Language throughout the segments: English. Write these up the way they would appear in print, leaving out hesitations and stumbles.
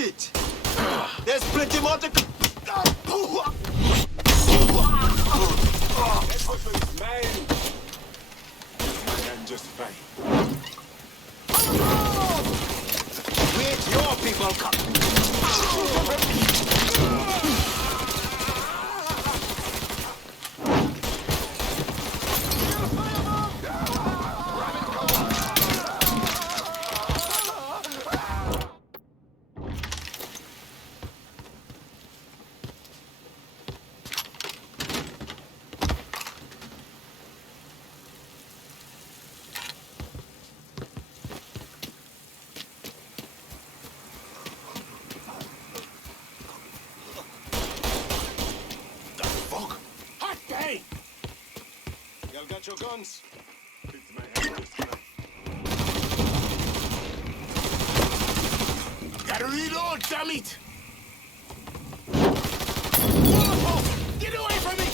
it! There's plenty more to come. That was mine. I'm just fine. Wait, your people come. Got your guns. Gotta reload, damn it! Whoa! Get away from me!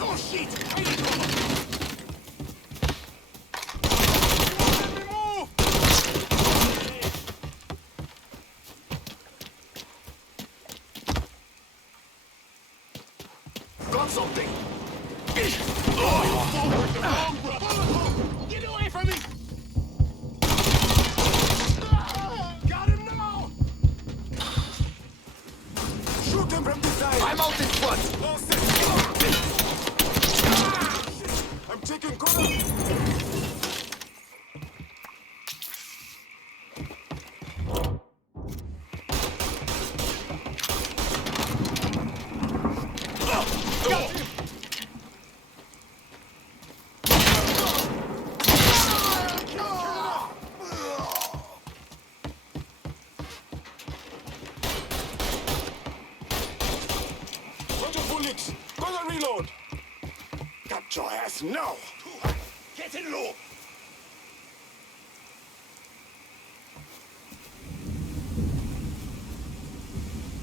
Oh shit! Something. Get away from me! Got him now! Shoot him from the side! I'm out in front! I'm taking cover! Gonna reload! Got your ass now! Get in low!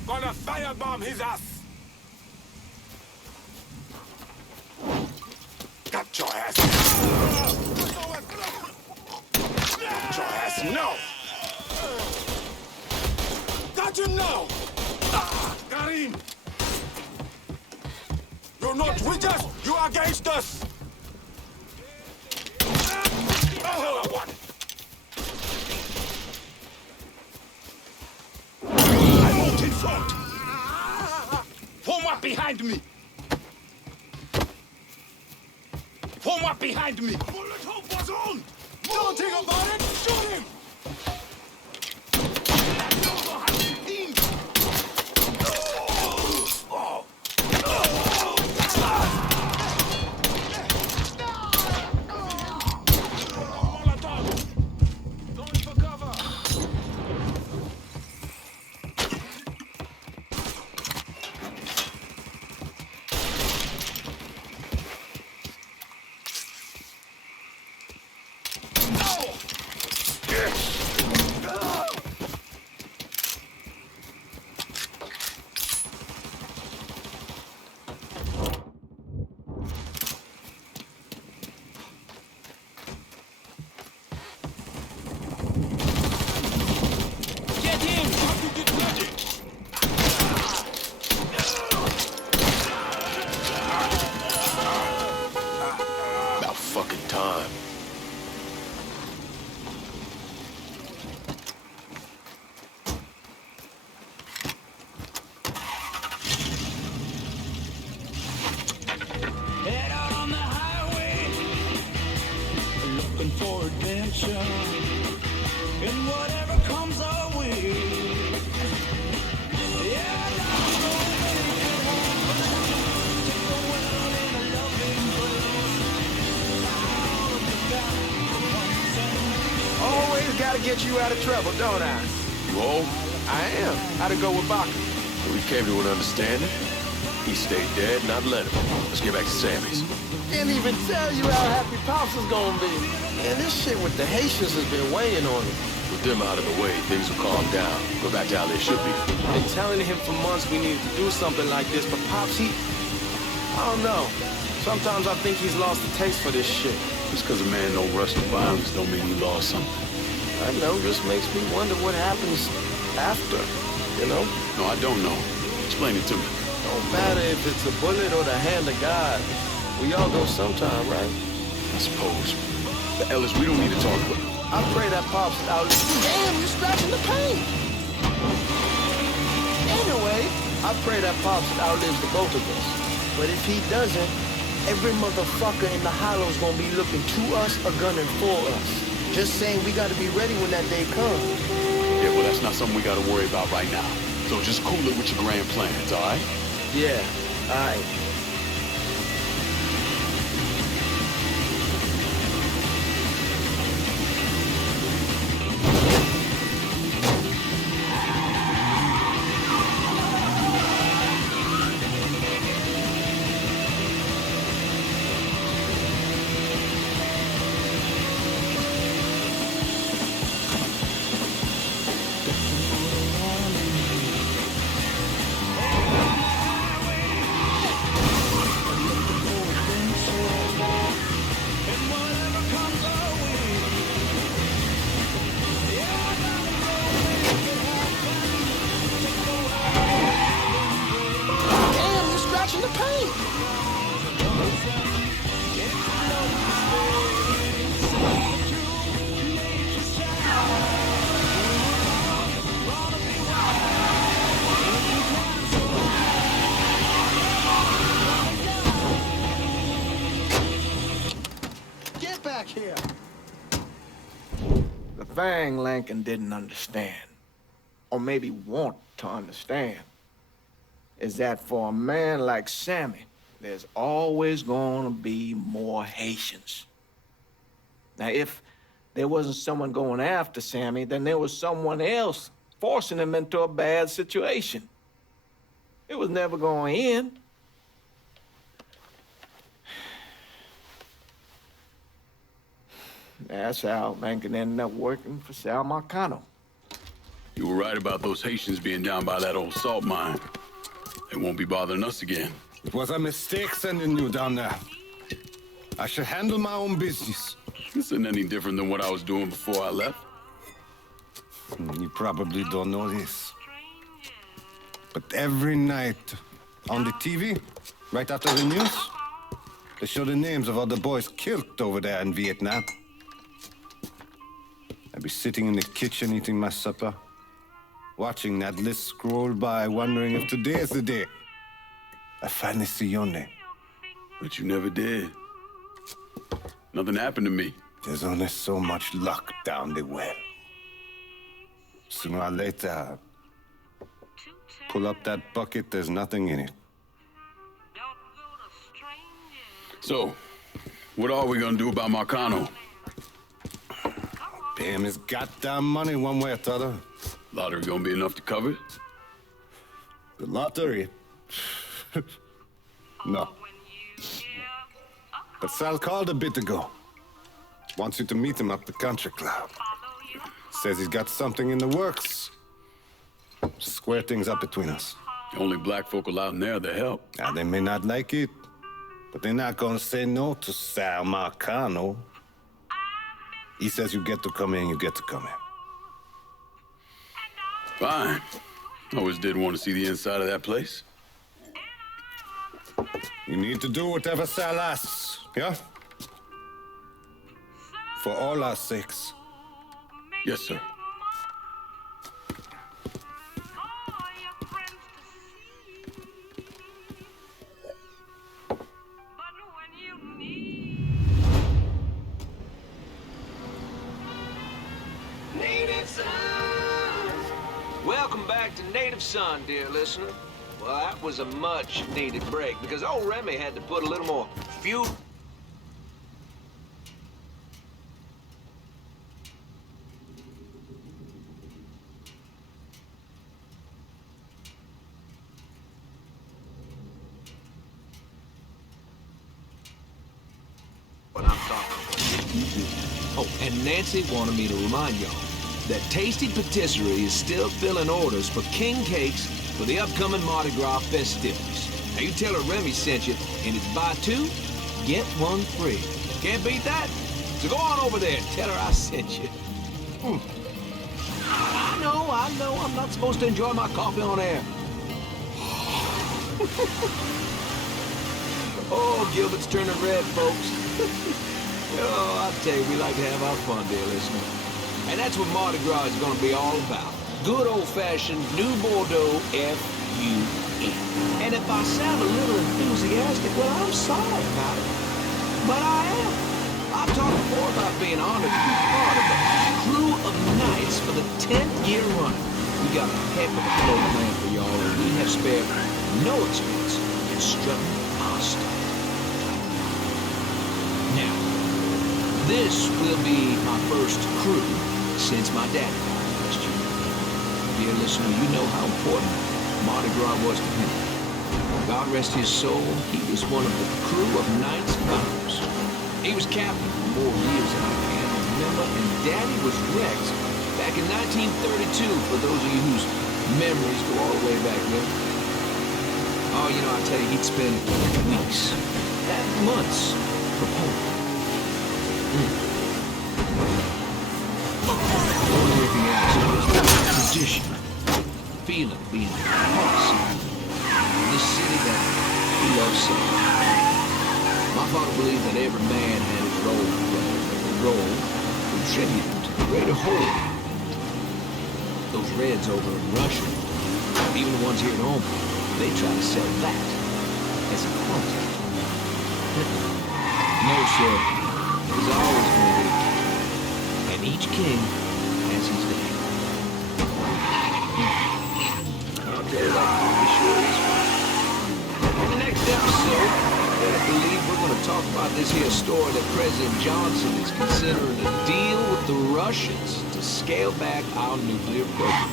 Gonna firebomb his ass! Got your ass! Got your ass now! Got him now! Got him! You're not with us! You are against us! Oh, one! I'm out in front! Form up behind me! Form up behind me! Bullet hope was on! Don't think about it! Shoot him! And whatever comes our way. Always gotta get you out of trouble, don't I? You old? I am. How'd it go with Baca? We came to an understanding. He stayed dead, and I'd let him. Let's get back to Sammy's. Didn't even tell you how happy Pops was gonna be. Man, this shit with the Haitians has been weighing on him. With them out of the way, things will calm down. Go back to how they should be. Been telling him for months we needed to do something like this, but Pops, I don't know. Sometimes I think he's lost the taste for this shit. Just because a man don't rush to violence don't mean he lost something. I know, just makes me wonder what happens after, you know? No, I don't know. Explain it to me. Don't matter if it's a bullet or the hand of God. We all go sometime, right? I suppose. But Ellis, we don't need to talk about it. I pray that Pops out. Damn, you're scratching the paint! Anyway, I pray that Pops outlives the both of us. But if he doesn't, every motherfucker in the hollow's gonna be looking to us or gunning for us. Just saying we gotta be ready when that day comes. Yeah, well, that's not something we gotta worry about right now. So just cool it with your grand plans, all right? Yeah, all right. Here. The thing Lankin didn't understand, or maybe want to understand, is that for a man like Sammy, there's always gonna be more Haitians. Now, if there wasn't someone going after Sammy, then there was someone else forcing him into a bad situation. It was never gonna end. That's how Lankin ended up working for Sal Marcano. You were right about those Haitians being down by that old salt mine. They won't be bothering us again. It was a mistake sending you down there. I should handle my own business. This isn't any different than what I was doing before I left. You probably don't know this. But every night on the TV, right after the news, they show the names of all the boys killed over there in Vietnam. I'd be sitting in the kitchen eating my supper, watching that list scroll by, wondering if today is the day I finally see your name. But you never did. Nothing happened to me. There's only so much luck down the well. Sooner or later, pull up that bucket, there's nothing in it. So, what are we gonna do about Marcano? Pay him his goddamn money one way or the other. Lottery gonna be enough to cover it? The lottery? No. But Sal called a bit ago. Wants you to meet him up the country club. Says he's got something in the works. Square things up between us. The only black folk allowed in there to help. Now, they may not like it, but they're not gonna say no to Sal Marcano. He says you get to come in, you get to come in. Fine. Always did want to see the inside of that place. You need to do whatever Sal asks, yeah? For all our sakes. Yes, sir. Welcome back to Native Son, dear listener. Well, that was a much-needed break, because old Remy had to put a little more fuel. What I'm talking about. Oh, and Nancy wanted me to remind y'all that Tasty Patisserie is still filling orders for king cakes for the upcoming Mardi Gras festivities. Now you tell her Remy sent you, and it's buy two, get one free. Can't beat that? So go on over there and tell her I sent you. I know, I'm not supposed to enjoy my coffee on air. Oh, Gilbert's turning red, folks. Oh, I tell you, we like to have our fun, dear listener. And that's what Mardi Gras is going to be all about. Good old-fashioned New Bordeaux F-U-N. And if I sound a little enthusiastic, well, I'm sorry about it. But I am. I've talked before about being honored to be part of the crew of knights for the 10th year running. We got a heck of a flow plan for y'all, and we have spared no expense in strutting our stuff. Now, this will be my first crew since my daddy died last year. Dear listener, you know how important Mardi Gras was to him. God rest his soul, he was one of the crew of Knights Founders. He was captain for more years than I can remember, and Daddy was Rex back in 1932, for those of you whose memories go all the way back then. Oh, you know, I tell you, he'd spend weeks, months, preparing. More than anything else, it was the tradition, feeling of being part of something. This city that he loves so much. My father believed that every man had his role to play, a role contributing to the greater whole. Those Reds over in Russia, even the ones here at home, they try to sell that as a quantity. No, sir. There's always going to be a king, and each king has his day. I'll tell you that, he sure is. In the next episode, I believe we're going to talk about this here story that President Johnson is considering a deal with the Russians to scale back our nuclear program.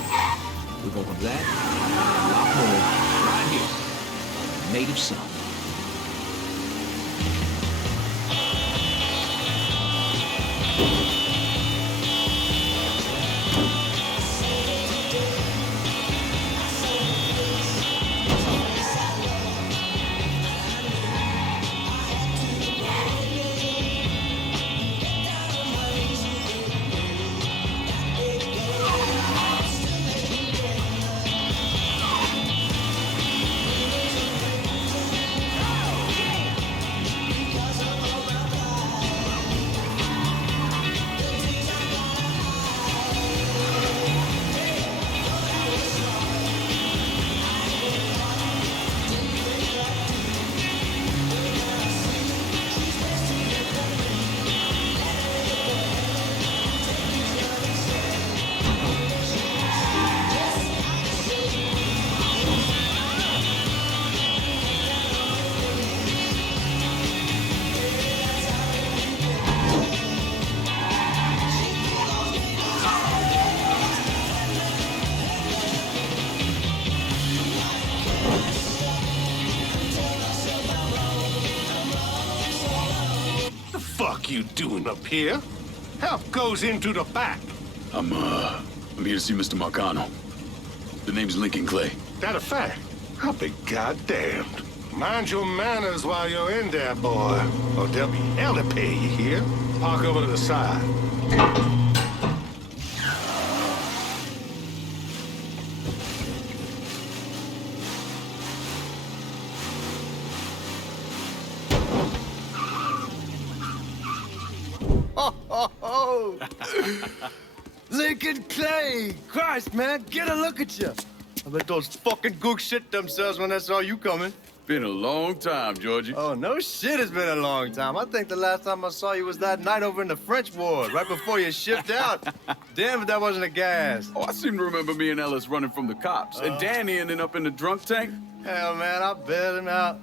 We're going to that and a lot more right here on Native Son. You doing up here? Help goes into the back. I'm here to see Mr. Marcano. The name's Lincoln Clay. That a fact? I'll be goddamned. Mind your manners while you're in there, boy. Or there'll be hell to pay, you hear? Park over to the side. Lincoln Clay! Christ, man, get a look at you. I bet those fucking gooks shit themselves when they saw you coming. Been a long time, Georgie. Oh, no shit, it's been a long time. I think the last time I saw you was that night over in the French Ward, right before you shipped out. Damn if that wasn't a gas. Oh, I seem to remember me and Ellis running from the cops, and Danny ending up in the drunk tank. Hell, man, I bailed him out.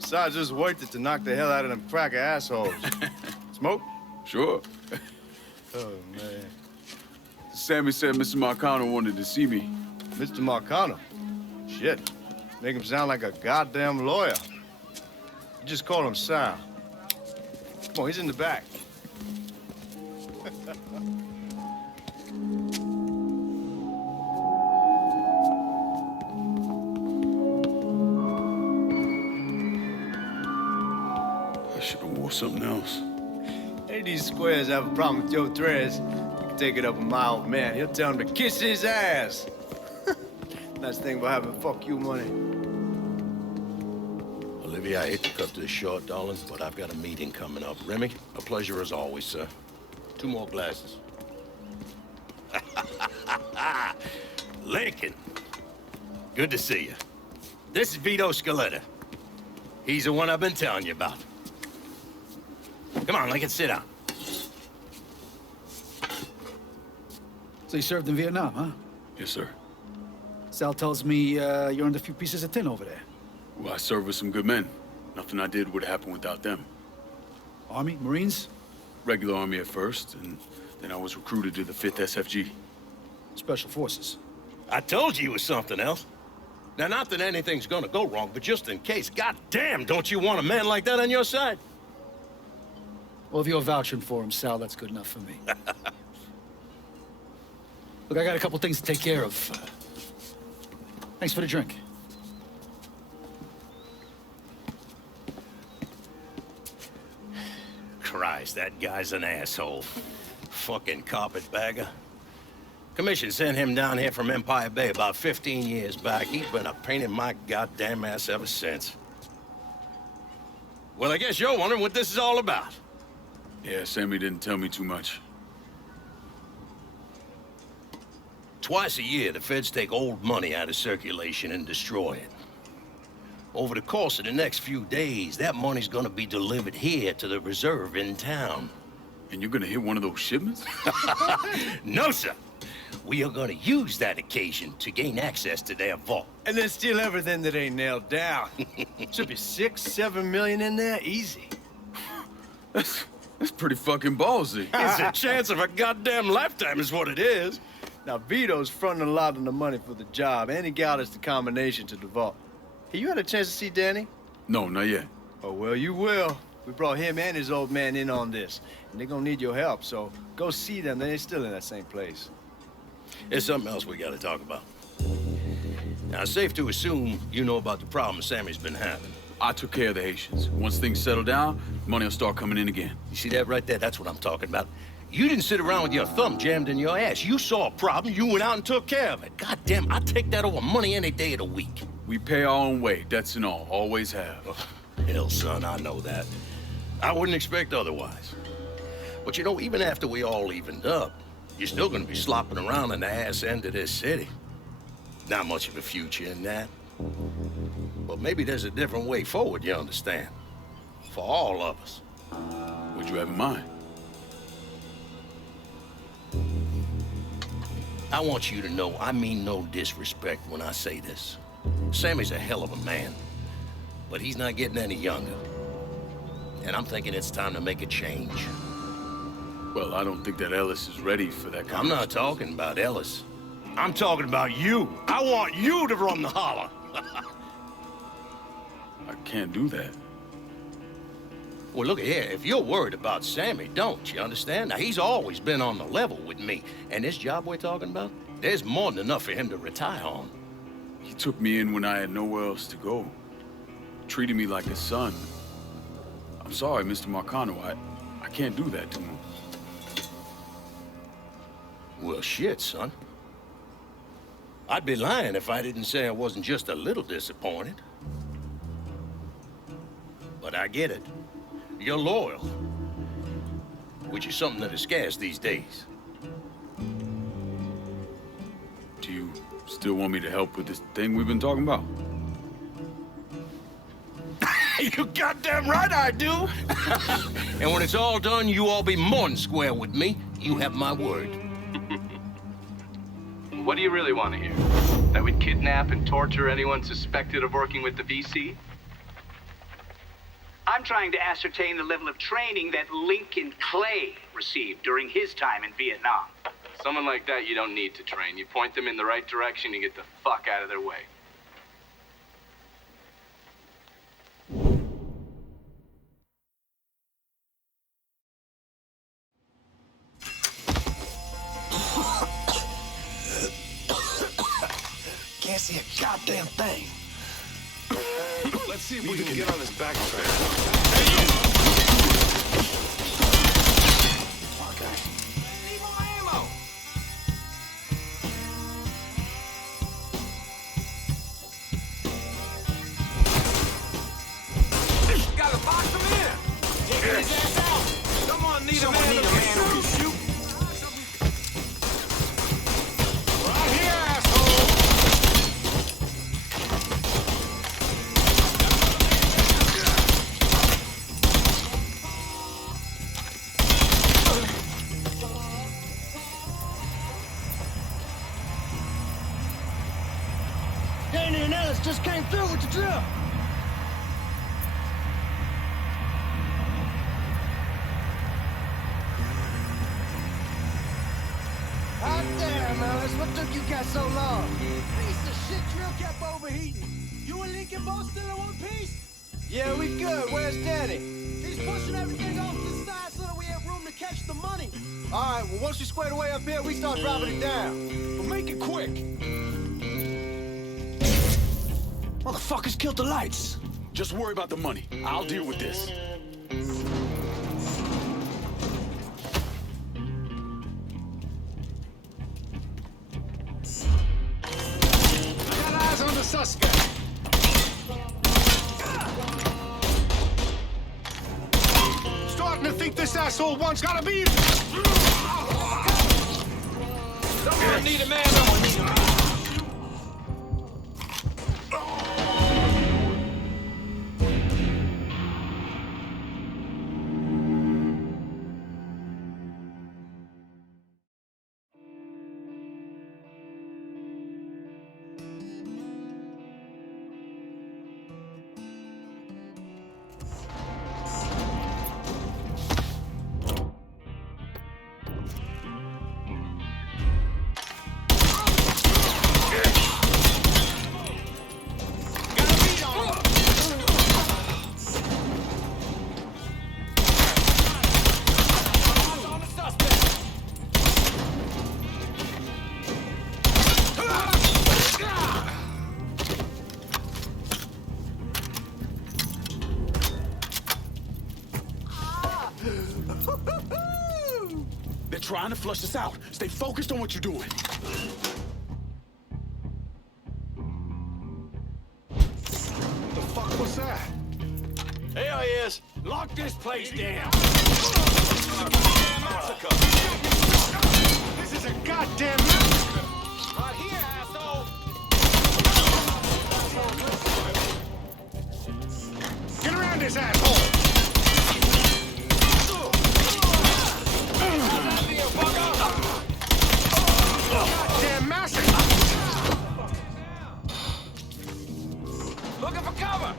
Besides, just worth it to knock the hell out of them cracker assholes. Smoke? Sure. Oh, man. Sammy said Mr. Marcano wanted to see me. Mr. Marcano? Shit. Make him sound like a goddamn lawyer. Just call him Sal. Come on, he's in the back. I should have wore something else. Hey, these squares have a problem with your threads. You can take it up with my old man. He'll tell him to kiss his ass. Nice thing about having fuck you money. Olivia, I hate to cut this short, darling, but I've got a meeting coming up. Remy, a pleasure as always, sir. 2 more glasses. Lincoln. Good to see you. This is Vito Scaletta. He's the one I've been telling you about. Come on, Lincoln, sit down. So you served in Vietnam, huh? Yes, sir. Sal tells me you earned a few pieces of tin over there. Well, I served with some good men. Nothing I did would have happened without them. Army? Marines? Regular Army at first, and then I was recruited to the 5th SFG. Special Forces. I told you it was something else. Now, not that anything's gonna go wrong, but just in case, goddamn, don't you want a man like that on your side? Well, if you're vouching for him, Sal, that's good enough for me. Look, I got a couple things to take care of. Thanks for the drink. Christ, that guy's an asshole. Fucking carpetbagger. Commission sent him down here from Empire Bay about 15 years back. He's been a pain in my goddamn ass ever since. Well, I guess you're wondering what this is all about. Yeah, Sammy didn't tell me too much. Twice a year, the feds take old money out of circulation and destroy it. Over the course of the next few days, that money's gonna be delivered here to the reserve in town. And you're gonna hit one of those shipments? No, sir. We are gonna use that occasion to gain access to their vault. And then steal everything that ain't nailed down. Should be 6, 7 million in there, easy. That's pretty fucking ballsy. It's a chance of a goddamn lifetime is what it is. Now, Vito's fronting a lot of the money for the job, and he got us the combination to the vault. Hey, you had a chance to see Danny? No, not yet. Oh, well, you will. We brought him and his old man in on this, and they're gonna need your help, so go see them. They're still in that same place. There's something else we gotta talk about. Now, it's safe to assume you know about the problem Sammy's been having. I took care of the Haitians. Once things settle down, money will start coming in again. You see that right there? That's what I'm talking about. You didn't sit around with your thumb jammed in your ass. You saw a problem, you went out and took care of it. God damn, I'd take that over money any day of the week. We pay our own way, debts and all. Always have. Oh, hell, son, I know that. I wouldn't expect otherwise. But you know, even after we all evened up, you're still gonna be slopping around in the ass end of this city. Not much of a future in that. But maybe there's a different way forward, you understand? For all of us. What'd you have in mind? I want you to know I mean no disrespect when I say this. Sammy's a hell of a man, but he's not getting any younger. And I'm thinking it's time to make a change. Well, I don't think that Ellis is ready for that kind I'm not talking about Ellis. I'm talking about you. I want you to run the holler. I can't do that. Well, look here, if you're worried about Sammy, don't, you understand? Now, he's always been on the level with me. And this job we're talking about, there's more than enough for him to retire on. He took me in when I had nowhere else to go. Treated me like a son. I'm sorry, Mr. Marcano. I can't do that to him. Well, shit, son. I'd be lying if I didn't say I wasn't just a little disappointed. But I get it. You're loyal. Which is something that is scarce these days. Do you still want me to help with this thing we've been talking about? You goddamn right I do! And when it's all done, you all be more than square with me. You have my word. What do you really want to hear? That we'd kidnap and torture anyone suspected of working with the VC? I'm trying to ascertain the level of training that Lincoln Clay received during his time in Vietnam. Someone like that you don't need to train. You point them in the right direction and get the fuck out of their way. Can't see a goddamn thing. Let's see if we can get on his backtrack. just came through with the drill. Hot damn, Alice, what took you guys so long? Piece of shit drill kept overheating. You and Lincoln both still in one piece? Yeah, we good. Where's Danny? He's pushing everything off to the side so that we have room to catch the money. All right, well, once you square away up here, we start dropping it down. But make it quick. Motherfuckers killed the lights. Just worry about the money. I'll deal with this. Got eyes on the suspect. Starting to think this asshole one's gotta be. Someone need a man on. They're trying to flush us out. Stay focused on what you're doing. What the fuck was that? There he is. Lock this place down. This is a goddamn massacre. Right here, asshole. Get around this asshole. Goddamn massacre. Looking for cover.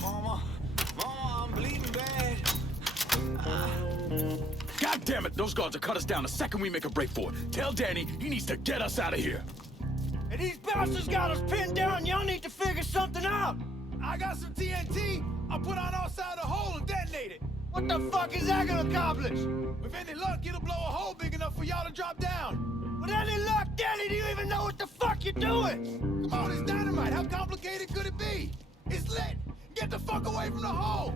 Mama, I'm bleeding bad. God damn it, those guards will cut us down the second we make a break for it. Tell Danny he needs to get us out of here. And these bastards got us pinned down. Y'all need to figure something out. I got some TNT. I'll put on outside the hole and detonate it. What the fuck is that gonna accomplish? With any luck, it'll blow a hole big enough for y'all to drop down. With any luck, Danny, do you even know what the fuck you're doing? Come on, it's dynamite. How complicated could it be? It's lit. Get the fuck away from the hole.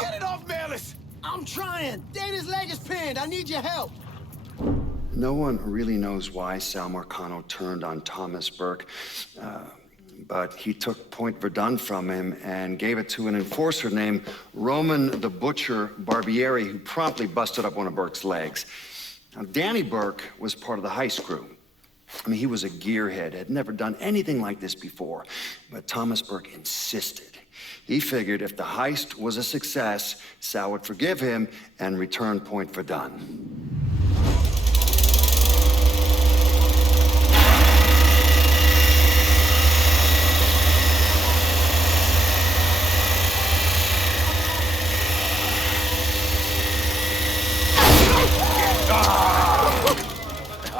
Get it off, Malice! I'm trying. Danny's leg is pinned. I need your help. No one really knows why Sal Marcano turned on Thomas Burke, but he took Point Verdun from him and gave it to an enforcer named Roman the Butcher Barbieri, who promptly busted up one of Burke's legs. Now, Danny Burke was part of the heist crew. I mean, he was a gearhead, had never done anything like this before, but Thomas Burke insisted. He figured if the heist was a success, Sal would forgive him and return Point Verdun.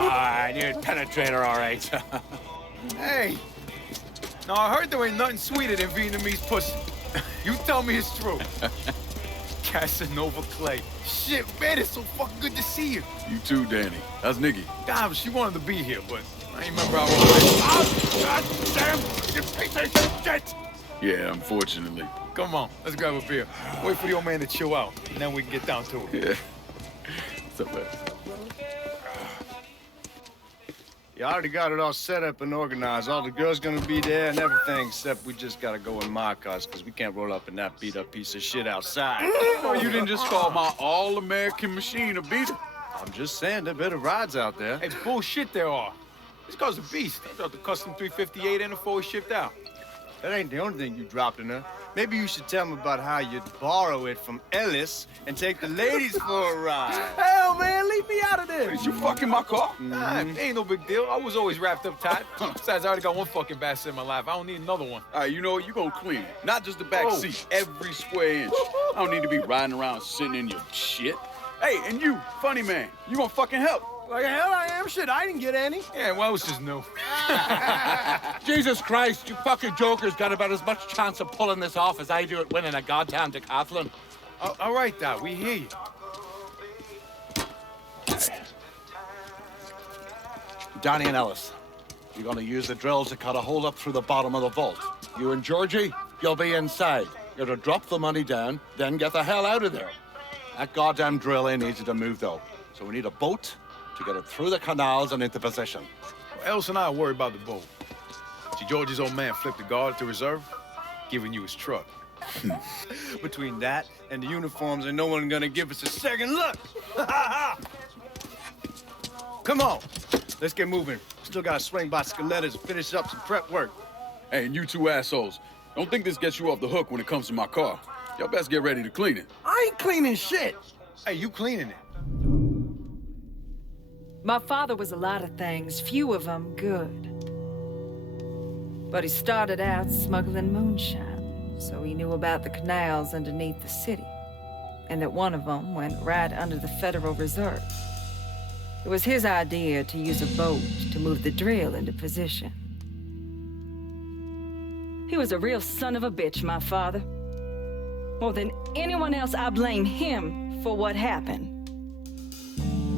I knew it'd penetrate her all right. Hey. Now, I heard there ain't nothing sweeter than Vietnamese pussy. You tell me it's true. Casanova Clay. Shit, man, it's so fucking good to see you. You too, Danny. How's Nikki? God, she wanted to be here, but I remember I was... Oh, God damn! You piece of shit! Yeah, unfortunately. Come on, let's grab a beer. Wait for the old man to chill out, and then we can get down to it. Yeah. What's up, man? You already got it all set up and organized. All the girls gonna be there and everything, except we just gotta go in my cars, because we can't roll up in that beat-up piece of shit outside. Oh, you didn't just call my all-American machine a beater? I'm just saying, there are better rides out there. It's bullshit there are. This car's a beast. I dropped the custom 358 in before we shipped out. That ain't the only thing you dropped in her. Maybe you should tell me about how you'd borrow it from Ellis and take the ladies for a ride. Hell, man, leave me out of this. Did you fucking my car? Nah, ain't no big deal. I was always wrapped up tight. Besides, I already got one fucking bastard in my life. I don't need another one. All right, you know what? You gonna clean it. Not just the back seat, every square inch. I don't need to be riding around sitting in your shit. Hey, and you, funny man, you gonna fucking help? Like hell I am. Shit, I didn't get any. Yeah, well, it's just new. Jesus Christ, you fucking jokers got about as much chance of pulling this off as I do at winning a goddamn decathlon. All right, Doc, we hear you. Donnie and Ellis, you're gonna use the drill to cut a hole up through the bottom of the vault. You and Georgie, you'll be inside. You're to drop the money down, then get the hell out of there. That goddamn drill ain't easy to move, though. So we need a boat to get it through the canals and into position. Well, Ellis and I worry about the boat. See, George's old man flipped the guard at the reserve, giving you his truck. Between that and the uniforms, ain't no one gonna give us a second look. Come on, let's get moving. Still gotta swing by Skelettas and finish up some prep work. Hey, and you two assholes, don't think this gets you off the hook when it comes to my car. Y'all best get ready to clean it. I ain't cleaning shit. Hey, you cleaning it. My father was a lot of things, few of them good. But he started out smuggling moonshine, so he knew about the canals underneath the city, and that one of them went right under the Federal Reserve. It was his idea to use a boat to move the drill into position. He was a real son of a bitch, my father. More than anyone else, I blame him for what happened.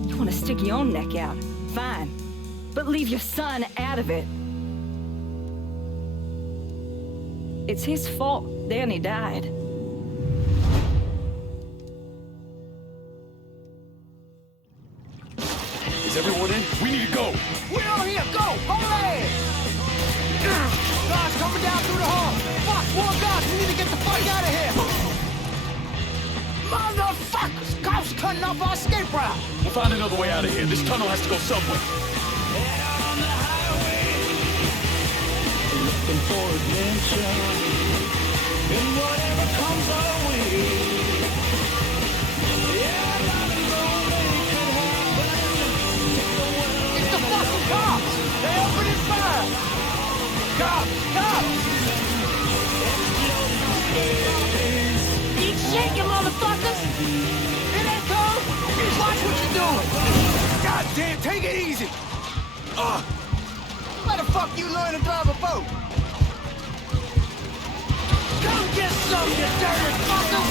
You want to stick your own neck out, fine. But leave your son out of it. It's his fault Danny died. Is everyone in? We need to go. We're on here, go! Hold it! Guards coming down through the hall. Fuck, more guards, we need to get the fuck out of here. Motherfuckers! Cops cutting off our escape route. We'll find another way out of here. This tunnel has to go somewhere. On the highway, looking for adventure, and whatever comes our way. Yeah, I gotta know that it could happen. It's the fucking cops! They opening fire! Cops! Cops! Eat shit, you motherfuckers! Here they come! Watch what you're doing! God damn, take it easy! Why the fuck you learn to drive a boat? Come get some, you dirty fuckers!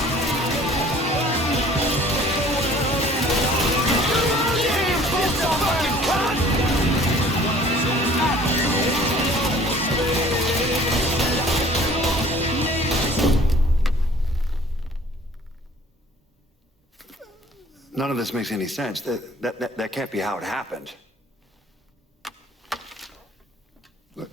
You ain't supposed to fucking cut! None of this makes any sense. That can't be how it happened. Look.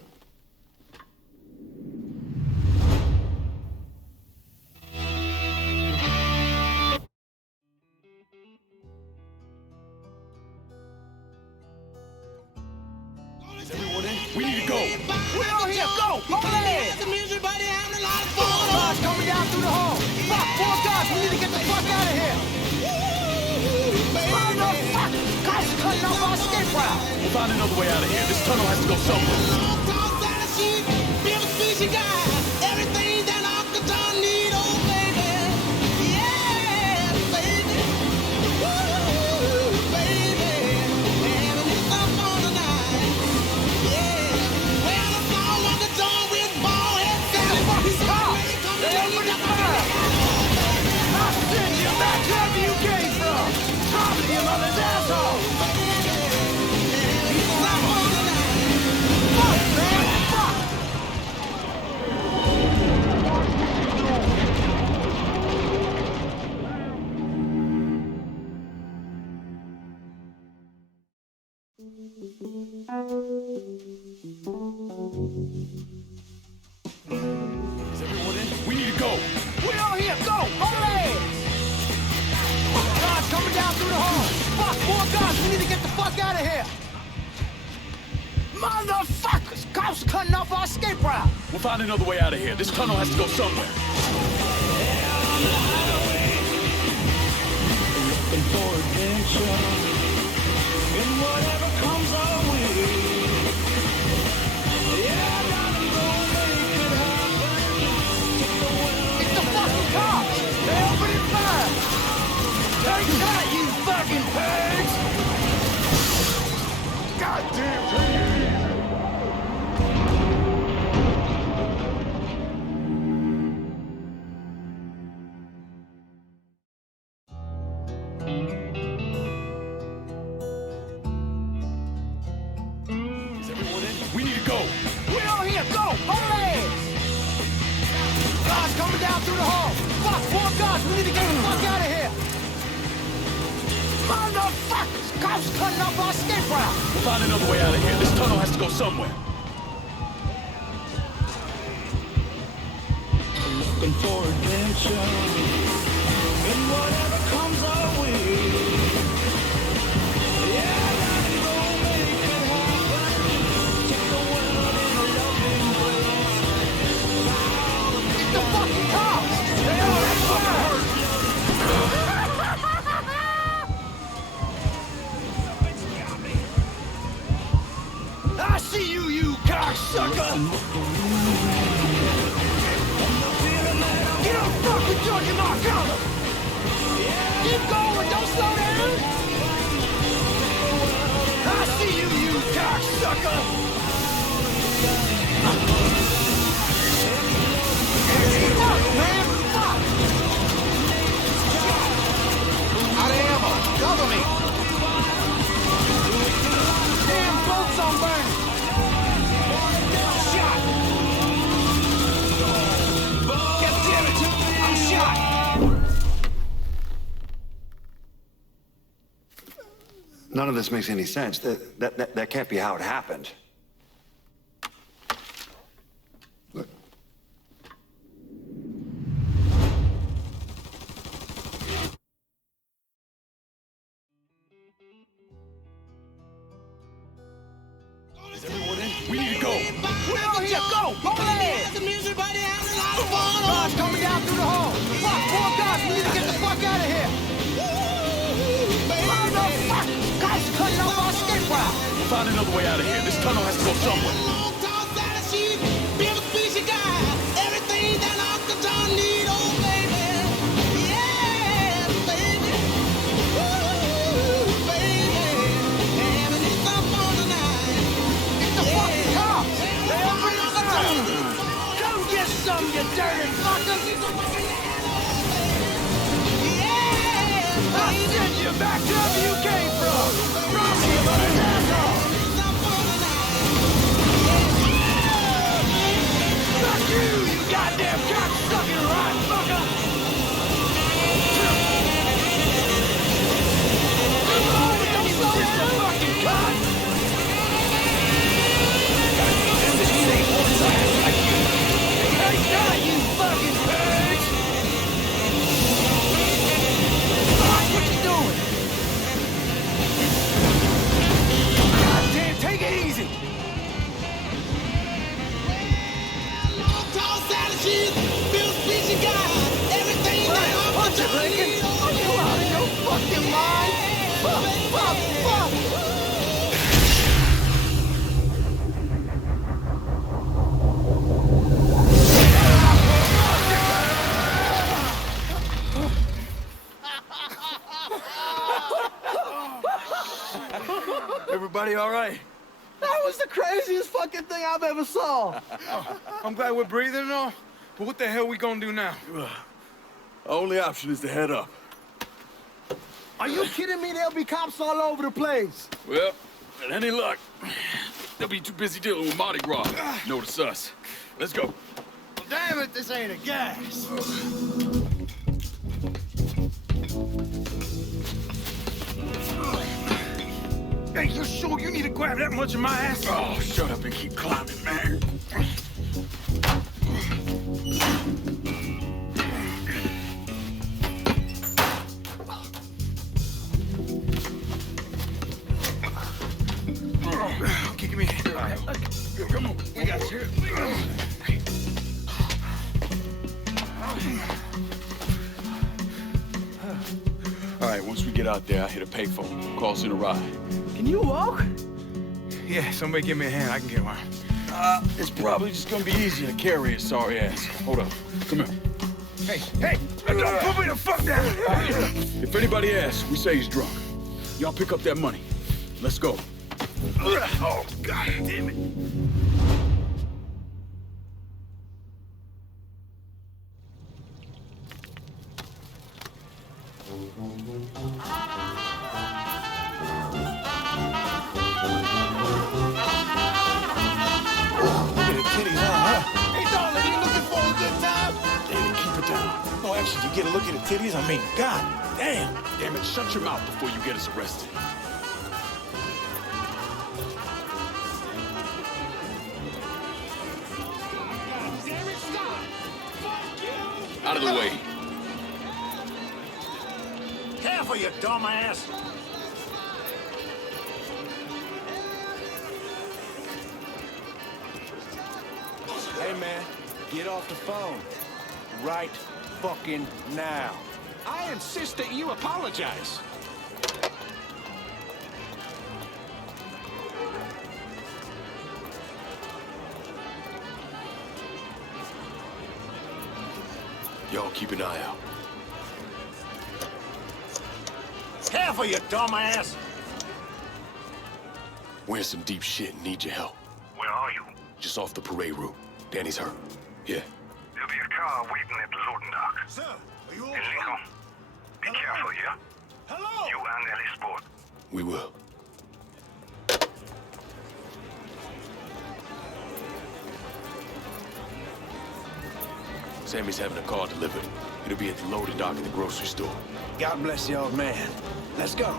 Is everyone in? We need to go. We're on here, go! Hold it! Guards coming down through the hall. Fuck, four guards, we need to get the fuck out of here. Motherfuckers! Cops cutting off our escape route. We'll find another way out of here. This tunnel has to go somewhere. Everything that Uncle John need, oh baby. Yeah, baby. Woo, baby. Having it up on the night. Yeah. Well, the song Uncle John with ball head. The fucking cops! They opening fire! I'll send you back wherever you came from! Probably your mother's asshole! fuck out of here! Motherfuckers! Cops cutting off our escape route! We'll find another way out of here. This tunnel has to go somewhere. Looking for adventure in whatever comes our way. Yeah, I gotta go make it happen. It's the fucking cops! They opening fire! Take that, you fucking pigs! Goddamn trees! Is everyone in? We need to go. We on here, go! Hold ass! Guards coming down through the hall! Fuck, 4 guards, we need to get the fuck out of here! Motherfuckers! Cops cutting off our escape route! We'll find another way out of here. This tunnel has to go somewhere. Looking for adventure in whatever comes our way. Yeah, I gotta go make it happen. Take the world in a loving place. It's the fucking cops! They are that fucking hurt! I see you, you cocksucker! You don't fuck with Georgie Marcano! Keep going, don't slow down! I see you, you cocksucker! Fuck, man, fuck! Out of ammo, cover me! Damn boat's on burn! Shot! God damn it! I'm shot! None of this makes any sense. That can't be how it happened. Look. Is everyone in? We need to go. We're on here, go! Hold ass! Guards coming down through the hall! Fuck, 4 guards, we need to get the fuck out of here! Motherfuckers! Cops cutting off our escape route! We'll find another way out of here. This tunnel has to go somewhere. Some, you dirty fucker! Yeah! I'll send you back to wherever you came from! Promise you, but an asshole! Fuck you, you goddamn cocksucking rat fucker! Come on, don't slow down! Fucking cock! This ain't what's ass like you! Take that, you fucking pigs! Fuck, what you doing? Goddamn, take it easy! Punch it, Lincoln! Are you out of your fucking mind? Fuck, fuck, fuck! Everybody all right? That was the craziest fucking thing I've ever saw! I'm glad we're breathing and all, but what the hell we gonna do now? Our only option is to head up. Are you kidding me? There'll be cops all over the place! Well, with any luck, they'll be too busy dealing with Mardi Gras. Notice us. Let's go. Damn it, this ain't a gas! Hey, you sure you need to grab that much of my ass? Oh, shut up and keep climbing, man. All right, once we get out there, I hit a payphone. Calls in a ride. Can you walk? Yeah, somebody give me a hand. I can get one. It's probably just gonna be easier to carry his sorry ass. Hold up. Come here. Hey, don't put me the fuck down! If anybody asks, we say he's drunk. Y'all pick up that money. Let's go. Oh, God damn it. You get a look at the titties? I mean, God damn. Damn it, shut your mouth before you get us arrested. Out of the way. Careful, you dumbass. Hey, man, get off the phone. Right fucking now. I insist that you apologize. Y'all keep an eye out. Careful, you dumbass. We're in some deep shit and need your help. Where are you? Just off the parade route. Danny's hurt. Yeah. There'll be a car waiting at the loading dock. Sir, are you all And Lincoln, be careful, yeah? Hello? You and Ellie Sport. We will. Sammy's having a car delivered. It'll be at the loading dock at the grocery store. God bless the old man. Let's go.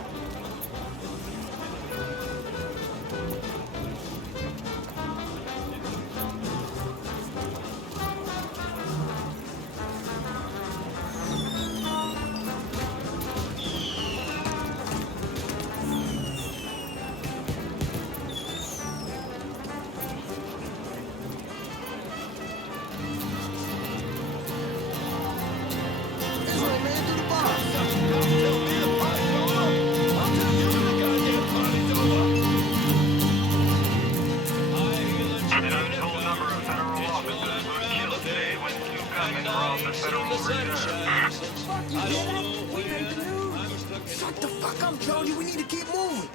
Shut the fuck up, Jody. We need to keep moving.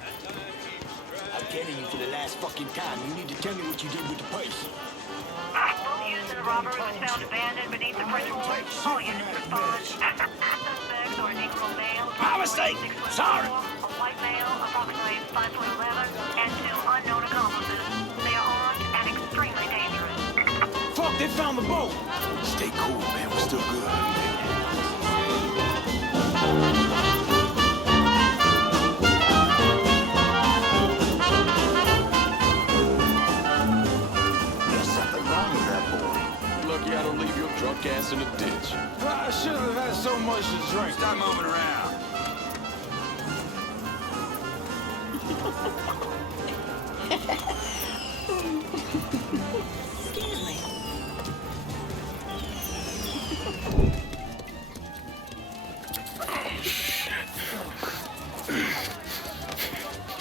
I'm telling you for the last fucking time. You need to tell me what you did with the purse. Both used in the robbery was found abandoned beneath the bridge wall. All units respond. Suspects are a Negro male. My mistake. Sorry. A white male, approximately 5'11", and 2 unknown accomplices. They are armed and extremely dangerous. Fuck, they found the boat. Stay cool, man. We're still good. I don't leave your drunk ass in a ditch. I shouldn't have had so much to drink. Stop moving around. Excuse me.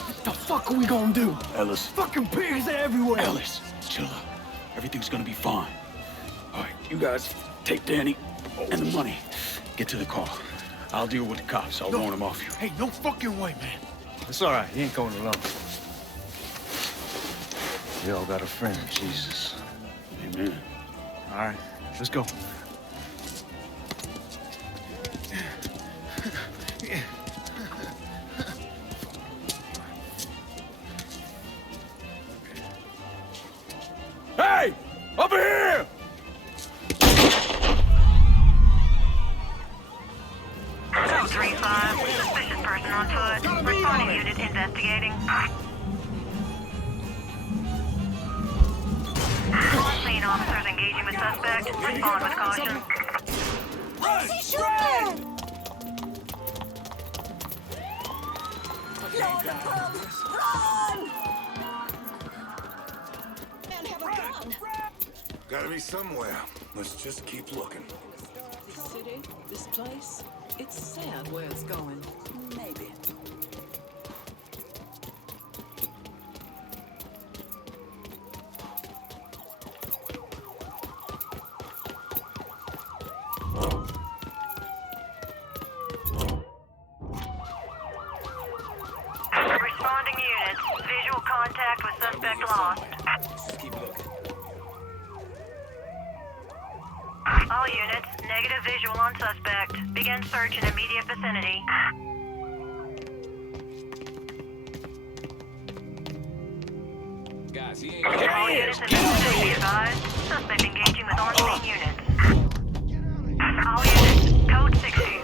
What the fuck are we gonna do? Ellis. Fucking pigs everywhere. Ellis, chill out. Everything's gonna be fine. All right, you guys take Danny and the money. Get to the car. I'll deal with the cops. I'll warn them off you. Hey, no fucking way, man. It's all right. He ain't going alone. We all got a friend, Jesus. Amen. All right, let's go. Hey! Over here! 235, suspicious person on foot. Responding unit investigating. On-scene officers engaging with suspect. Respond with caution. Run! Run! Lord above! Run! And have a gun! Gotta be somewhere. Let's just keep looking. This city, this place, it's sad where it's going. Responding units. Visual contact with suspect lost. Just keep looking. All units, negative visual on suspect. Begin search in immediate vicinity. Guys, he ain't... All units in vicinity be advised. Suspect engaging with on-scene units. All units, code 60.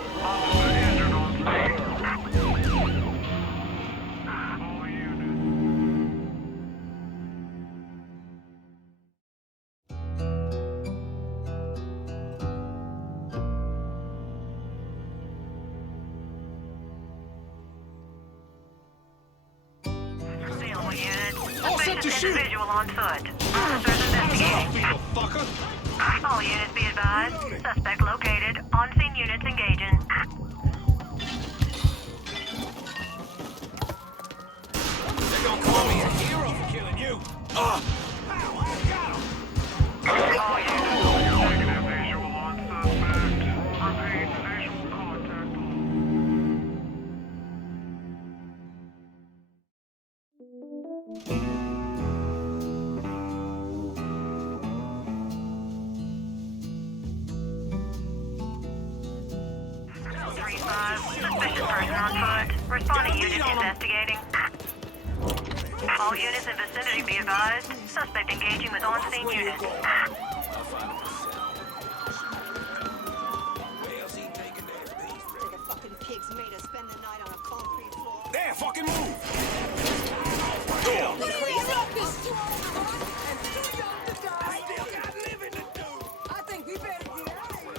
All set to shoot! Individual on foot. Officers investigating. All units be advised. Suspect located. On-scene units engaging. They're gonna call me a hero for killing you. Ow, I got him. All units. Negative visual on suspect. Repeat, visual contact. Suspicious person on foot. Responding units investigating. All units in vicinity be advised. Suspect engaging with on-scene units. Where else he taking that? The fucking pigs made us spend the night on a concrete floor. There, fucking move! I think we better get out of here.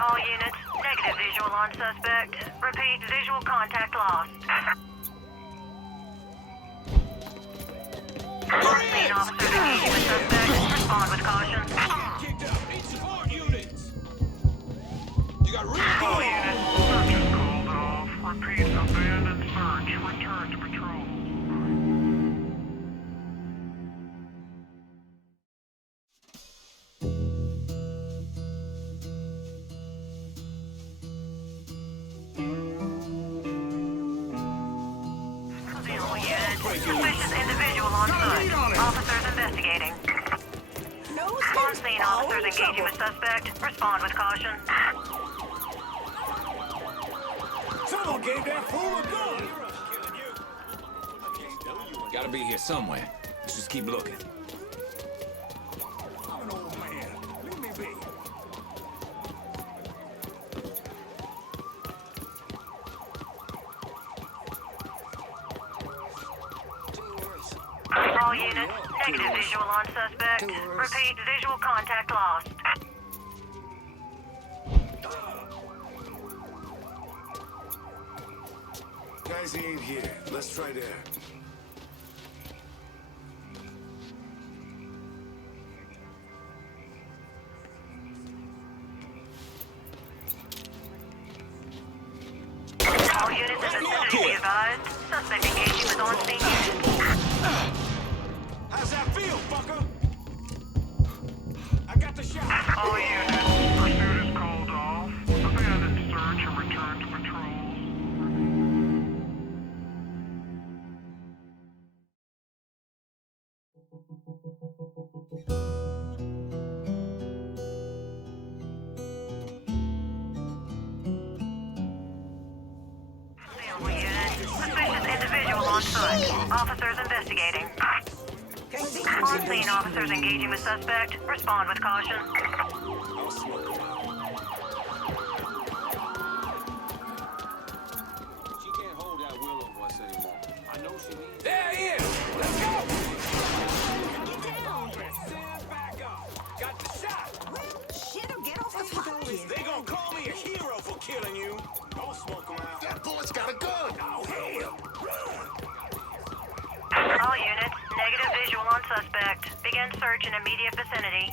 All units, negative visual on suspect. Repeat, visual contact lost. On-scene officers engaging with suspect. Respond with caution. Kicked out. Need support units. You got real All units, search is called off. Repeat, abandoned search. Return to patrol. All units, suspicious individual on foot. Officers investigating. On-scene officers engaging with suspect. Respond with caution. Someone gave that fool a gun! Gotta be here somewhere. Let's just keep looking. I'm an old man. Leave me be. All units, negative visual on suspect. Repeat, visual contact lost. Guys, he ain't here. Let's try there. All units in vicinity be advised. Suspect engaging with on-scene units. How's that feel, fucker? I got the shot. All units, pursuit is called off. Abandoned search and return to patrol. All units, suspicious individual on foot. Officers investigating. On-scene officers engaging with suspect. Respond with caution. She can't hold that will over us anymore. I know she needs... There he is! Let's go! Get down! Stand back up! Got the shot! Well, shit, or get off the fucking. They gonna call me a hero for killing you. Don't smoke him out. That bullet's got a gun! Oh, hell! All units, negative visual on suspect. Begin search in immediate vicinity.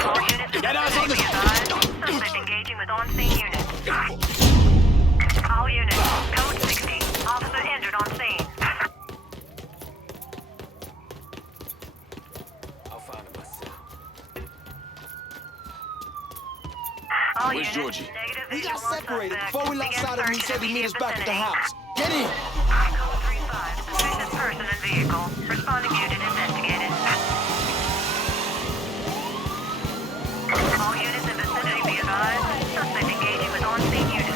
All units in vicinity be advised. Suspect engaging with on-scene units. All units, code 60. Officer injured on scene. Where's Georgie? We got separated before we lost sight of him. He said he'd meet us back at the house. Get in! Code 3-5. Suspicious person and vehicle. Responding unit investigated. All units in vicinity be advised. Suspect engaging with on-scene units.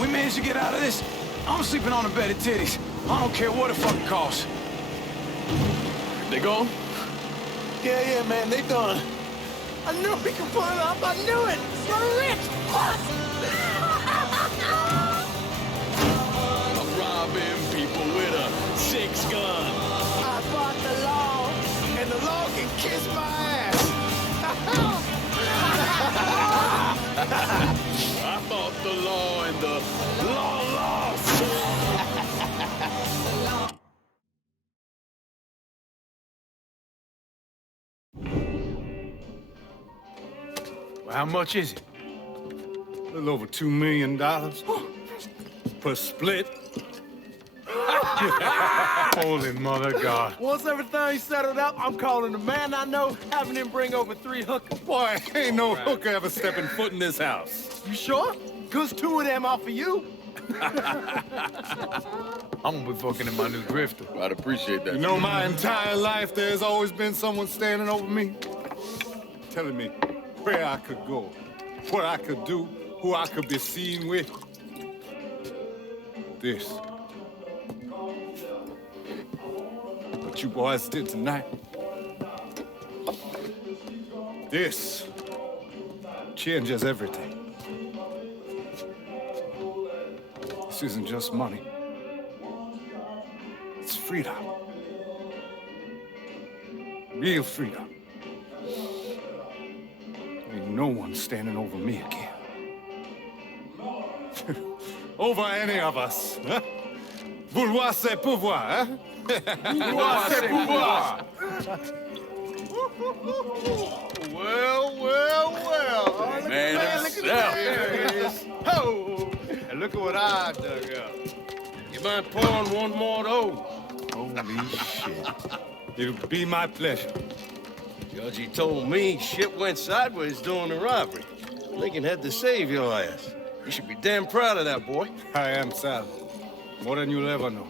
We managed to get out of this. I'm sleeping on a bed of titties. I don't care what it fucking costs. They gone? Yeah, man, they done. I knew we could pull it off. I knew it. We're rich. Fuck. I'm robbing people with a 6-gun. I fought the law, and the law can kiss my ass. I fought the law and the law lost. Well, how much is it? A little over $2 million per split. Holy mother God. Once everything's settled up, I'm calling the man I know, having him bring over 3 hookers. Boy, ain't no hooker ever stepping foot in this house. You sure? 'Cause 2 of them offer you. I'm gonna be fucking in my new drifter. I'd appreciate that. You know, my entire life, there's always been someone standing over me, telling me where I could go, what I could do, who I could be seen with. This. What you boys did tonight. This changes everything. This isn't just money. It's freedom. Real freedom. Ain't no one standing over me again. Over any of us, huh? Vouloir c'est pouvoir, huh? Vouloir c'est pouvoir. Well. Man himself. There it is. Oh, and look at what I dug up. You mind pouring one more of those? Holy shit. It'll be my pleasure. Judge, told me shit went sideways during the robbery. Lincoln had to save your ass. You should be damn proud of that, boy. I am, Sal. More than you'll ever know.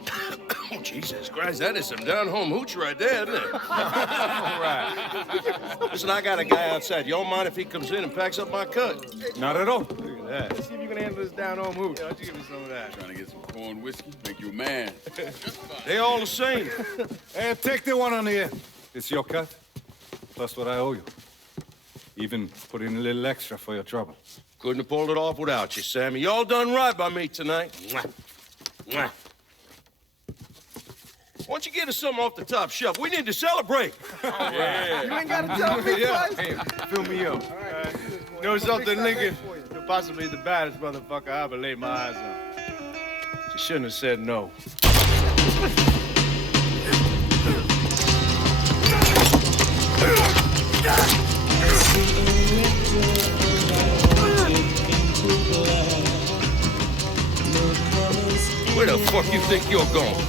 Oh, Jesus Christ, that is some down-home hooch right there, isn't it? Right. Listen, I got a guy outside. You don't mind if he comes in and packs up my cut? Not at all. Look at that. Let's see if you can handle this down-home hoot. Why don't you give me some of that? Trying to get some corn whiskey, make you a man. They all the same. Hey, take the one on the end. It's your cut, plus what I owe you. Even put in a little extra for your trouble. Couldn't have pulled it off without you, Sammy. You all done right by me tonight. Mwah. Mwah. Why don't you get us something off the top shelf? We need to celebrate. Yeah. You ain't got to tell me twice. Hey, fill me up. All right. Know something, Lincoln? You're possibly the baddest motherfucker I ever laid my eyes on. You shouldn't have said no. Where the fuck you think you're going?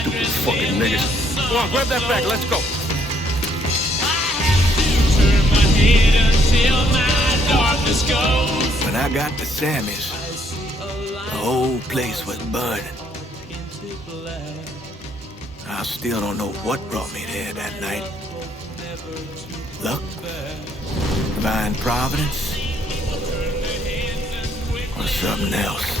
Stupid fucking niggas. Come on, grab that bag, let's go. When I got to Sammy's, the whole place was burning. I still don't know what brought me there that night. Luck? Divine providence? Or something else?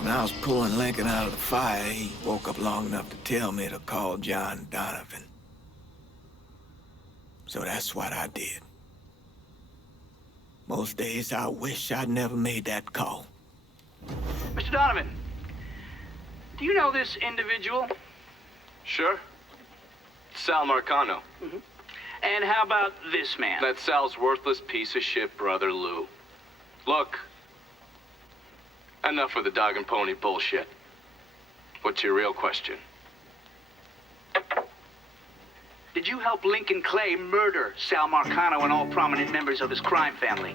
When I was pulling Lincoln out of the fire, he woke up long enough to tell me to call John Donovan. So that's what I did. Most days I wish I'd never made that call. Mr. Donovan, do you know this individual? Sure. Sal Marcano. And how about this man? That's Sal's worthless piece of shit brother, Lou. Look, enough of the dog and pony bullshit. What's your real question? Did you help Lincoln Clay murder Sal Marcano and all prominent members of his crime family?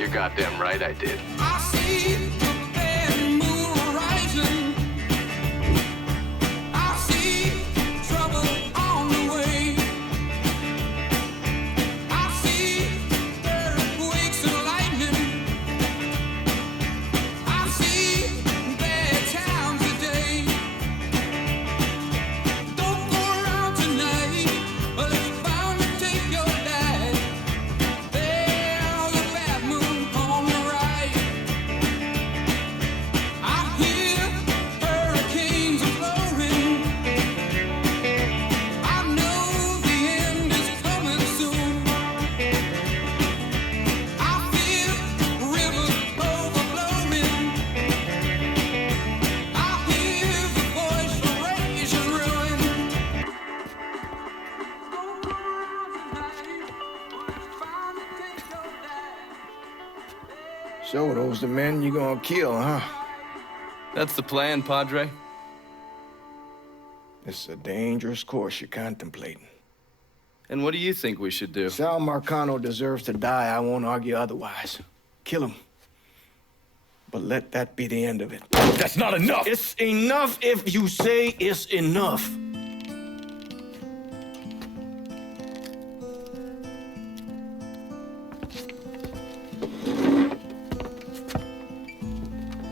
You're goddamn right I did. I see the bad moon rising. I see trouble on the way. I see earthquakes and lightning. I see bad times today. Don't go around tonight, or it's bound to take your life. There's a bad moon on the right. I hear hurricanes are blowing. I know the end is coming soon. I feel rivers overflowing. I hear the voice of rage and ruin. Don't go around tonight, or it's bound to take your life. So those the men you gonna kill, huh? That's the plan, Padre. It's a dangerous course you're contemplating. And what do you think we should do? Sal Marcano deserves to die. I won't argue otherwise. Kill him. But let that be the end of it. That's not enough! It's enough if you say it's enough.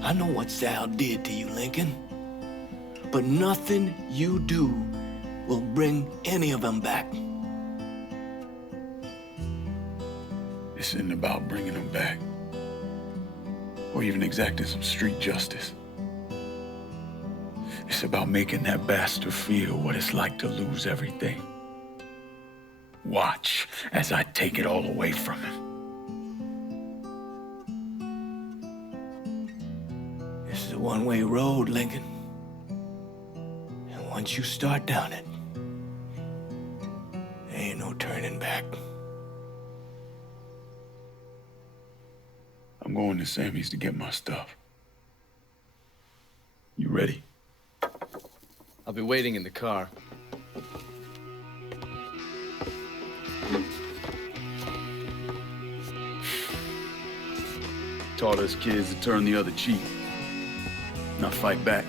I know what Sal did to you, Lincoln. But nothing you do will bring any of them back. This isn't about bringing them back. Or even exacting some street justice. It's about making that bastard feel what it's like to lose everything. Watch as I take it all away from him. This is a one-way road, Lincoln. And once you start down it, there ain't no turning back. I'm going to Sammy's to get my stuff. You ready? I'll be waiting in the car. Taught us kids to turn the other cheek, not fight back.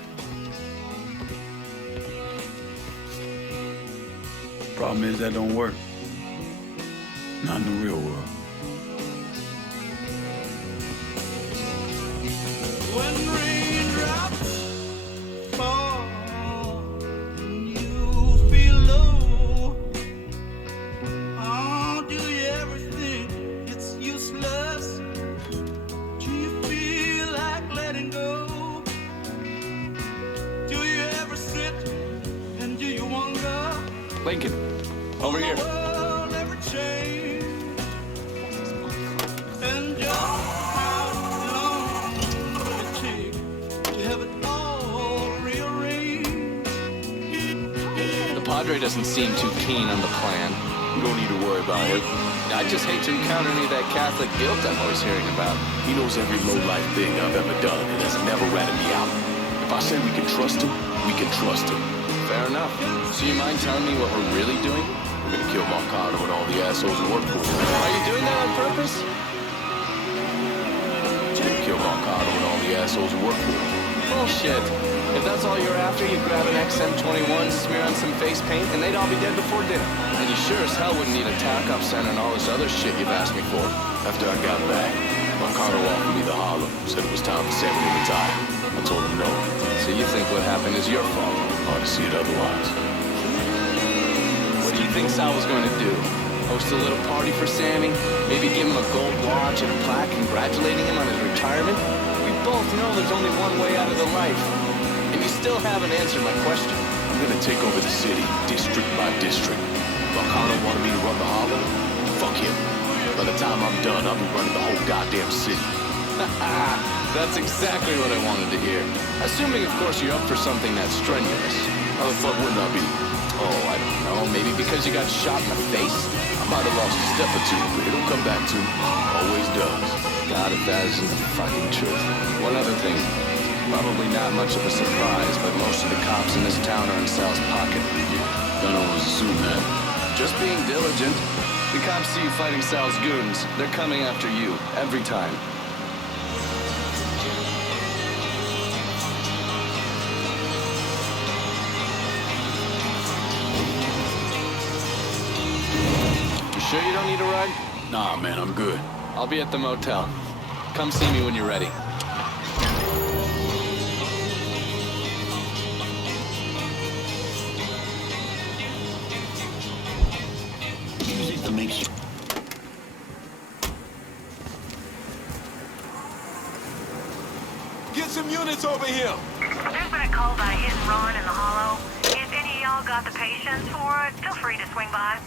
Problem is that don't work. Not in the real world. When raindrops fall and you feel low, oh, do you ever think it's useless? Do you feel like letting go? Do you ever sit and do you wonder? Lincoln, over here. The world never changed. And just how long will it take to have it all rearranged? The Padre doesn't seem too keen on the plan. You don't need to worry about him. I just hate to encounter any of that Catholic guilt I'm always hearing about. He knows every low-life thing I've ever done and has never ratted me out. If I say we can trust him, we can trust him. Fair enough. So you mind telling me what we're really doing? We're gonna kill Marcano and all the assholes who work for him. Are you doing that on purpose? We're gonna kill Marcano and all the assholes who work for him. Bullshit. If that's all you're after, you'd grab an XM21, smear on some face paint, and they'd all be dead before dinner. And you sure as hell wouldn't need a tack-up center and all this other shit you've asked me for. After I got back, Marcano offered me the Harlem, said it was time for Sammy to retire. I told him no. So you think what happened is your fault? Hard to see it otherwise. What do you think Sal was going to do? Host a little party for Sammy? Maybe give him a gold watch and a plaque congratulating him on his retirement? We both know there's only one way out of the life. And you still haven't answered my question. I'm gonna take over the city, district by district. Marcano wanted me to run the Harlem? Fuck him. By the time I'm done, I'll be running the whole goddamn city. That's exactly what I wanted to hear. Assuming, of course, you're up for something that's strenuous. How the fuck wouldn't I be? Oh, I don't know. Maybe because you got shot in the face? I might have lost a step or two, but it'll come back to me. Always does. God, if that isn't the fucking truth. One other thing. Probably not much of a surprise, but most of the cops in this town are in Sal's pocket. Don't always assume that. Just being diligent. The cops see you fighting Sal's goons. They're coming after you, every time. You sure you don't need a ride? Nah, man, I'm good. I'll be at the motel. Come see me when you're ready. To make sure. Get some units over here. There's been a call about a hit and run in the hollow. If any of y'all got the patience for it, feel free to swing by.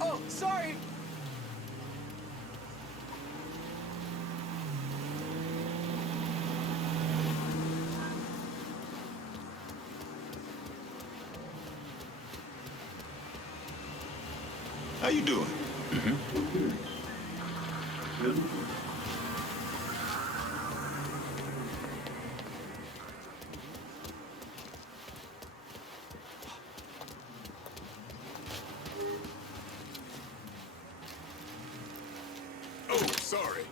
Oh, sorry. How you doing? Oh, sorry.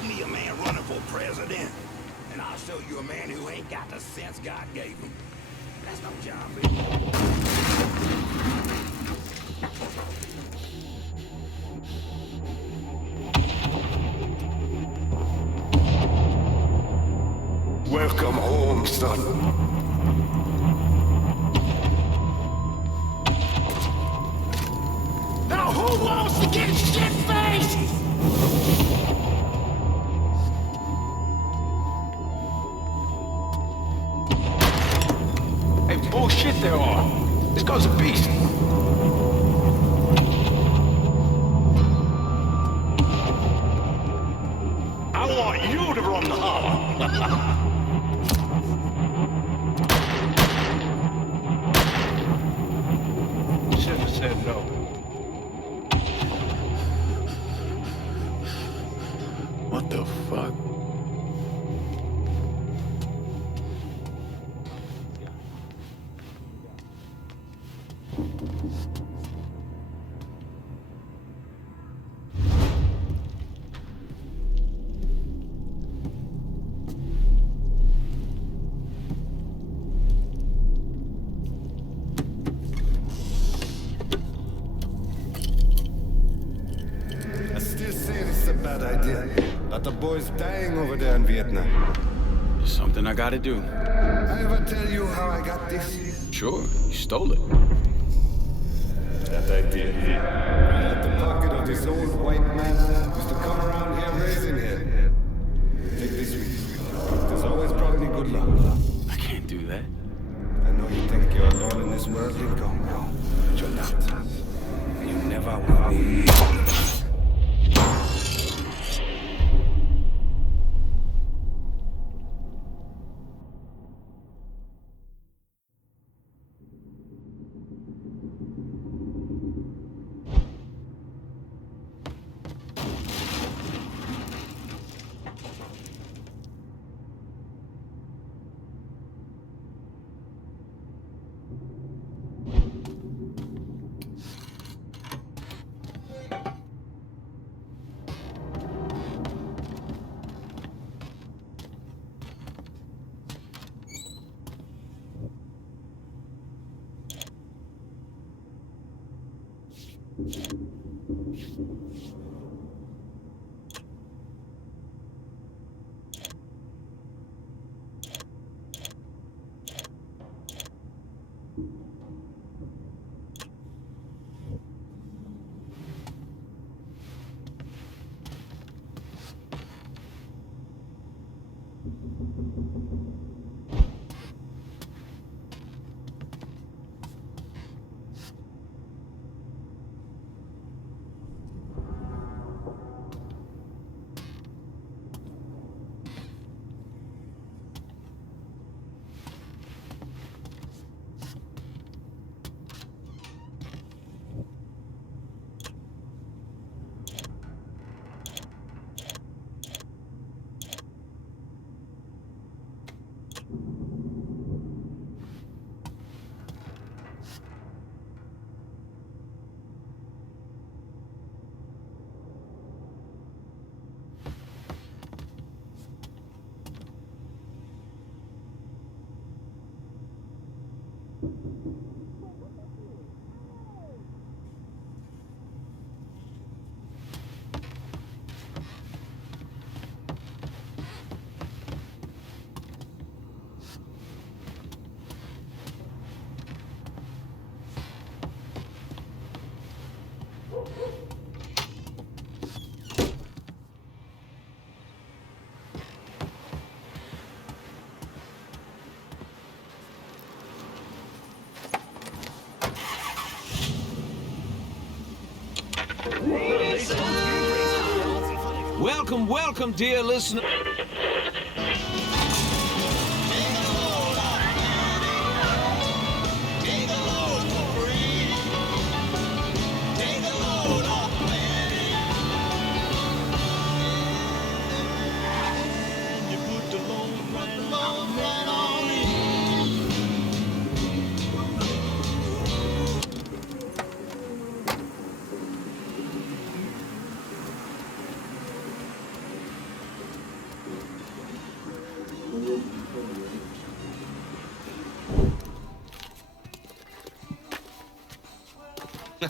Show me a man running for president, and I'll show you a man who ain't got the sense God gave him. That's no job, baby. Welcome home, son. Now who wants to get shit-faced? Hey, bullshit they are. This guy's a beast. I want you to run the holler. Should have said no. What the fuck? I still say this is a bad idea. Lot of boys dying over there in Vietnam. It's something I gotta do. I ever tell you how I got this? Sure, you stole it. That I did. Right out the pocket of this old white man used to come around here raising hell. Take this with you. There's always brought me good luck. I can't do that. I know you think you're alone in this world, Lincoln, but you're not. You never will be. Welcome, welcome, dear listener. You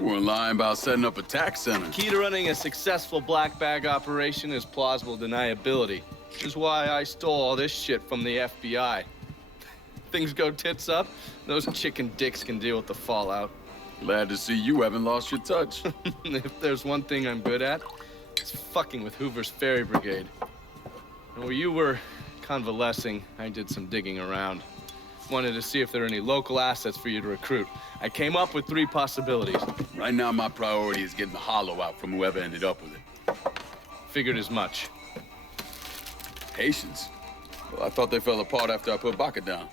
weren't lying about setting up a tax center. Key to running a successful black bag operation is plausible deniability, which is why I stole all this shit from the FBI. Things go tits up, those chicken dicks can deal with the fallout. Glad to see you haven't lost your touch. If there's one thing I'm good at, it's fucking with Hoover's Ferry Brigade. And while you were convalescing, I did some digging around. Wanted to see if there are any local assets for you to recruit. I came up with 3 possibilities. Right now, my priority is getting the hollow out from whoever ended up with it. Figured as much. Haitians? Well, I thought they fell apart after I put Baca down.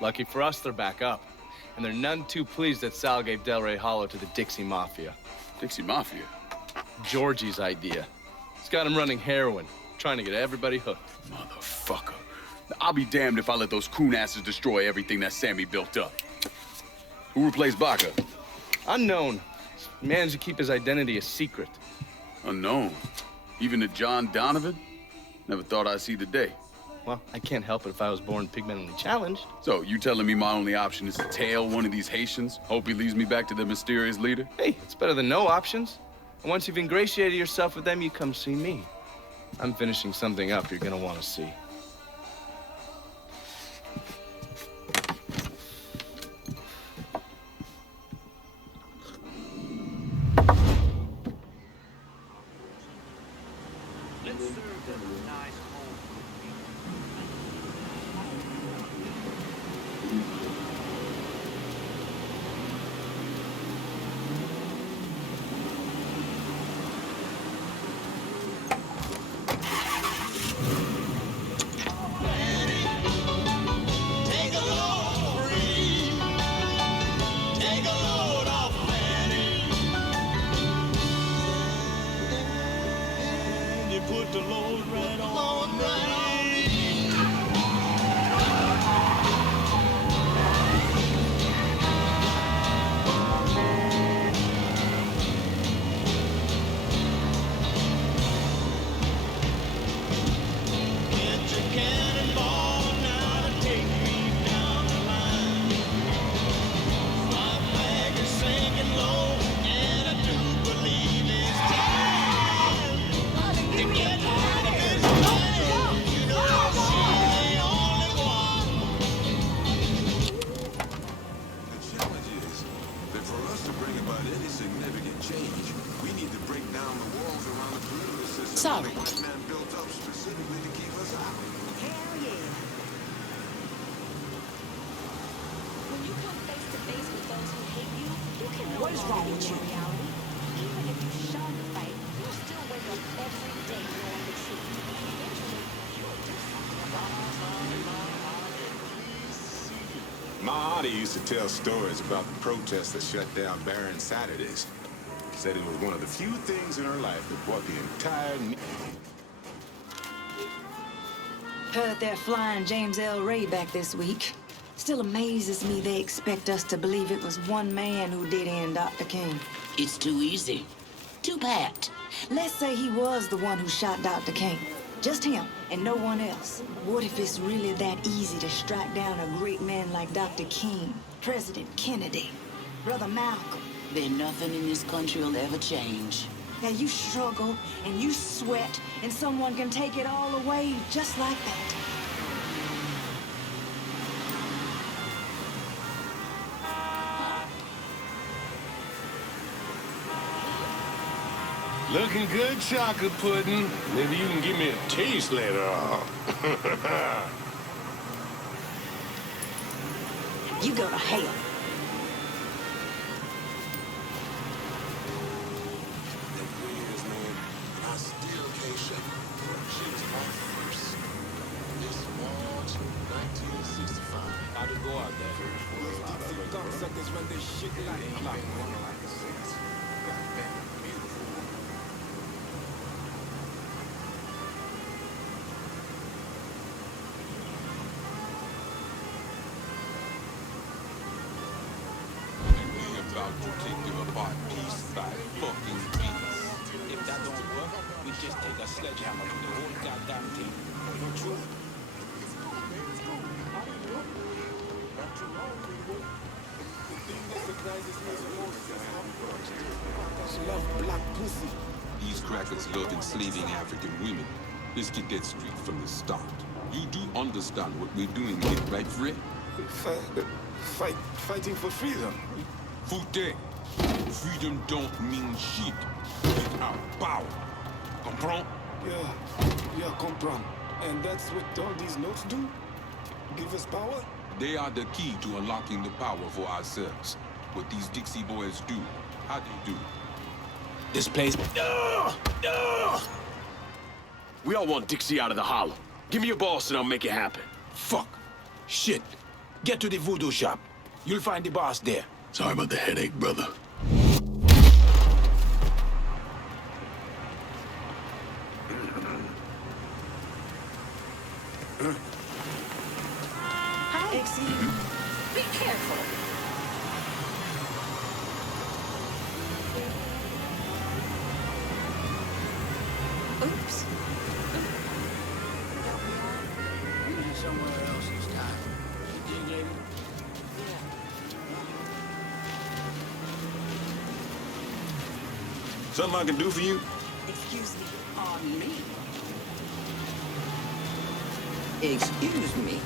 Lucky for us, they're back up. And they're none too pleased that Sal gave Delray Hollow to the Dixie Mafia. Dixie Mafia? Georgie's idea. He's got him running heroin, trying to get everybody hooked. Motherfucker. I'll be damned if I let those coon asses destroy everything that Sammy built up. Who replaced Baca? Unknown. Managed to keep his identity a secret. Unknown? Even to John Donovan? Never thought I'd see the day. Well, I can't help it if I was born pigmentally challenged. So, you telling me my only option is to tail one of these Haitians? Hope he leads me back to the mysterious leader? Hey, it's better than no options. And once you've ingratiated yourself with them, you come see me. I'm finishing something up you're gonna want to see. Sorry. What is wrong with you? Even if you shun the fight, you'll still wake up every day knowing the truth. Eventually, My auntie used to tell stories about the protests that shut down Barron Saturdays. Said it was one of the few things in her life that brought the entire... Heard they're flying James L. Ray back this week. Still amazes me they expect us to believe it was one man who did end Dr. King. It's too easy. Too pat. Let's say he was the one who shot Dr. King. Just him and no one else. What if it's really that easy to strike down a great man like Dr. King, President Kennedy, Brother Malcolm? Then nothing in this country will ever change. Now you struggle and you sweat and someone can take it all away just like that. Looking good, chocolate pudding. Maybe you can give me a taste later on. You go to hell. I did go out there. Suckers run this shit like clock. About to take them apart piece by fucking piece. If that don't work, we just take a sledgehammer to the whole goddamn thing. Love black pussy. These crackers love enslaving African women. Let's get that straight from the start. You do understand what we're doing here, right, Fred? Fighting for freedom. Fouté. Freedom don't mean shit. With our power. Comprend? Yeah, comprend. And that's what all these notes do? Give us power? They are the key to unlocking the power for ourselves. What these Dixie boys do, how they do. This place... We all want Dixie out of the hollow. Give me your boss and I'll make it happen. Fuck. Shit. Get to the voodoo shop. You'll find the boss there. Sorry about the headache, brother. Hi, Dixie. Be careful. Oops. We need somewhere else this time. You dig, lady? Something I can do for you? Excuse me. On me. Excuse me.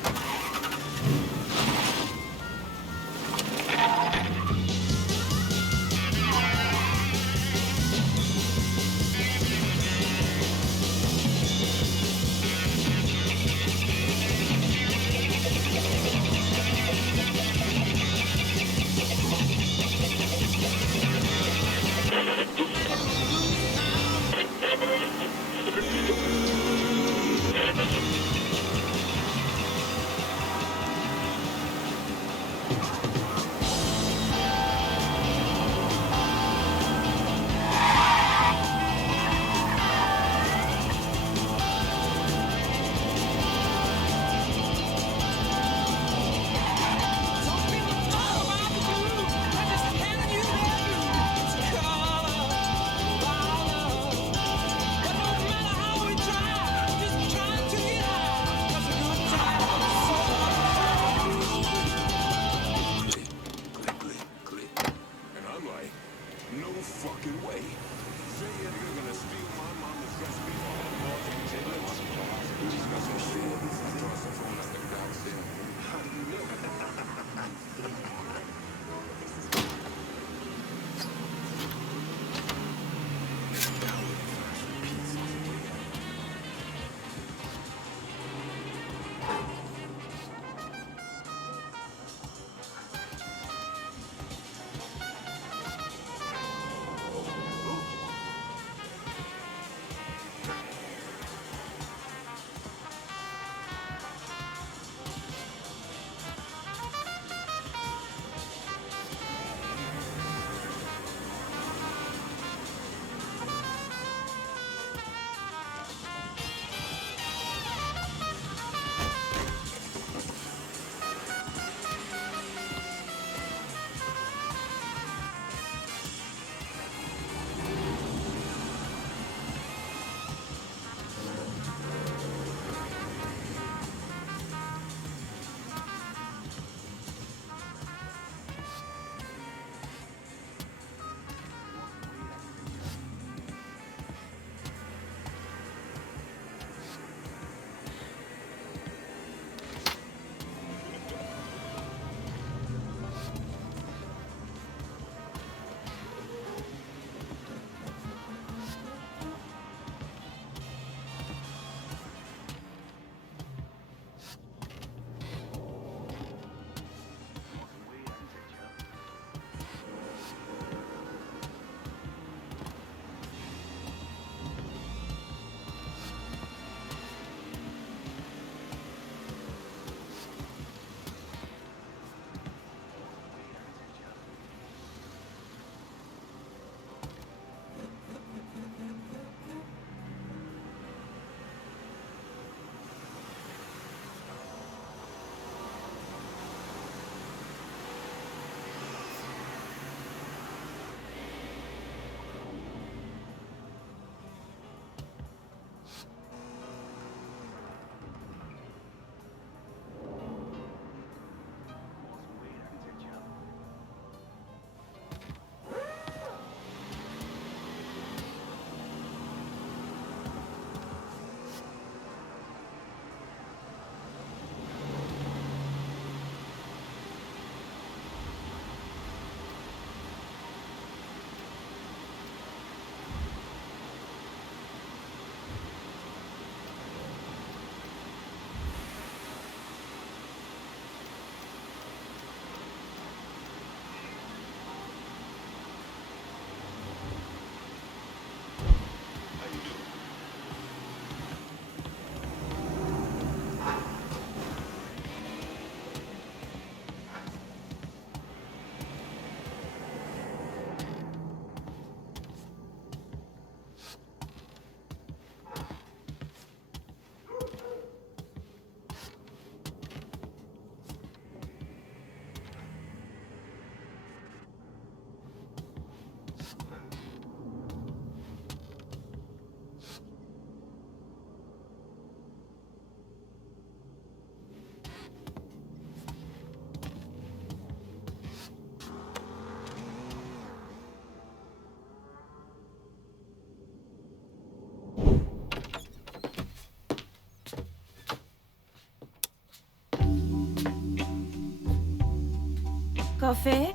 Coffee?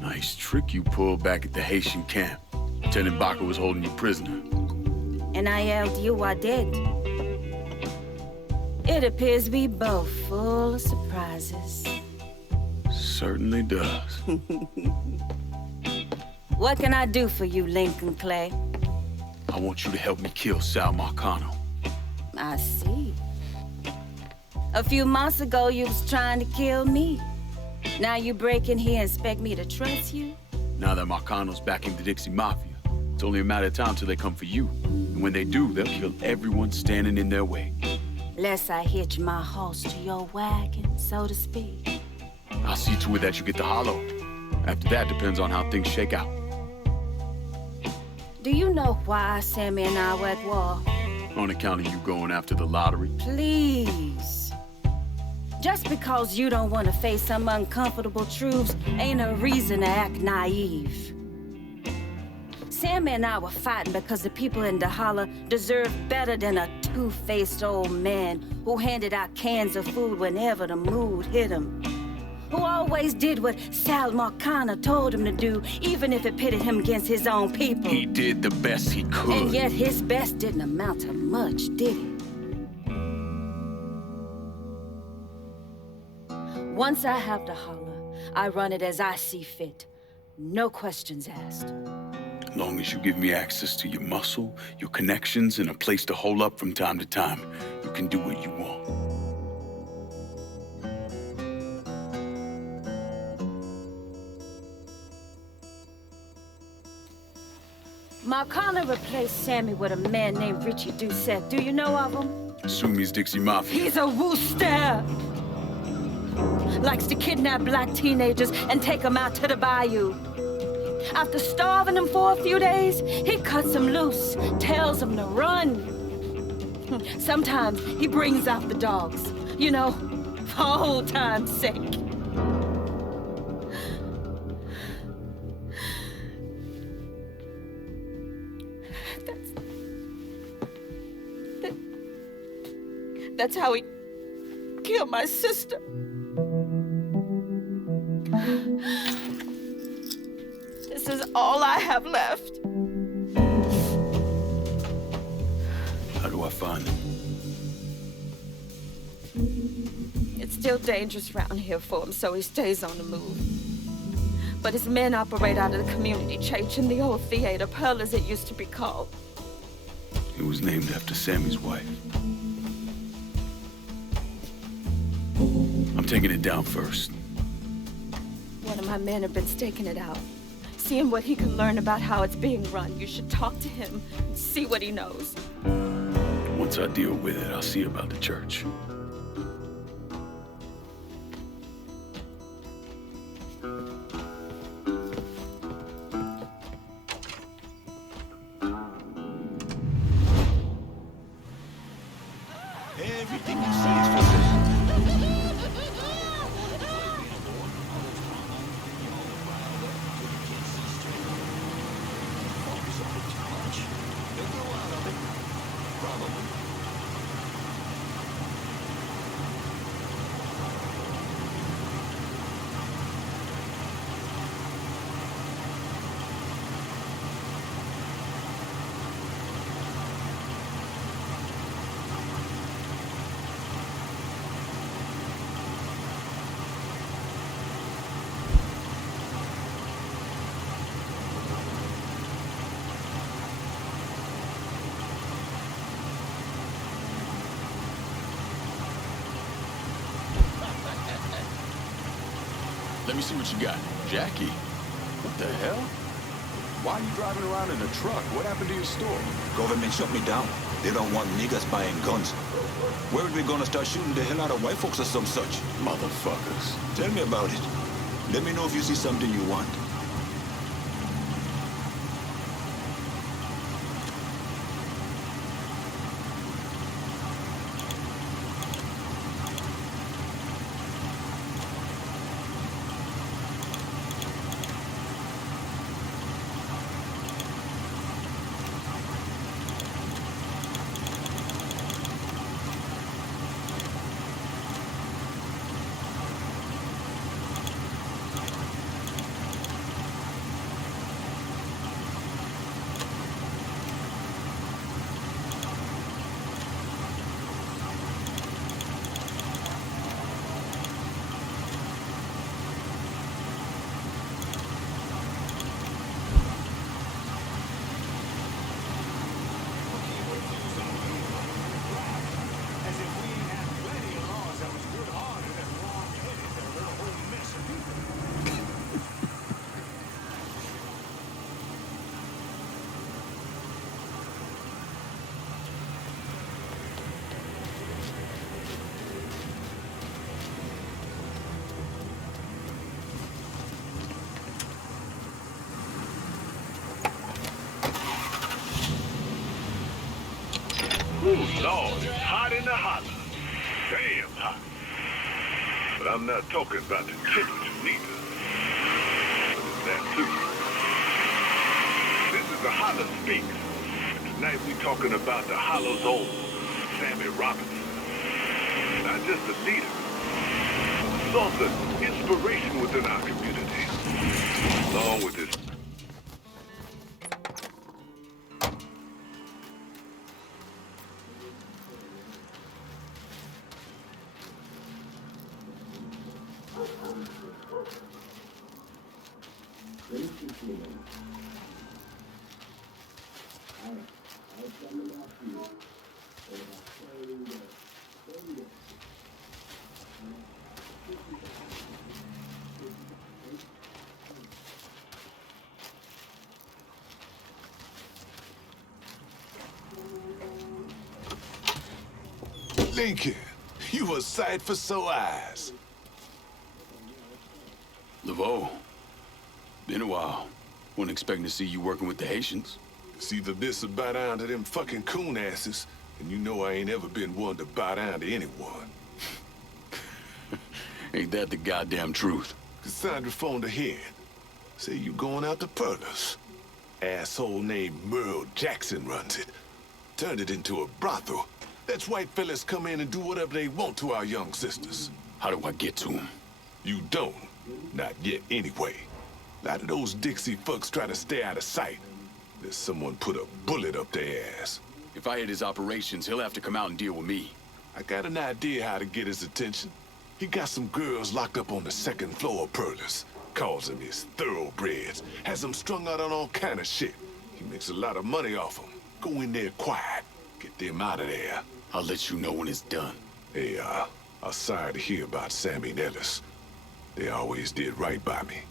Nice trick you pulled back at the Haitian camp. Lieutenant Baca was holding you prisoner. And I yelled you I did. It appears we both full of surprises. Certainly does. What can I do for you, Lincoln Clay? I want you to help me kill Sal Marcano. I see. A few months ago, you was trying to kill me. Now you break in here and expect me to trust you? Now that Marcano's backing the Dixie Mafia, it's only a matter of time till they come for you. And when they do, they'll kill everyone standing in their way. Lest I hitch my horse to your wagon, so to speak. I'll see to it that you get the hollow. After that, depends on how things shake out. Do you know why Sammy and I were at war? On account of you going after the lottery? Please. Just because you don't want to face some uncomfortable truths ain't a reason to act naive. Sammy and I were fighting because the people in the holler deserve better than a two-faced old man who handed out cans of food whenever the mood hit him. Who always did what Sal Marcano told him to do, even if it pitted him against his own people. He did the best he could. And yet his best didn't amount to much, did it? Once I have the holler, I run it as I see fit. No questions asked. As long as you give me access to your muscle, your connections, and a place to hole up from time to time, you can do what you want. Marcano replaced Sammy with a man named Richie Doucet. Do you know of him? Assume he's Dixie Mafia. He's a wooster! Likes to kidnap black teenagers and take them out to the bayou. After starving them for a few days, he cuts them loose, tells them to run. Sometimes he brings out the dogs, you know, for old time's sake. That's how he killed my sister. This is all I have left. How do I find him? It's still dangerous around here for him, so he stays on the move. But his men operate out of the community church in the old theater, Pearl as it used to be called. It was named after Sammy's wife. I'm taking it down first. One of my men have been staking it out, seeing what he can learn about how it's being run. You should talk to him and see what he knows. Once I deal with it, I'll see about the church. Everything you see is for sale. Let me see what you got. Jackie. What the hell? Why are you driving around in a truck? What happened to your store? Government shut me down. They don't want niggas buying guns. Where are we gonna start shooting the hell out of white folks or some such? Motherfuckers. Tell me about it. Let me know if you see something you want. Ooh, Lord, it's hot in the holler. Damn hot. But I'm not talking about the temperature neither. But it's that too. This is the Holler Speaks. And tonight we talking about the Hollow's own Sammy Robinson. Not just a leader, but a source of inspiration within our community. Along with his Lincoln, you a sight for sore eyes. Laveau, been a while. Wasn't expecting to see you working with the Haitians. It's either this or bow down to them fucking coon asses, and you know I ain't ever been one to bow down to anyone. Ain't that the goddamn truth? Cassandra phoned ahead. Say you going out to Perlas. Asshole named Merle Jackson runs it. Turned it into a brothel. That's white fellas come in and do whatever they want to our young sisters. How do I get to them? You don't. Not yet, anyway. A lot of those Dixie fucks try to stay out of sight. There's someone put a bullet up their ass. If I hit his operations, he'll have to come out and deal with me. I got an idea how to get his attention. He got some girls locked up on the second floor of Perlas. Calls them his thoroughbreds. Has them strung out on all kind of shit. He makes a lot of money off them. Go in there quiet. Get them out of there. I'll let you know when it's done. Hey, I'm sorry to hear about Sammy and Ellis. They always did right by me.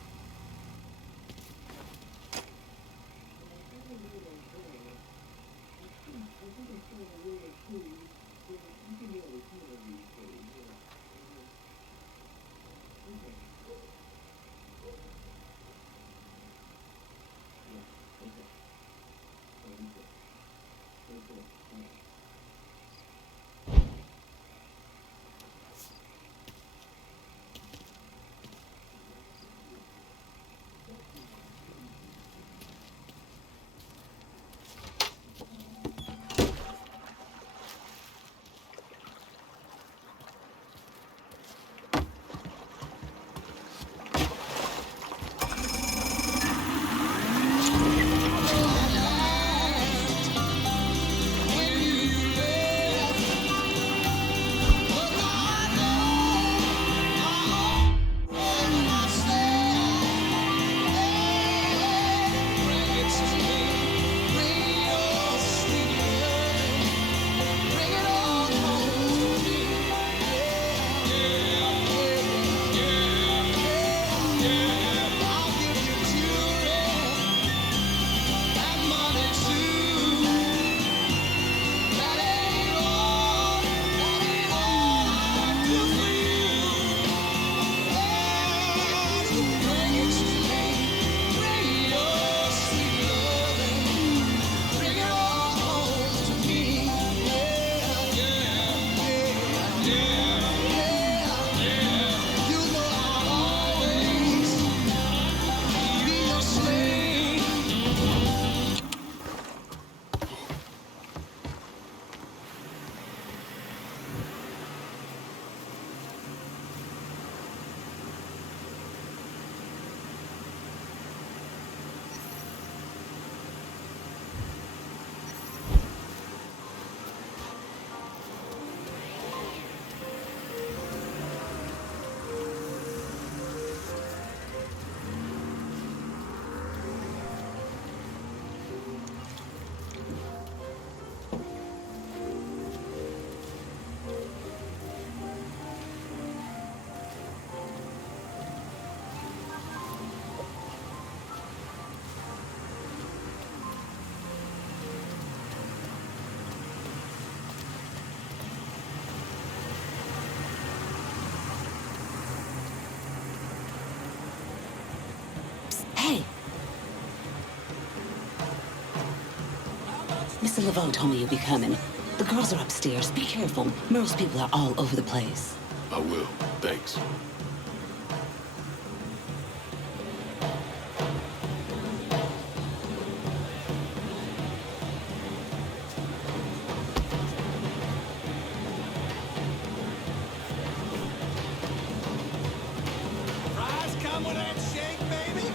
Hey. Mr. Laveau told me you'd be coming. The girls are upstairs. Be careful. Merle's people are all over the place. I will. Thanks. Fries come with that shake, baby.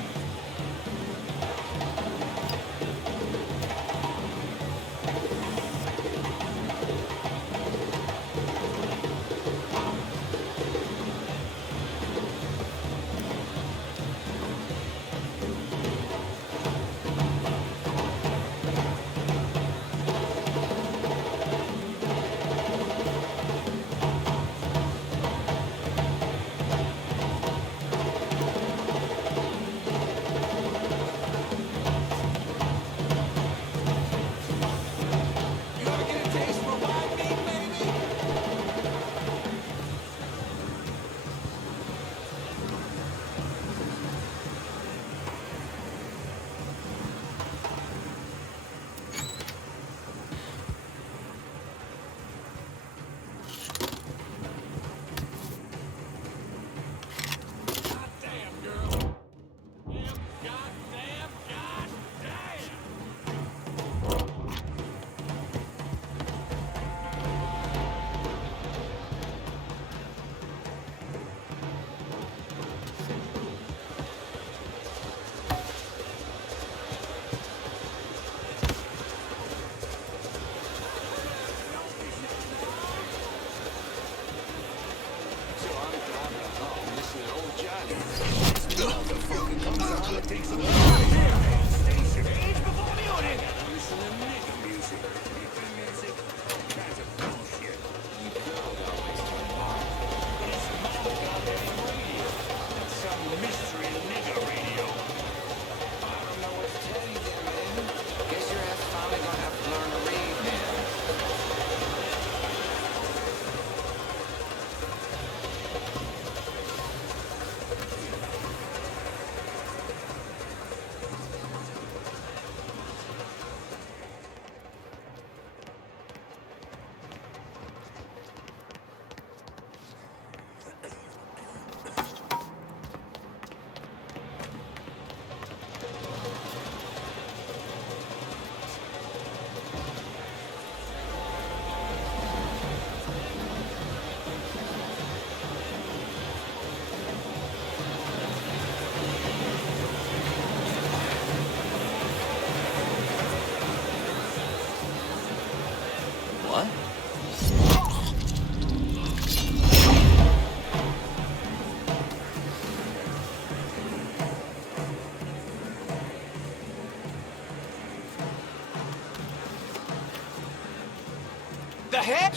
The heck?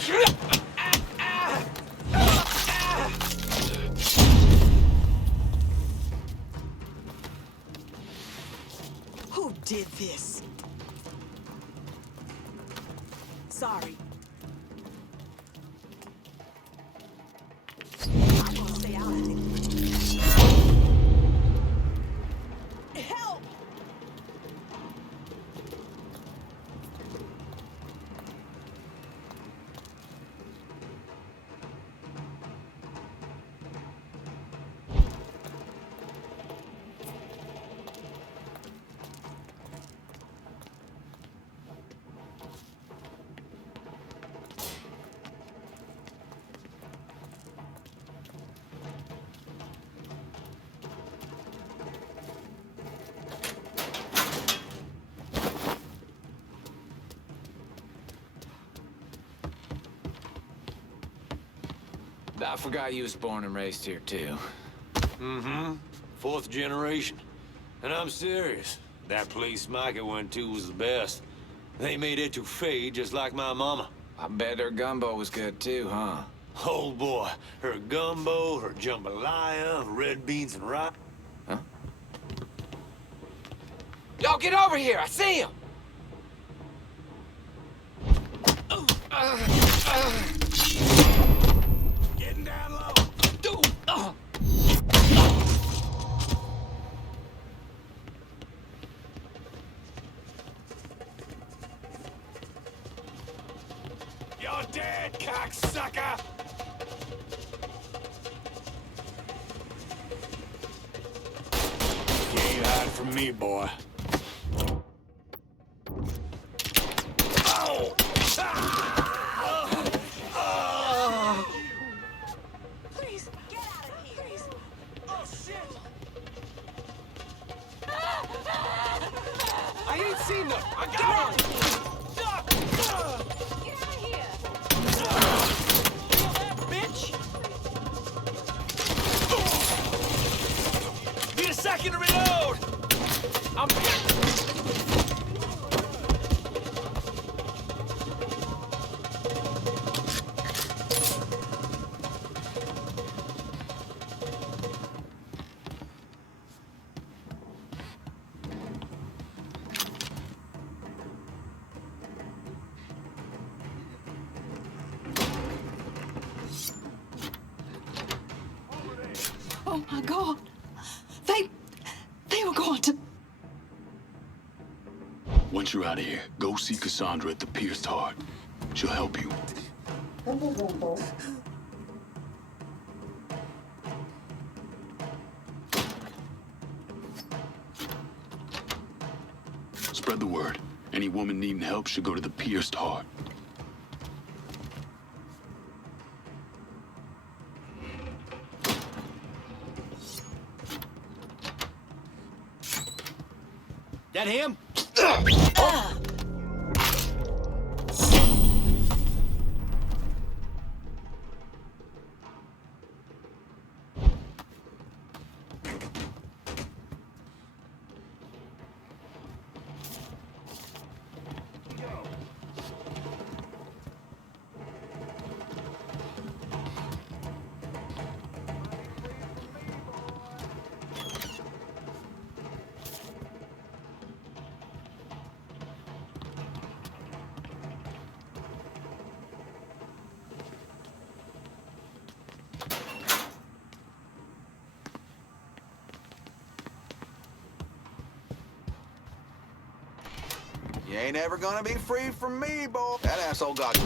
Who did this? Sorry. I'm gonna stay out of it. Help! I forgot you was born and raised here, too. Mm-hmm. 4th generation. And I'm serious. That place Micah went to was the best. They made etouffee just like my mama. I bet her gumbo was good, too, huh? Oh, boy. Her gumbo, her jambalaya, red beans and rice. Huh? Y'all get over here! I see him! Getting down low. dead, cocksucker! You ain't hiding from me, boy. Oh! Please, get out of here. Please. Oh, shit. I ain't seen them. I got them. Get out of here. Kill that bitch. Need a second to reload. Oh my God. They were going to. Once you're out of here, go see Cassandra at the Pierced Heart. She'll help you. Spread the word. Any woman needing help should go to the Pierced Heart. That him? You ain't ever gonna be free from me, boy. That asshole got you.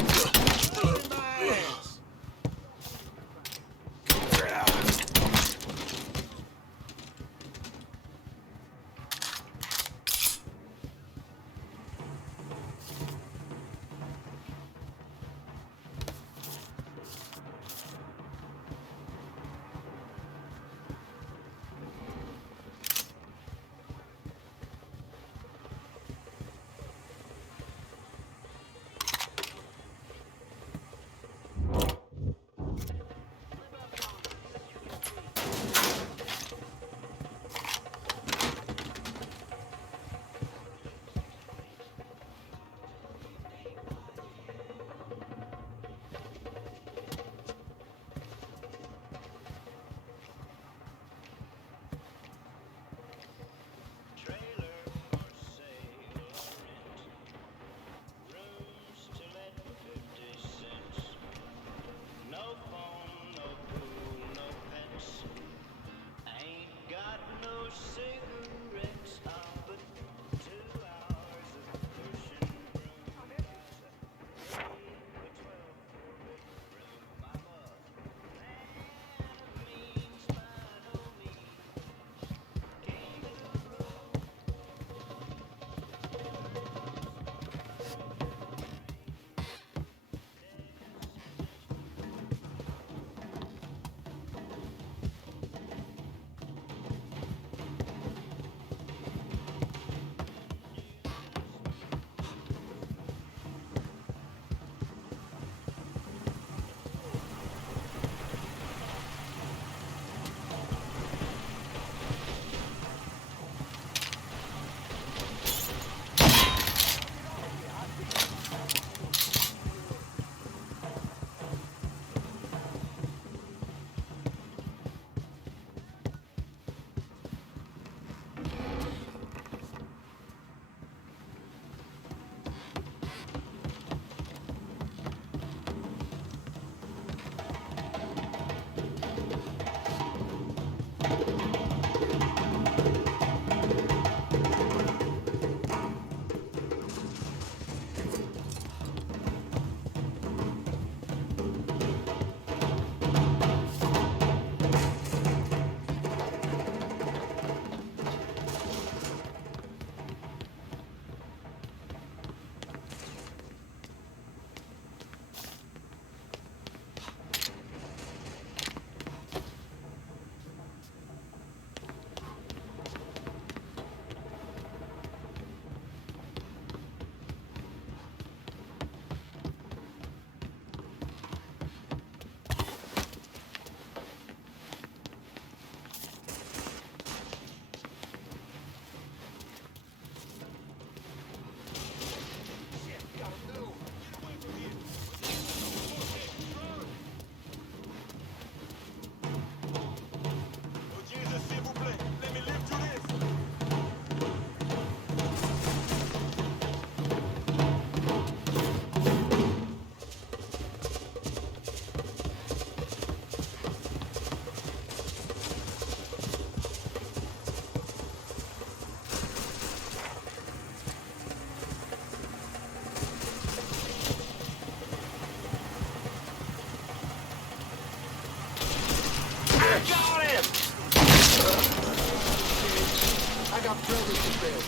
got buildings to build.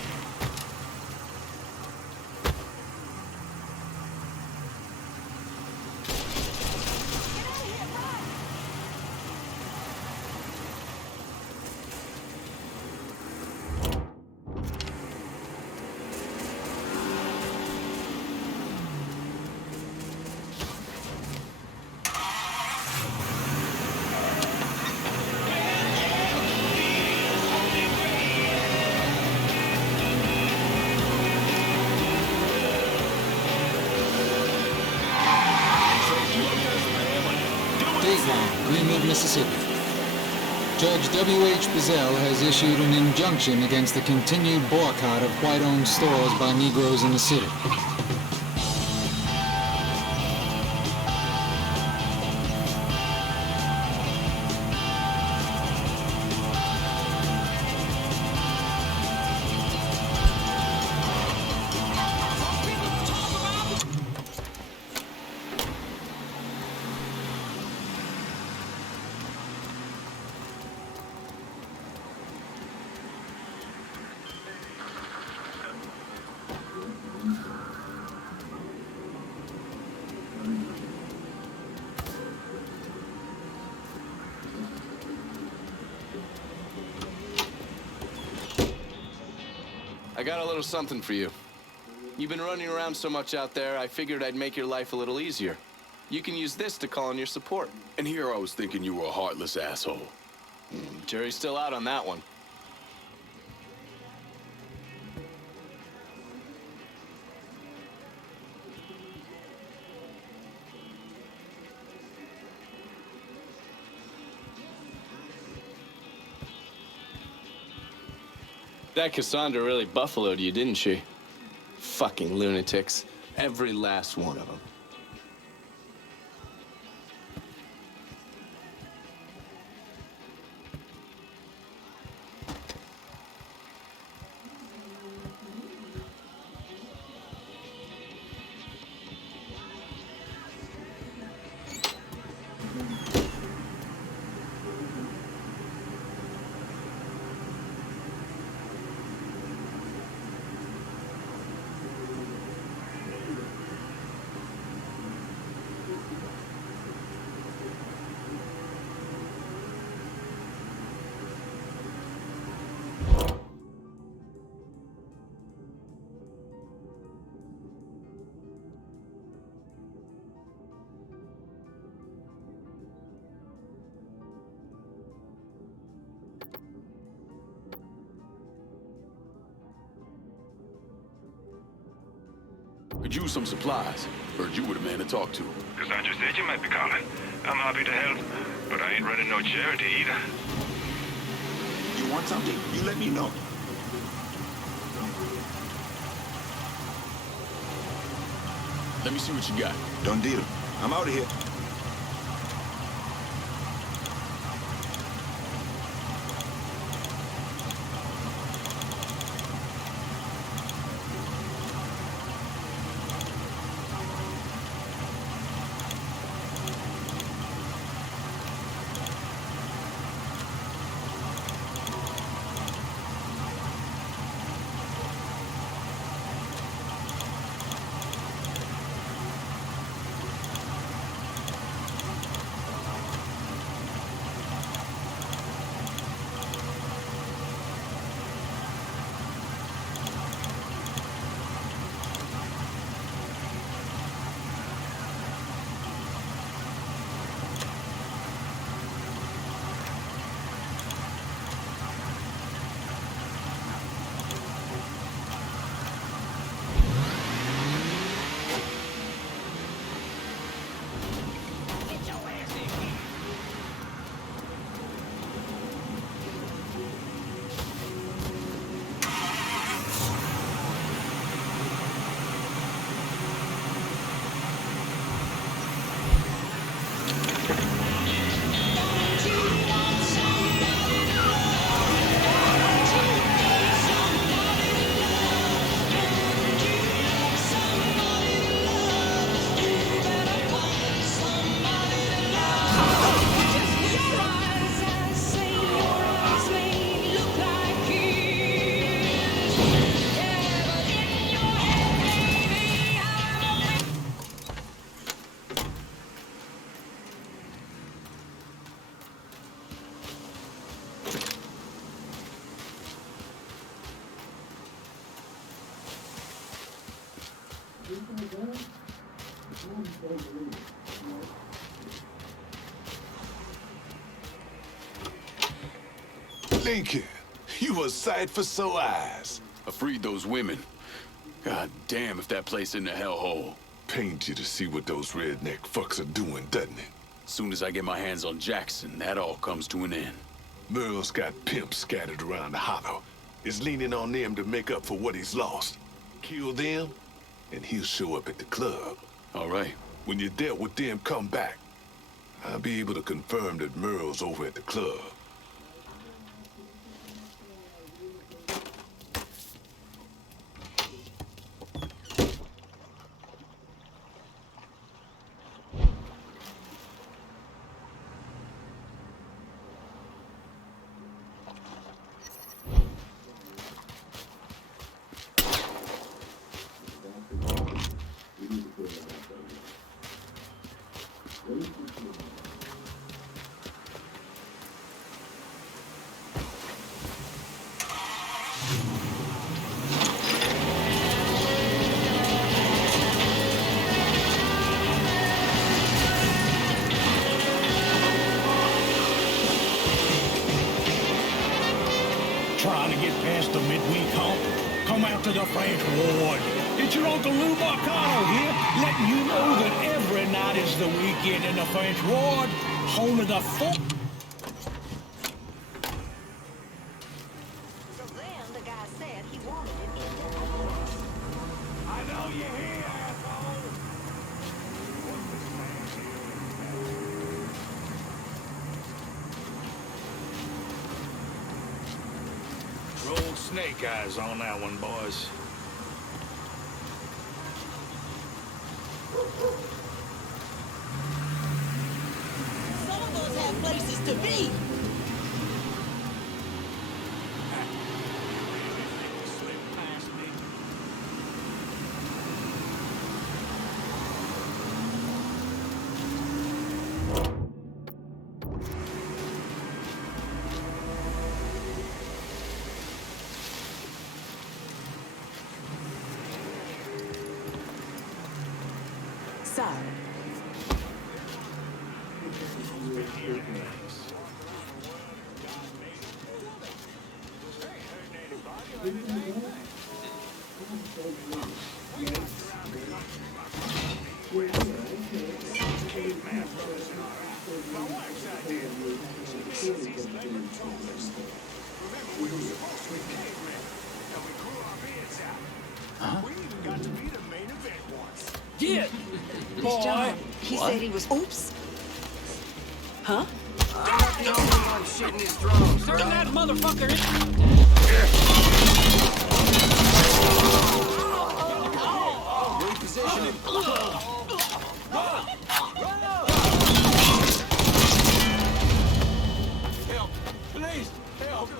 Greenwood, Mississippi. Judge W.H. Bazell has issued an injunction against the continued boycott of white-owned stores by Negroes in the city. I got a little something for you. You've been running around so much out there, I figured I'd make your life a little easier. You can use this to call in your support. And here I was thinking you were a heartless asshole. Jury's still out on that one. That Cassandra really buffaloed you, didn't she? Fucking lunatics. Every last one of them. Could use some supplies. Heard you were the man to talk to. Cassandra said you might be calling. I'm happy to help, but I ain't running no charity either. You want something? You let me know. Let me see what you got. Done deal. I'm out of here. Lincoln, you a sight for sore eyes. I freed those women. God damn if that place in the hellhole. Pains you to see what those redneck fucks are doing, doesn't it? As soon as I get my hands on Jackson, that all comes to an end. Merle's got pimps scattered around the hollow. Is leaning on them to make up for what he's lost. Kill them, and he'll show up at the club. All right. When you dealt with them, come back. I'll be able to confirm that Merle's over at the club. Trying to get past the midweek hump? Come out to the French Ward. It's your Uncle Lou Marcano here, letting you know that every night is the weekend in the French Ward, home of the folk. So then the guy said he wanted it in the I know you're here, asshole. Rolled snake eyes on that one, boys. Some of us have places to be. Sal. Get! It's John. He What? said he was. Oops. Huh? Turn that motherfucker in! Help! Please! Help!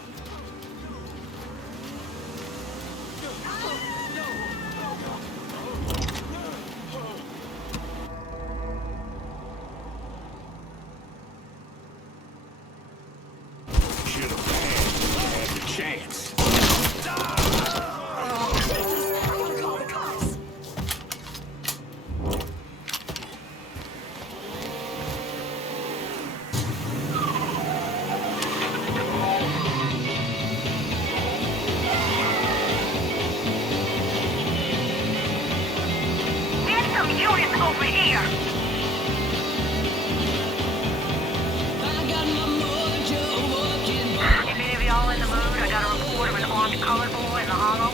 Should have had the chance. There's some units over here. If any of y'all in the mood, I got a report of an armed colored boy in the hollow.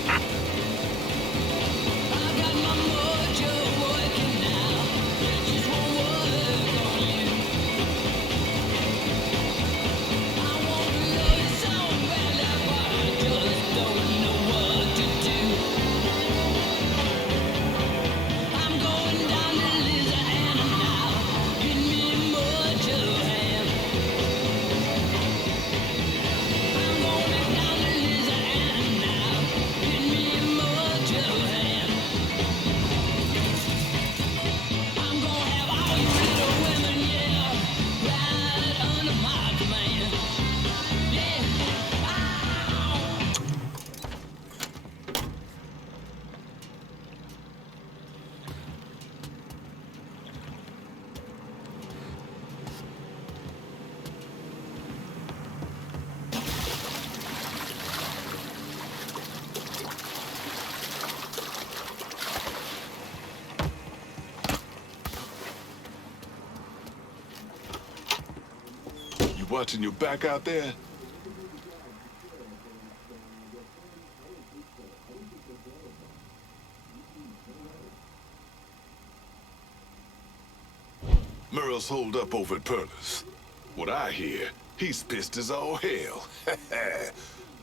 watching your back out there? Merle's holed up over at Perla's. What I hear, he's pissed as all hell.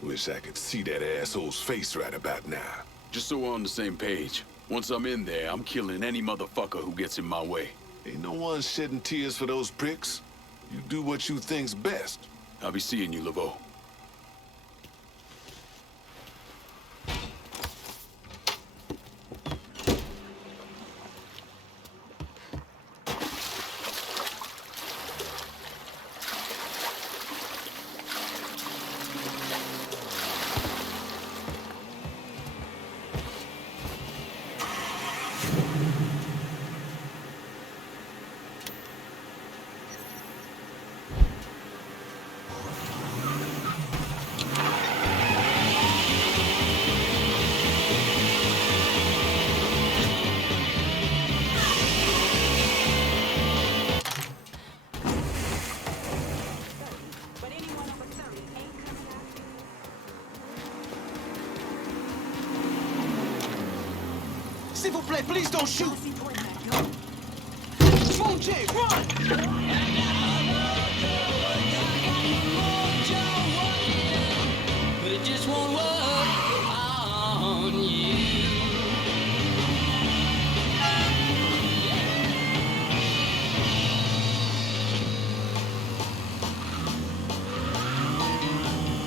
Wish I could see that asshole's face right about now. Just so we're on the same page. Once I'm in there, I'm killing any motherfucker who gets in my way. Ain't no one shedding tears for those pricks. You do what you think's best. I'll be seeing you, Laveau. S'il vous plaît, please don't shoot! Fonje, run! But it just won't work on you.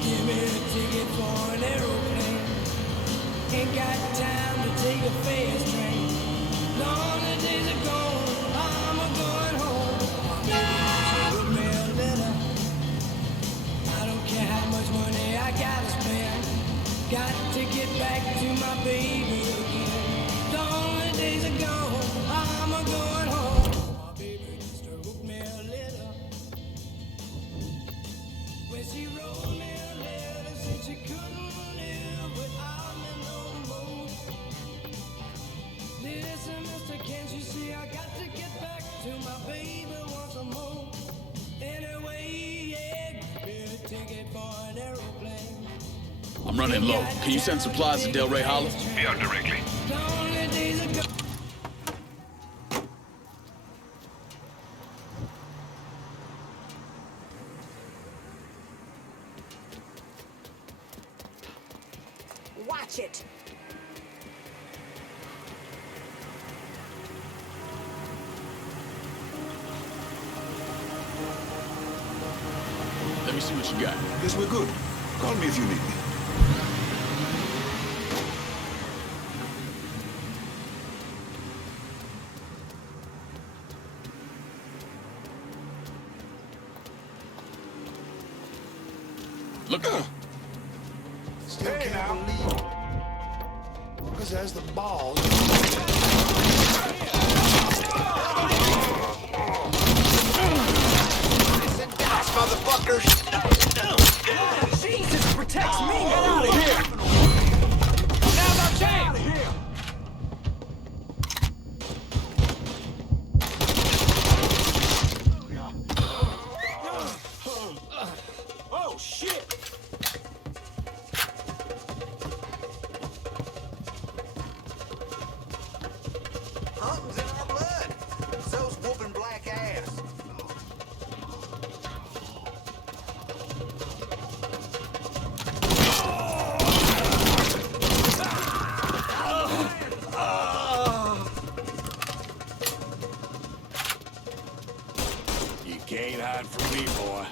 Give me a ticket for an aeroplane. Ain't got time to take a fast train. Long the days are gone, I'm a-going home. My baby wrote me a letter. I don't care how much money I gotta spend. Got to get back to my baby again. Long the days are gone, I'm a-going home. My baby just wrote me a letter. When she wrote me a letter, said she couldn't live without me no more. Listen, mister, can't you see I got to get back to my baby once more? Anyway, yeah, get a ticket for an aeroplane. I'm running low. Can you send supplies to Del Rey Hollow? Be out directly. Lonely days ago. Watch it. Let me see what you got. Guess we're good. Call me if you need me. Look out. Still can't believe because there's the balls. Motherfuckers! Jesus protects me! Get out of here! Now's our chance! Oh shit! Hunting's in our blood. So's whooping black ass. You can't hide from me, boy.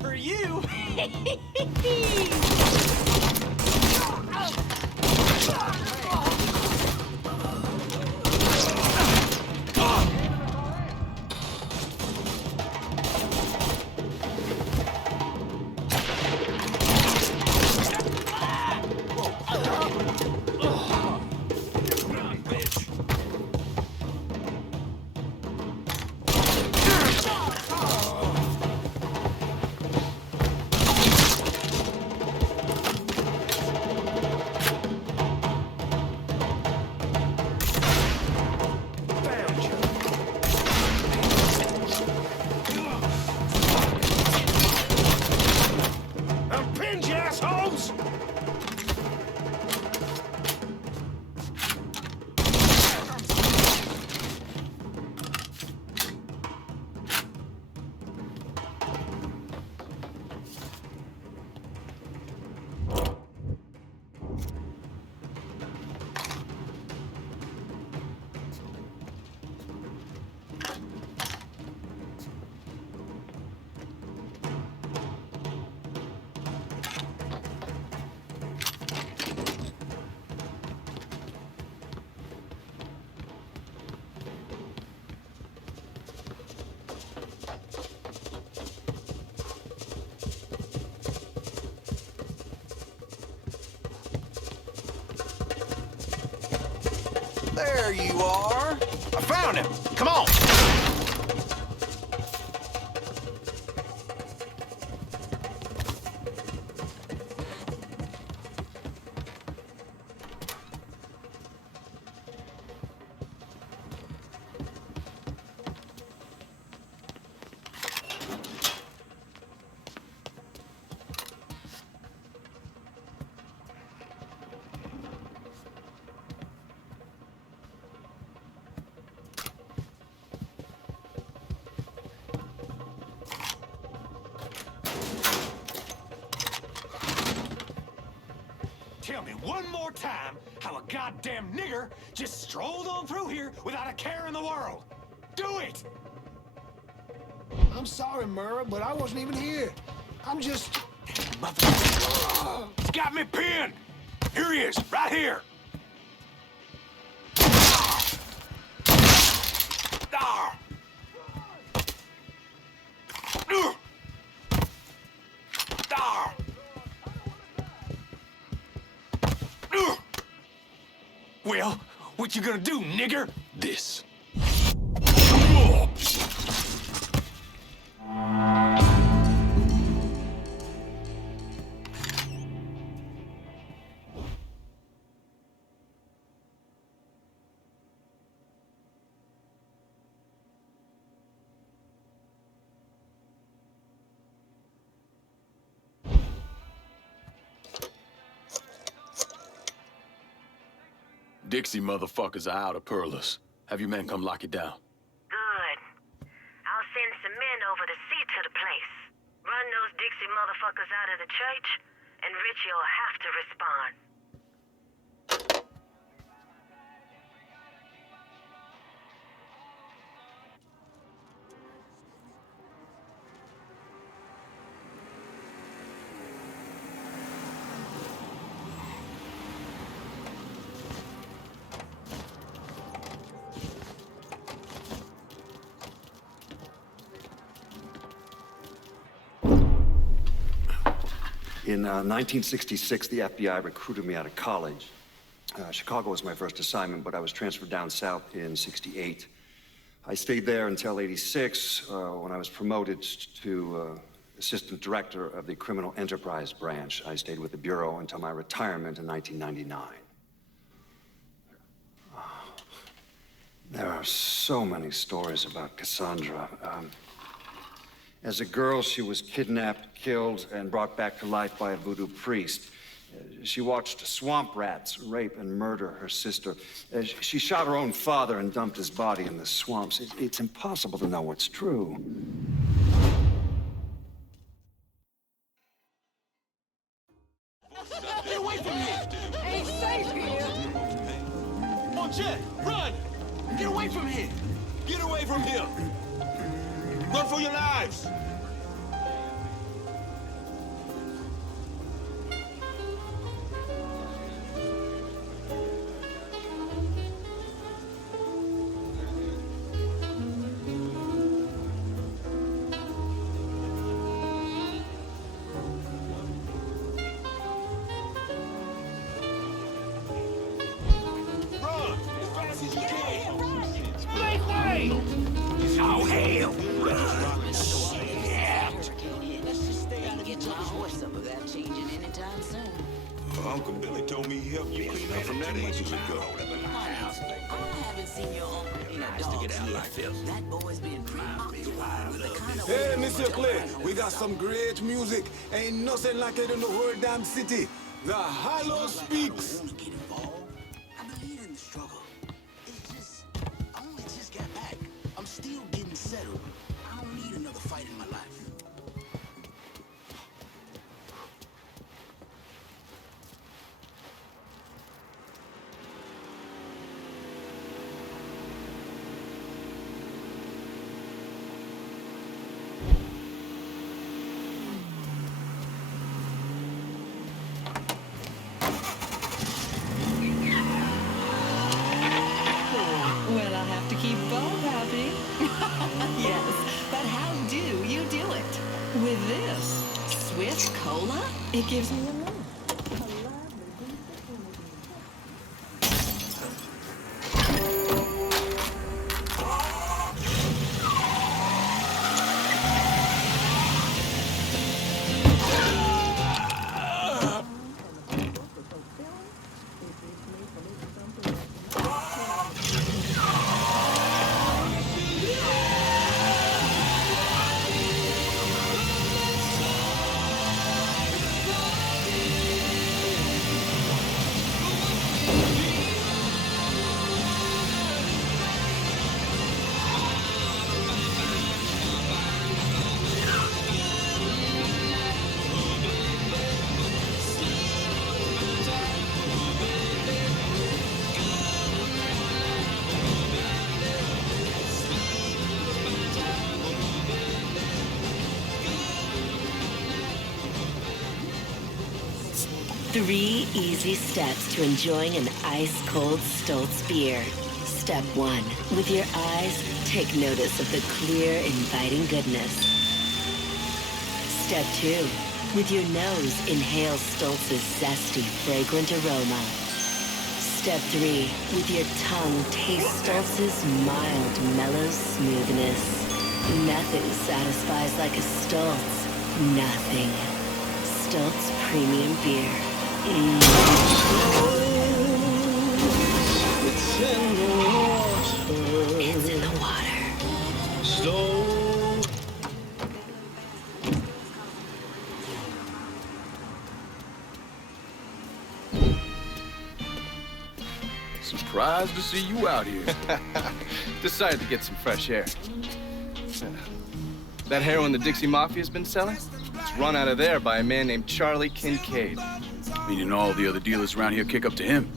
For you. you are. I found him. Come on. Tell me one more time how a goddamn nigger just strolled on through here without a care in the world. Do it! I'm sorry, Murrah, but I wasn't even here. I'm just... He's got me pinned! Here he is, right here! Ah! Ah! Well, what you gonna do, nigger? This. Dixie motherfuckers are out of Perlas. Have your men come lock it down. Good. I'll send some men over to see to the place. Run those Dixie motherfuckers out of the church, and Richie will have to respond. In 1966, the FBI recruited me out of college. Chicago was my first assignment, but I was transferred down south in '68. I stayed there until '86, when I was promoted to assistant director of the criminal enterprise branch. I stayed with the Bureau until my retirement in 1999. There are so many stories about Cassandra. As a girl, she was kidnapped, killed, and brought back to life by a voodoo priest. She watched swamp rats rape and murder her sister. She shot her own father and dumped his body in the swamps. It's impossible to know what's true. Get away from here! Ain't safe here! Oh, Jet, run! Get away from here! Get away from here! Run for your lives! Run! As fast as you can! Make way! Oh, hell! Uncle Billy told me he helped you clean up from that ages ago. I haven't seen your uncle in a dog year. That boy's been preoccupied with the kind of... Hey, Monsieur Clay, we got some great music. Ain't nothing like it in the whole damn city. The Hollow speaks. I believe in the struggle. It's just, I only just got back. I'm still getting settled. I don't need another fight in my life. Well, I'll have to keep both happy. Yes, but how do you do it? With this Swiss Cola? It gives me a lift. 3 easy steps to enjoying an ice-cold Stoltz beer. Step 1. With your eyes, take notice of the clear, inviting goodness. Step 2. With your nose, inhale Stoltz's zesty, fragrant aroma. Step 3. With your tongue, taste Stoltz's mild, mellow smoothness. Nothing satisfies like a Stoltz. Nothing. Stoltz Premium Beer. It's in the water. It's in the water. Slow. Surprised to see you out here. Decided to get some fresh air. That heroin the Dixie Mafia's been selling? It's run out of there by a man named Charlie Kincaid. Meaning all the other dealers around here kick up to him.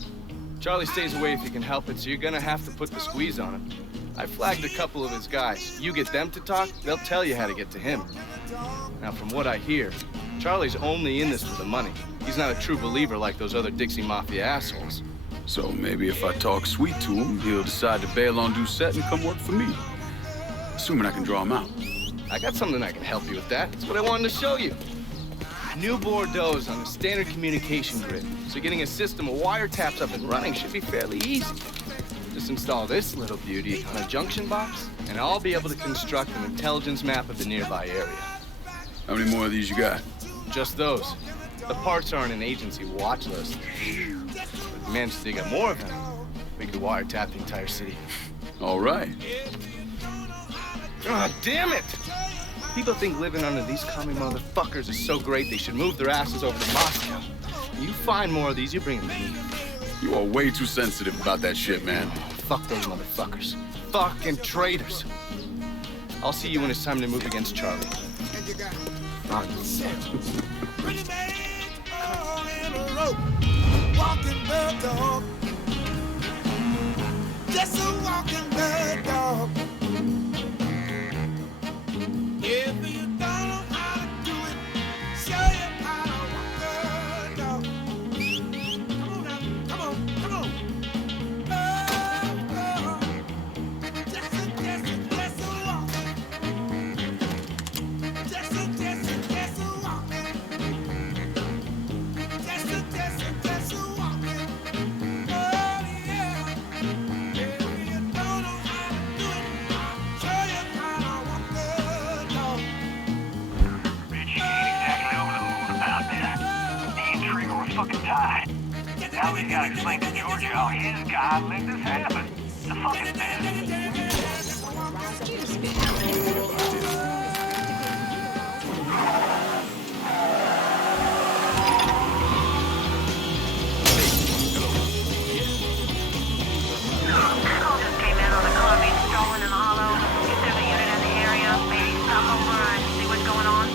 Charlie stays away if he can help it, so you're gonna have to put the squeeze on him. I flagged a couple of his guys. You get them to talk, they'll tell you how to get to him. Now, from what I hear, Charlie's only in this for the money. He's not a true believer like those other Dixie Mafia assholes. So maybe if I talk sweet to him, he'll decide to bail on Doucet and come work for me. Assuming I can draw him out. I got something that can help you with that. That's what I wanted to show you. New Bordeaux on the standard communication grid, so getting a system of wiretaps up and running should be fairly easy. Just install this little beauty on a junction box, and I'll be able to construct an intelligence map of the nearby area. How many more of these you got? Just those. The parts are on an agency watch list. If we manage to dig up more of them, we could wiretap the entire city. All right. God damn it! People think living under these commie motherfuckers is so great they should move their asses over to Moscow. You find more of these, you bring them to me. You are way too sensitive about that shit, man. Fuck those motherfuckers. Fucking traitors. I'll see you when it's time to move against Charlie. Walking bird dog. Just a walking bird dog. If you don't know how to do it, show you how to walk bird dog. Come on now, come on, come on. Oh, just a walking. Just a walking. Just a walking. Oh yeah. If you don't know how to do it, show you how to walk bird dog. Richie ain't exactly over the moon about this. Me and Trigger were fucking tied. Now he's gotta explain to Georgia how his guy let this happen. The fucking mess. Call just came in on a car being stolen in the hollow. If there's a unit in the area, maybe stop over and see what's going on.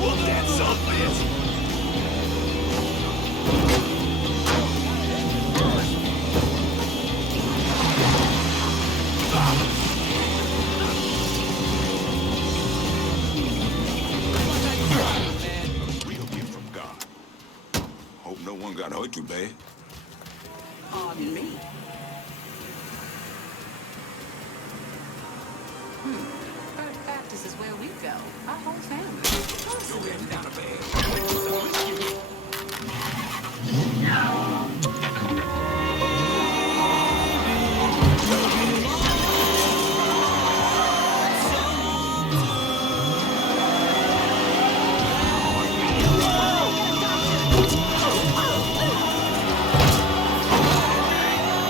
Whoop that son of a bitch. Real gift from God. Hope no one got hurt too bad. Pardon me. First Baptist is where we go. Our whole family.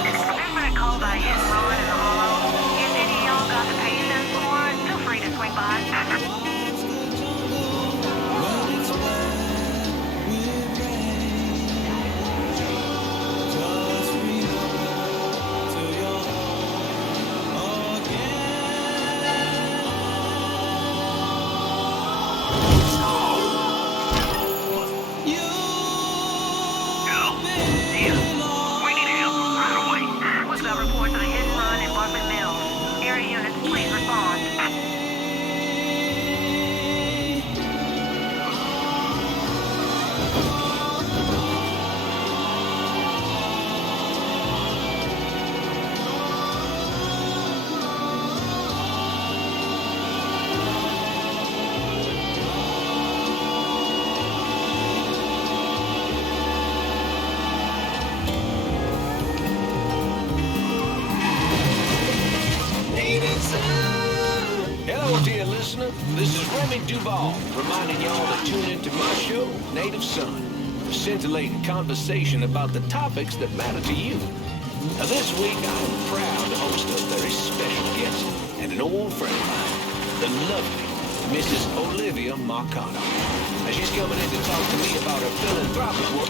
There's been a call by hit and run in the hollow. If any of y'all got the patience for it, feel free to swing by. Hello, dear listener. This is Remy Duval, reminding y'all to tune into my show, Native Son. A scintillating conversation about the topics that matter to you. Now, this week, I'm proud to host a very special guest and an old friend of mine, the lovely Mrs. Olivia Marcano. Now, she's coming in to talk to me about her philanthropic work.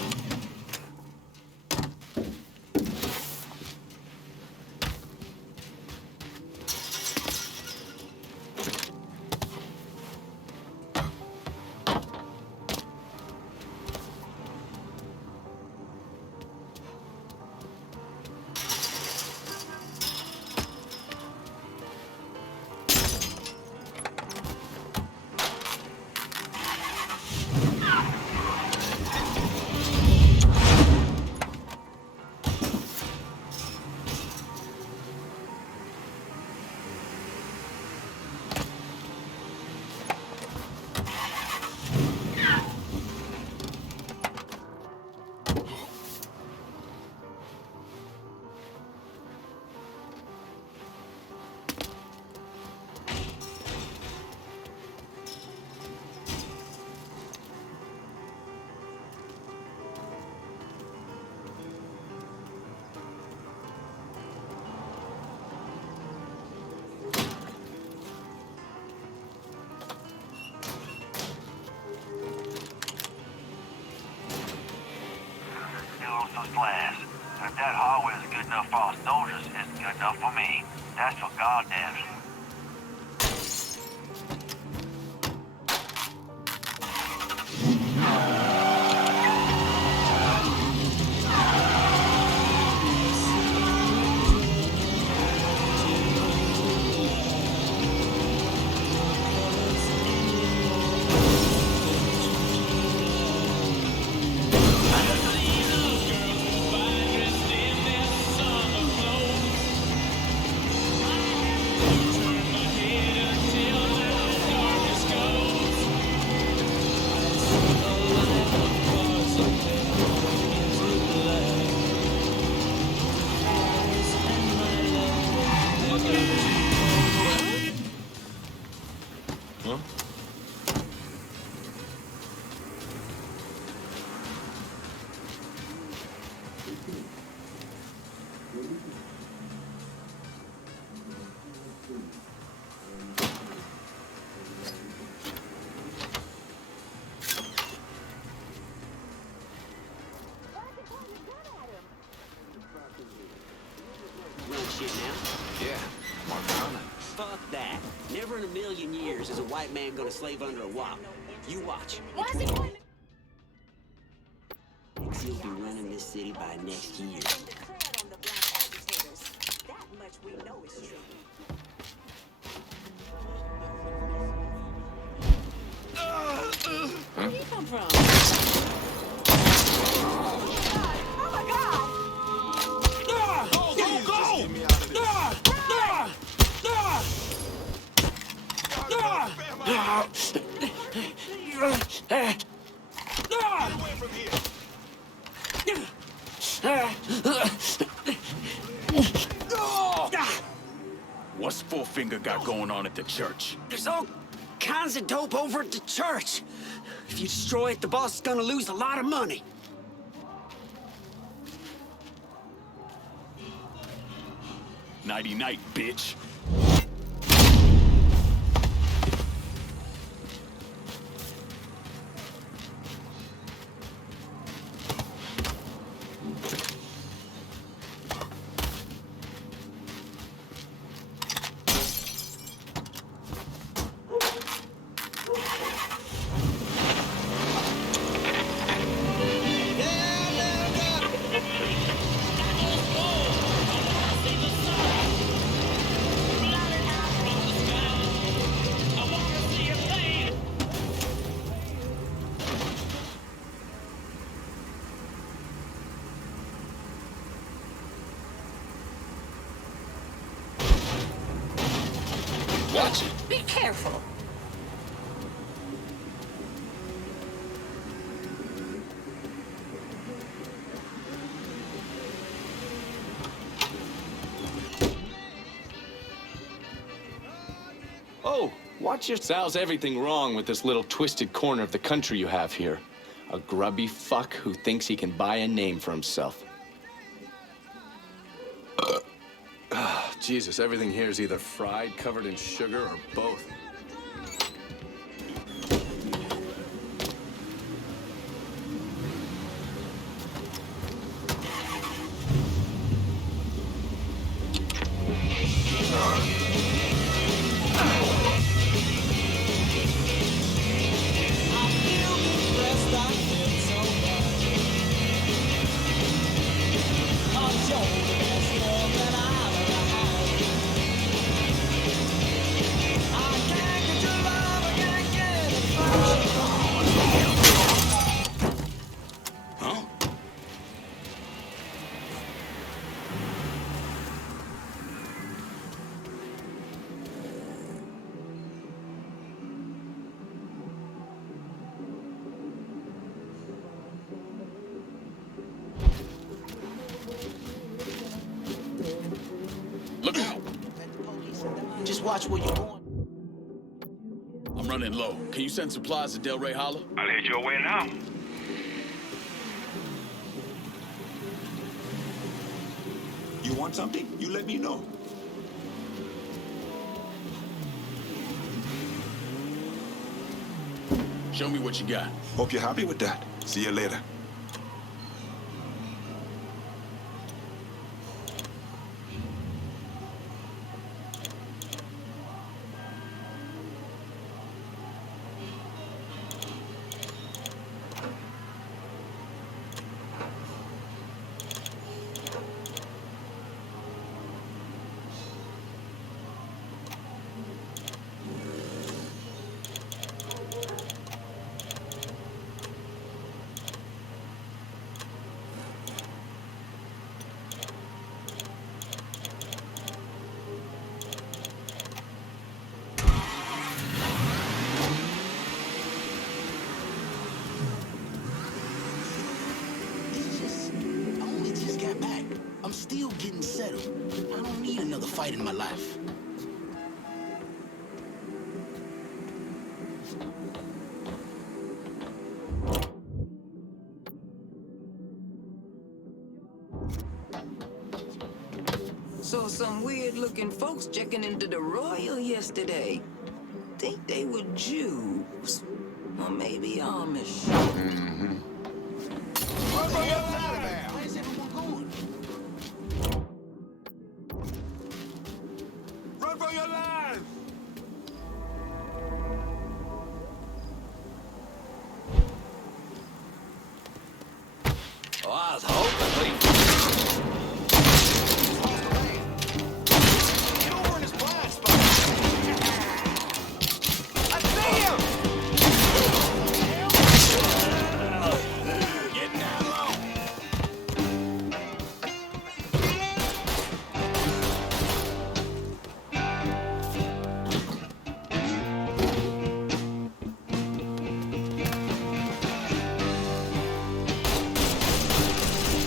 Blast. If that hardware is good enough for our soldiers, it's good enough for me. That's for goddamn sure. Fuck that. Never in a million years is a white man gonna slave under a wop. You watch. He'll be running this city by next year. That much we know is true. Where do you come from? Oh my God! What's Four-Finger got going on at the church? There's all kinds of dope over at the church. If you destroy it, the boss is gonna lose a lot of money. Nighty-night, bitch. Watch it. Be careful. Oh, watch your... Sal's everything wrong with this little twisted corner of the country you have here. A grubby fuck who thinks he can buy a name for himself. Jesus, everything here is either fried, covered in sugar, or both. Look out! Just watch where you're going. I'm running low. Can you send supplies to Delray Hollow? I'll head your way now. You want something? You let me know. Show me what you got. Hope you're happy with that. See you later. I'm still getting settled. I don't need another fight in my life. Saw some weird-looking folks checking into the Royal yesterday. Think they were Jews. Or maybe Amish. Run for your life! Where's everyone going? Run for your lives! Oh, I was hoping we... Get over in his blind spot! I see him! Getting down low.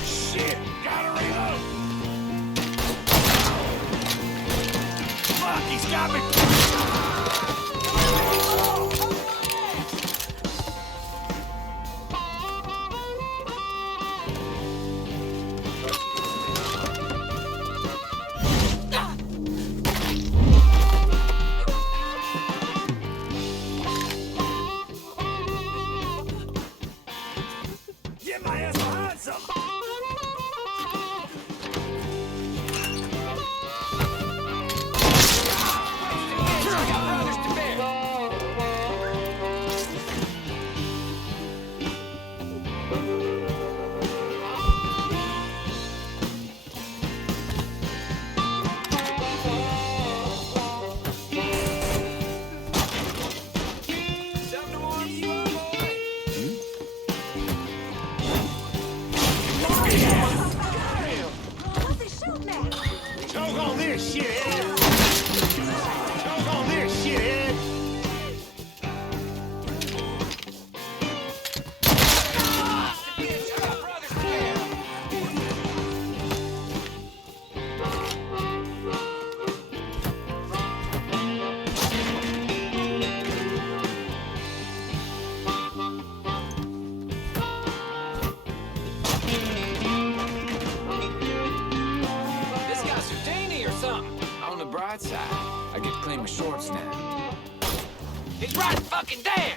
Shit! Gotta reload! Fuck, he's got me! Get my ass behind some! Sure, I got brothers to bear. I get to claim my shorts now. He's right fucking there!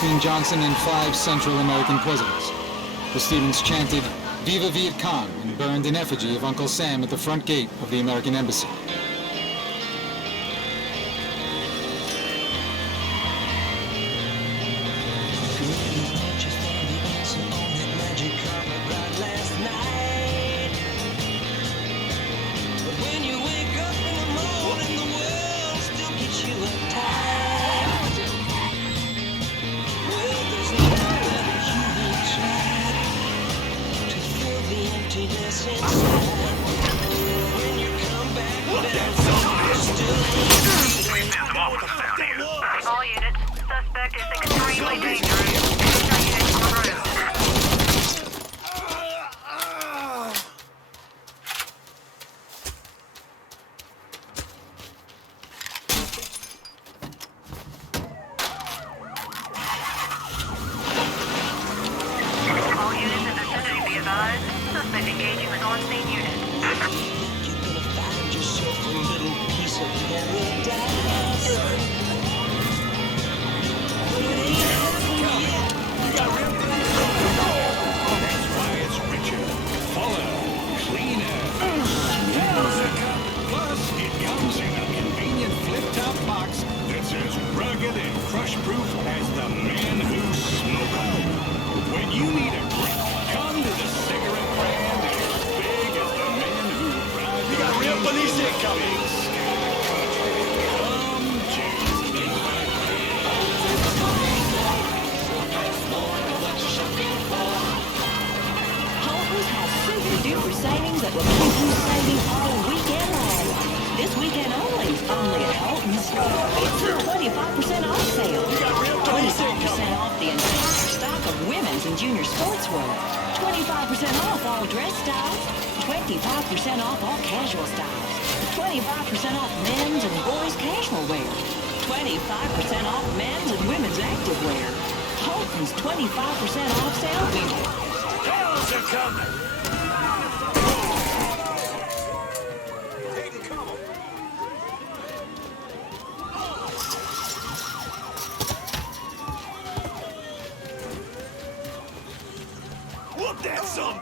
Between Johnson and 5 Central American presidents. The Stevens chanted, "Viva Viet Cong," and burned an effigy of Uncle Sam at the front gate of the American embassy. suspect is extremely dangerous. Extra units en route. All units in the vicinity be advised. Suspect engaging with on-scene unit. You're gonna find yourself a little piece of paradise. That's why it's richer, fuller, cleaner, smoother. Plus, it comes in a convenient flip-top box that's as rugged and crush-proof as the men who smoke 'em. When you need a grip, come to the cigarette brand as big as the men who ride. You got real police incoming. Holton's has super-duper savings that will keep you saving all weekend long. This weekend only at Holton's. It's a 25% off sale. 25% off the entire stock of women's and junior sportswear. 25% off all dress styles. 25% off all casual styles. 25% off men's and boys' casual wear. 25% off men's and women's activewear. Holton's 25% off sale. Hell's a coming! Whoop that son!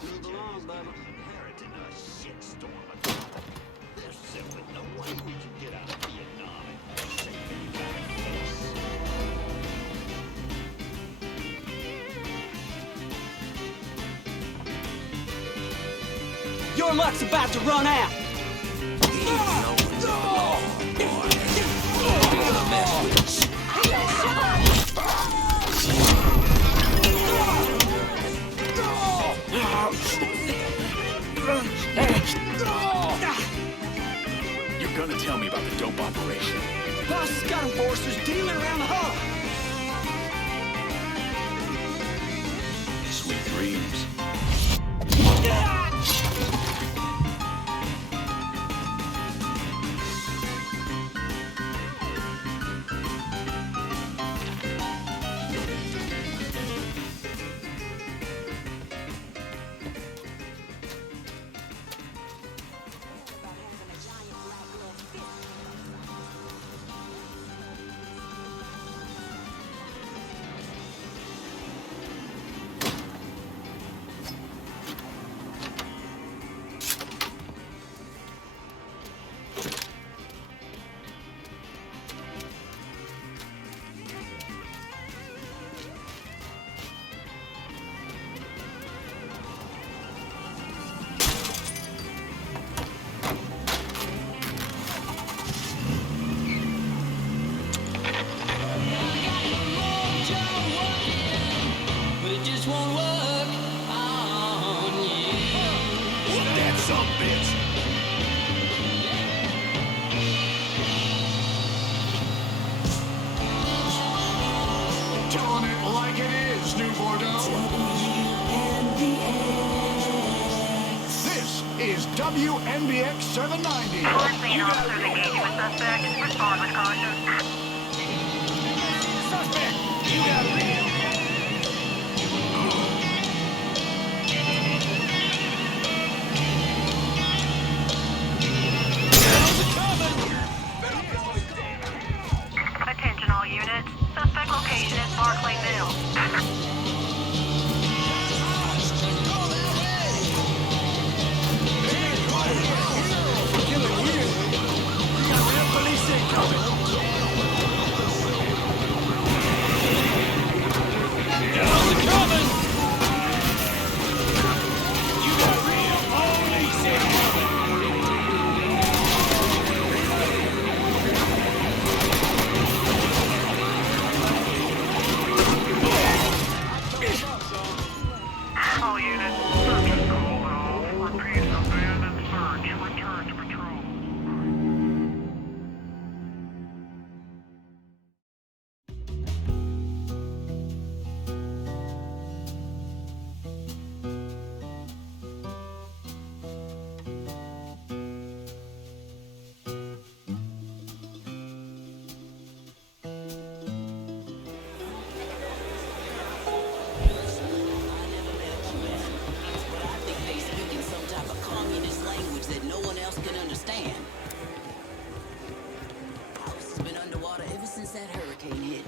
Just move along, Bubba. Inheriting a shitstorm of trouble. There's simply no way we can get out of Vietnam and save anybody's face. Your luck's about to run out. You're gonna tell me about the dope operation. Boss has got enforcers dealing around the hall. Sweet dreams. Telling it like it is, New Bordeaux. This is WNBX 790. Corsair officers engaging with suspect. Respond with caution. Suspect, you got real. Attention all units. Suspect location is Barclayville. Killing weird. We got real police incoming. All units. Search is called off. Repeat, abandoned search. Return to patrol. They speak in some type of communist language that no one else can understand. House has been underwater ever since that hurricane hit.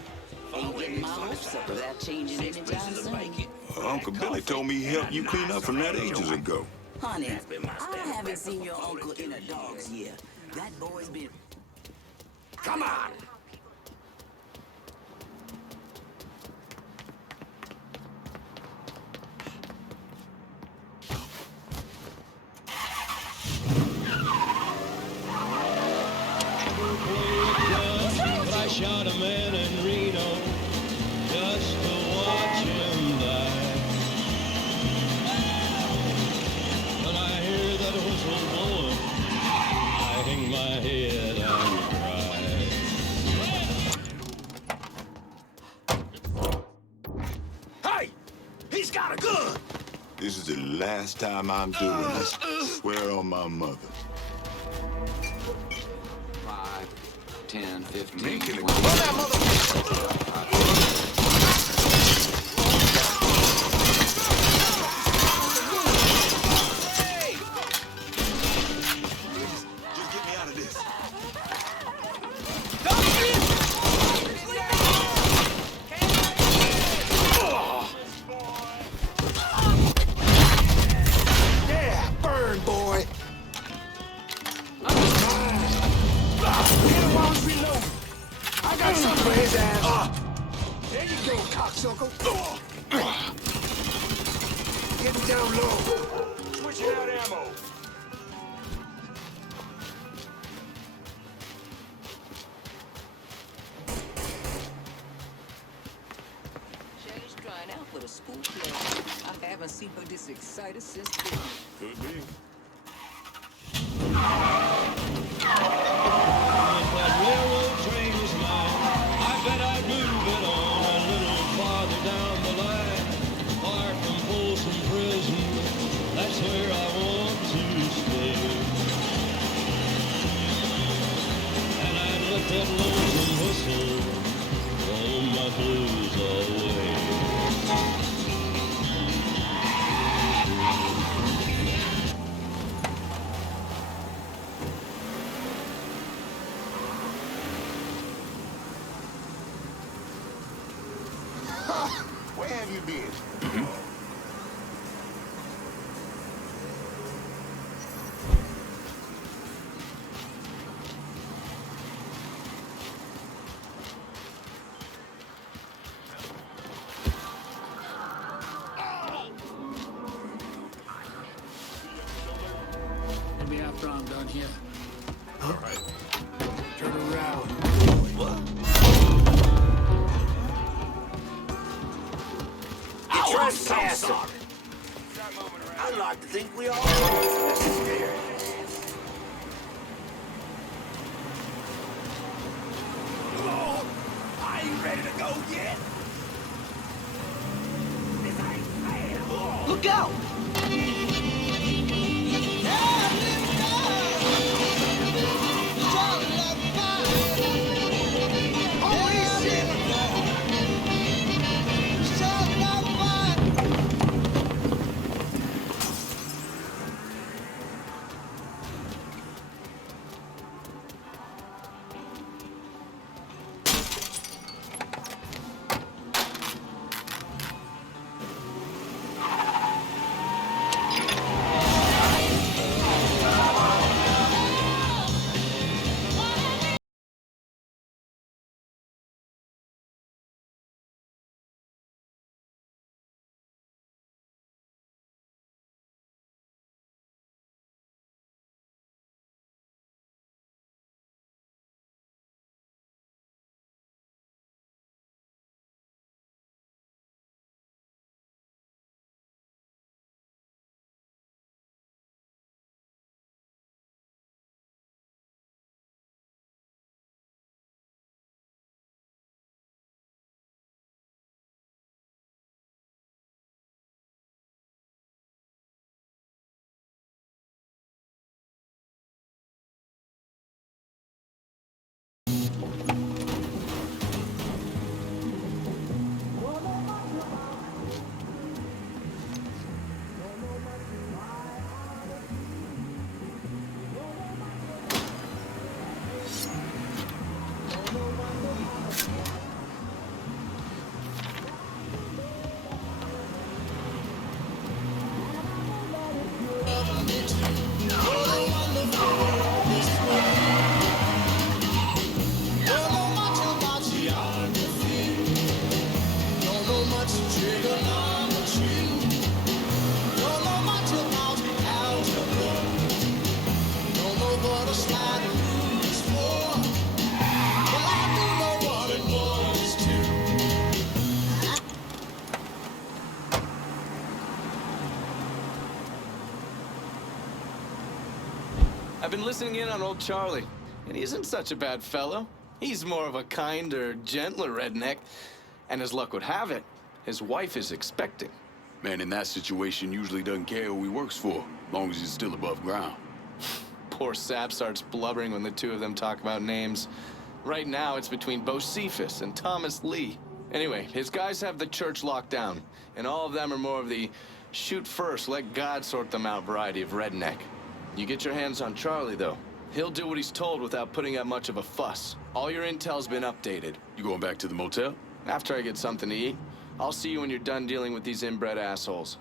Ain't getting my hopes up without changing anytime soon. Uncle Billy told me he helped you clean up from that ages ago. Honey, I haven't seen your uncle in a dog's year. That boy's been... Come on. But I shot a man in Reno just to watch him die. When I hear that whistle blowing, I hang my head and cry. Hey! He's got a gun! This is the last time I'm doing this. Swear on my mother. 5, 10, 15. Making it. 20. Just get me out of this. He's reloading. I got something for his ass. There you go, cocksucker. Getting down low. Switching out ammo. Shelly's trying out for the school club. I haven't seen her this excited since then. Could be. If that railroad train was mine, I bet I'd move it on a little farther down the line. Far from Folsom Prison, that's where I want to stay. And I'd let that lonesome whistle blow my blues away. Where have you been? Maybe after I'm done here. All right. Turn around. What? I'm so sorry. I'd like to think we all necessary. Oh, I ain't ready to go yet. This ain't fair. Look out! I've been listening in on old Charlie, and he isn't such a bad fellow. He's more of a kinder, gentler redneck, and as luck would have it, his wife is expecting. Man in that situation usually doesn't care who he works for, as long as he's still above ground. Poor Sap starts blubbering when the two of them talk about names. Right now, it's between Bocephus and Thomas Lee. Anyway, his guys have the church locked down, and all of them are more of the shoot first, let God sort them out variety of redneck. You get your hands on Charlie, though. He'll do what he's told without putting up much of a fuss. All your intel's been updated. You going back to the motel? After I get something to eat. I'll see you when you're done dealing with these inbred assholes.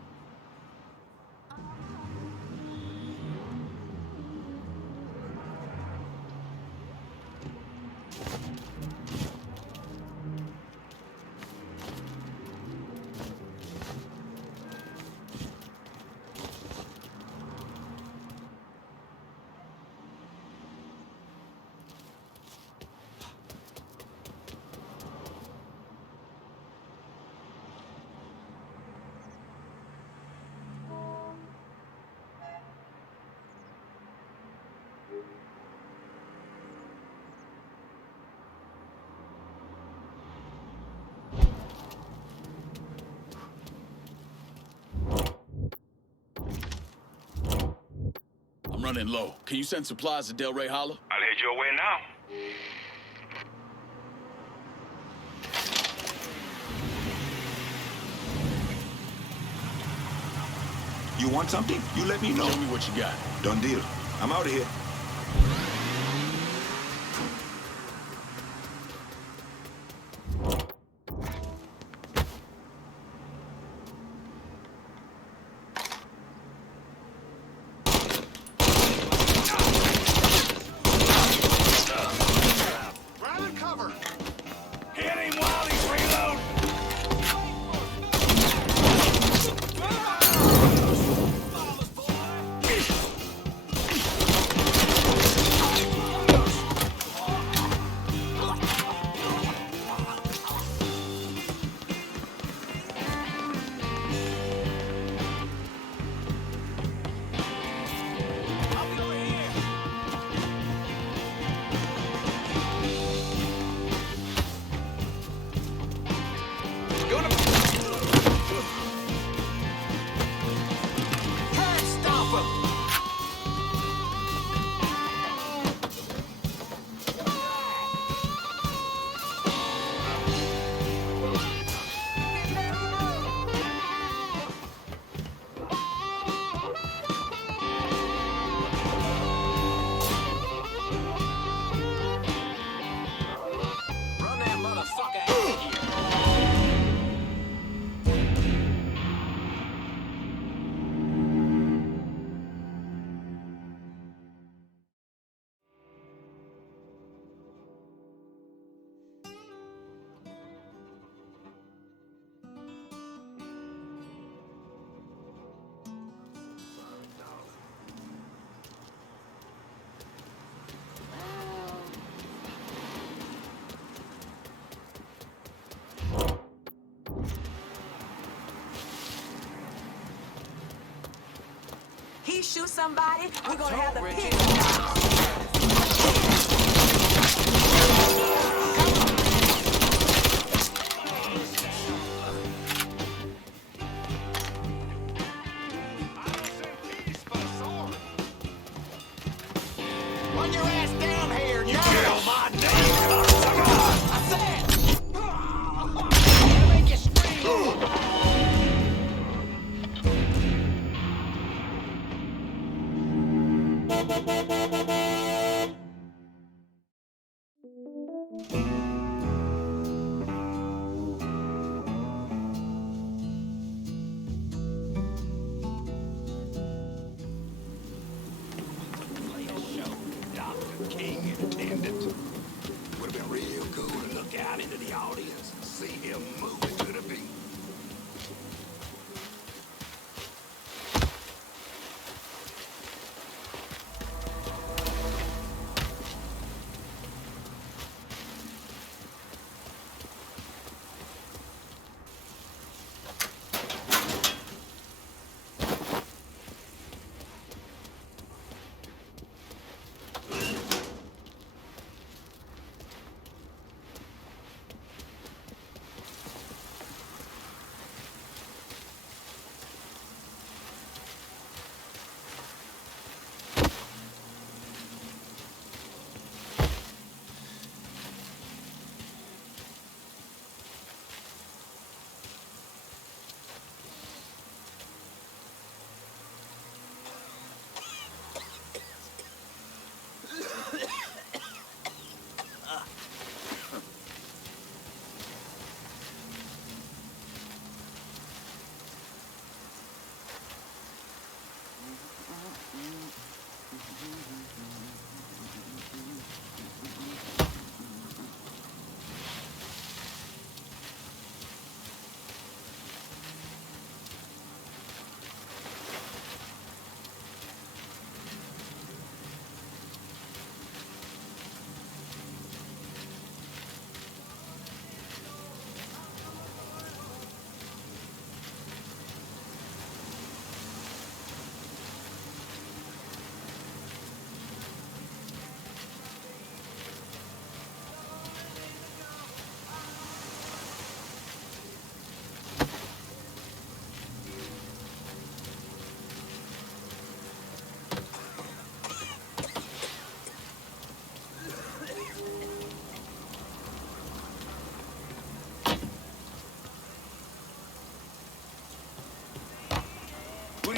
running low. Can you send supplies to Delray Hollow? I'll head your way now. You want something? You let me know. Show me what you got. Done deal. I'm out of here. He shoot somebody, we're gonna have the pit. Run your ass down here, you kill my name! I said! Make you scream!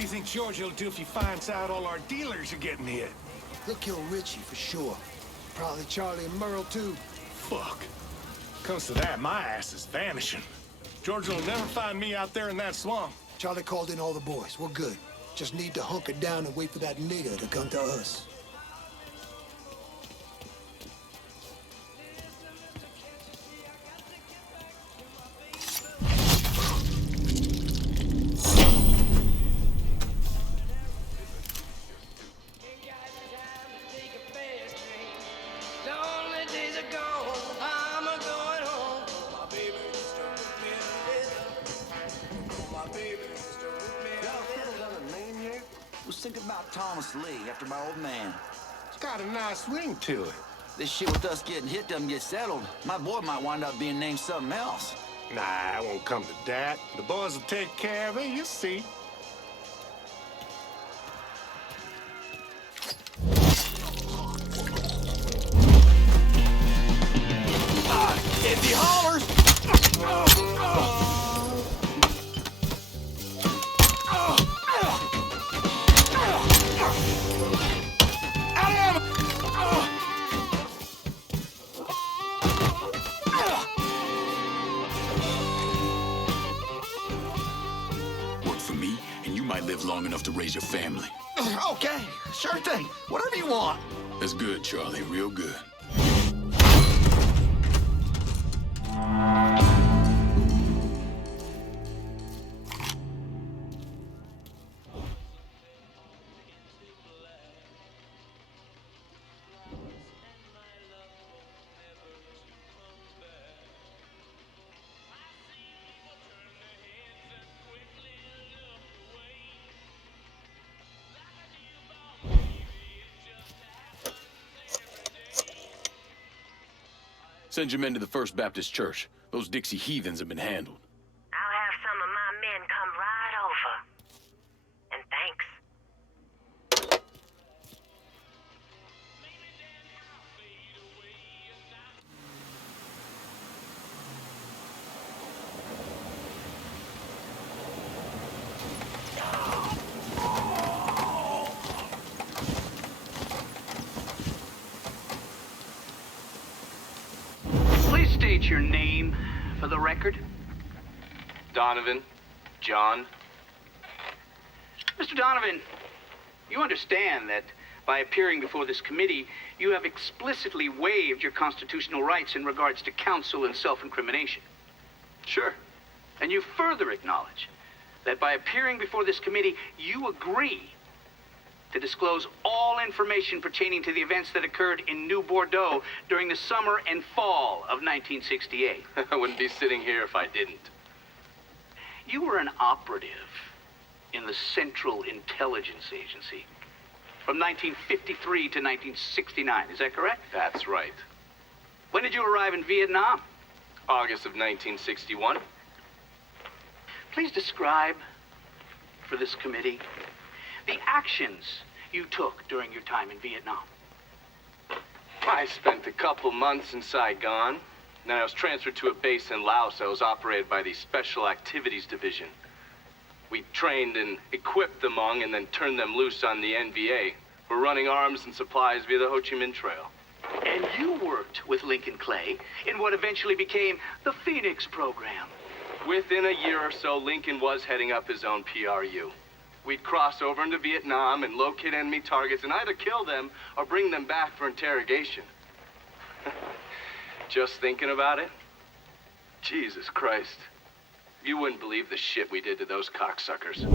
think Georgia will do if he finds out all our dealers are getting hit? He'll kill Richie for sure. Probably Charlie and Merle, too. Fuck. Comes to that, my ass is vanishing. Georgia will never find me out there in that swamp. Charlie called in all the boys. We're good. Just need to hunker down and wait for that nigger to come to us. Think about Thomas Lee after my old man. It's got a nice ring to it. This shit with us getting hit doesn't get settled. My boy might wind up being named something else. Nah, I won't come to that. The boys will take care of it, you'll see. If he hollers! Live long enough to raise your family. Okay, sure thing. Whatever you want. That's good, Charlie. Real good. Send your men to the First Baptist Church. Those Dixie heathens have been handled. I'll have some of my men come right over. And thanks. State your name for the record. Donovan. John. Mr. Donovan, you understand that by appearing before this committee, you have explicitly waived your constitutional rights in regards to counsel and self-incrimination. Sure. And you further acknowledge that by appearing before this committee, you agree to disclose all information pertaining to the events that occurred in New Bordeaux during the summer and fall of 1968. I wouldn't be sitting here if I didn't. You were an operative in the Central Intelligence Agency from 1953 to 1969, is that correct? That's right. When did you arrive in Vietnam? August of 1961. Please describe for this committee the actions you took during your time in Vietnam. I spent a couple months in Saigon. Then I was transferred to a base in Laos that was operated by the Special Activities Division. We trained and equipped the Hmong and then turned them loose on the NVA. We're running arms and supplies via the Ho Chi Minh Trail. And you worked with Lincoln Clay in what eventually became the Phoenix program. Within a year or so, Lincoln was heading up his own PRU. We'd cross over into Vietnam and locate enemy targets and either kill them or bring them back for interrogation. Just thinking about it? Jesus Christ. You wouldn't believe the shit we did to those cocksuckers.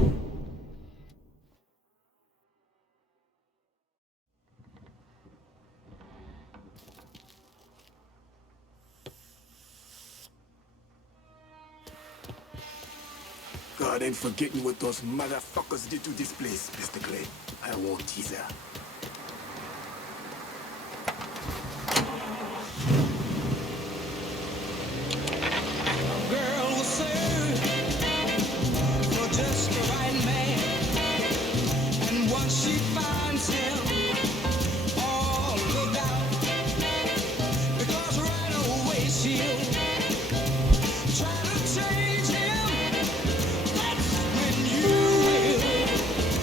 God ain't forgetting what those motherfuckers did to this place, Mr. Clay. I won't tease her. Girl will serve for just the right man, and once she finds him, all look out, because right away she'll try to change him. That's when you will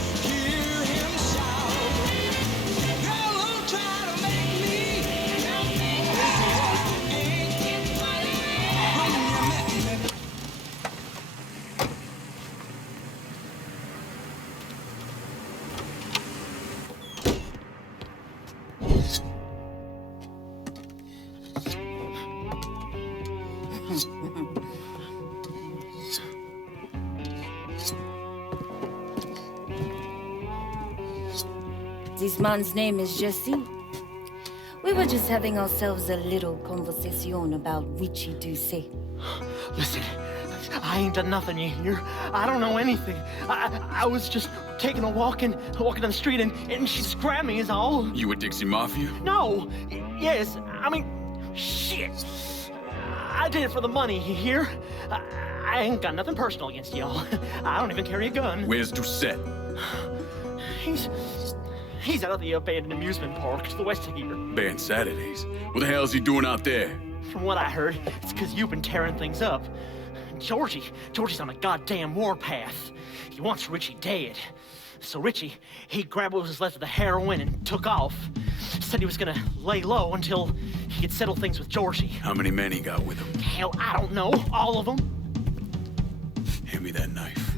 This man's name is Jesse. We were just having ourselves a little conversation about Richie Doucet. Listen, I ain't done nothing, you hear? I don't know anything. I was just taking a walking down the street, and she just grabbed me, is all. You with Dixie Mafia? No. Yes, I mean, shit. I did it for the money, you hear? I ain't got nothing personal against y'all. I don't even carry a gun. Where's Doucet? He's out of the abandoned amusement park to the west of here. Banned Saturdays. What the hell's he doing out there? From what I heard, it's because you've been tearing things up. Georgie's on a goddamn warpath. He wants Richie dead. So Richie, he grabbed what was left of the heroin and took off. Said he was gonna lay low until he could settle things with Georgie. How many men he got with him? Hell, I don't know. All of them. Hand me that knife.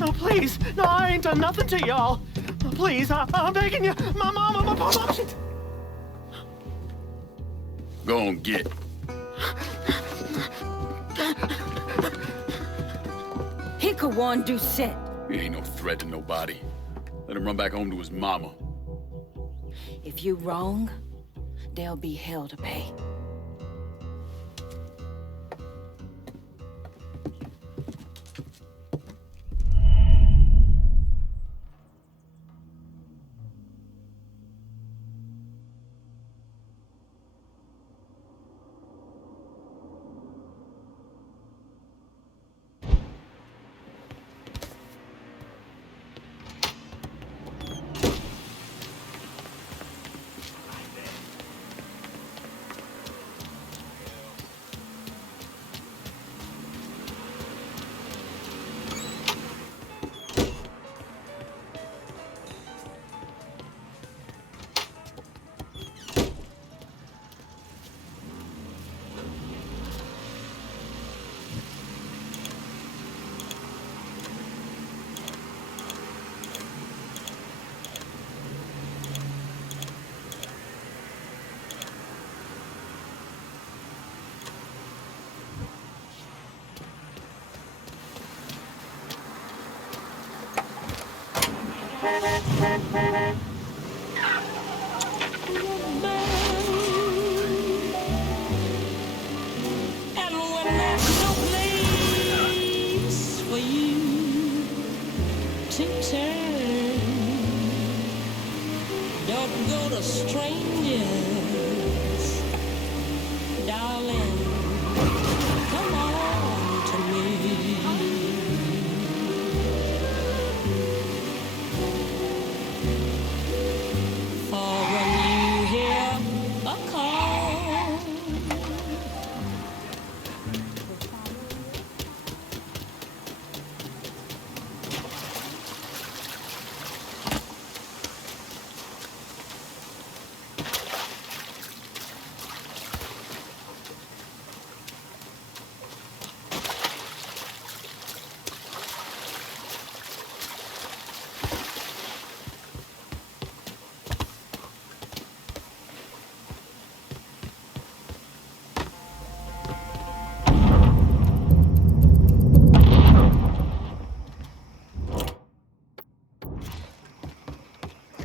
No, please. No, I ain't done nothing to y'all. Please, I'm begging you. My mama, shit. Go on, get. He could warn Doucet. He ain't no threat to nobody. Let him run back home to his mama. If you wrong, there'll be hell to pay.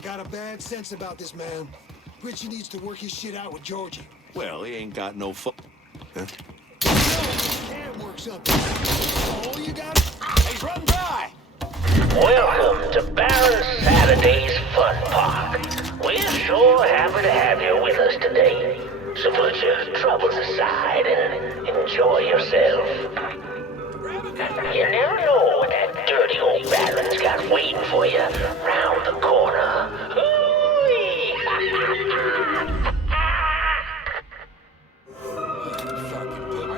Got a bad sense about this man. Richie needs to work his shit out with Georgie. Well, he ain't got no Huh? Can't work something. Oh, you got it? He's run dry. Welcome to Baron Saturday's Fun Park. We're sure happy to have you with us today. So put your troubles aside and enjoy yourself. You never know what that dirty old Baron's got waiting for you round the corner. Hoo-wee! Are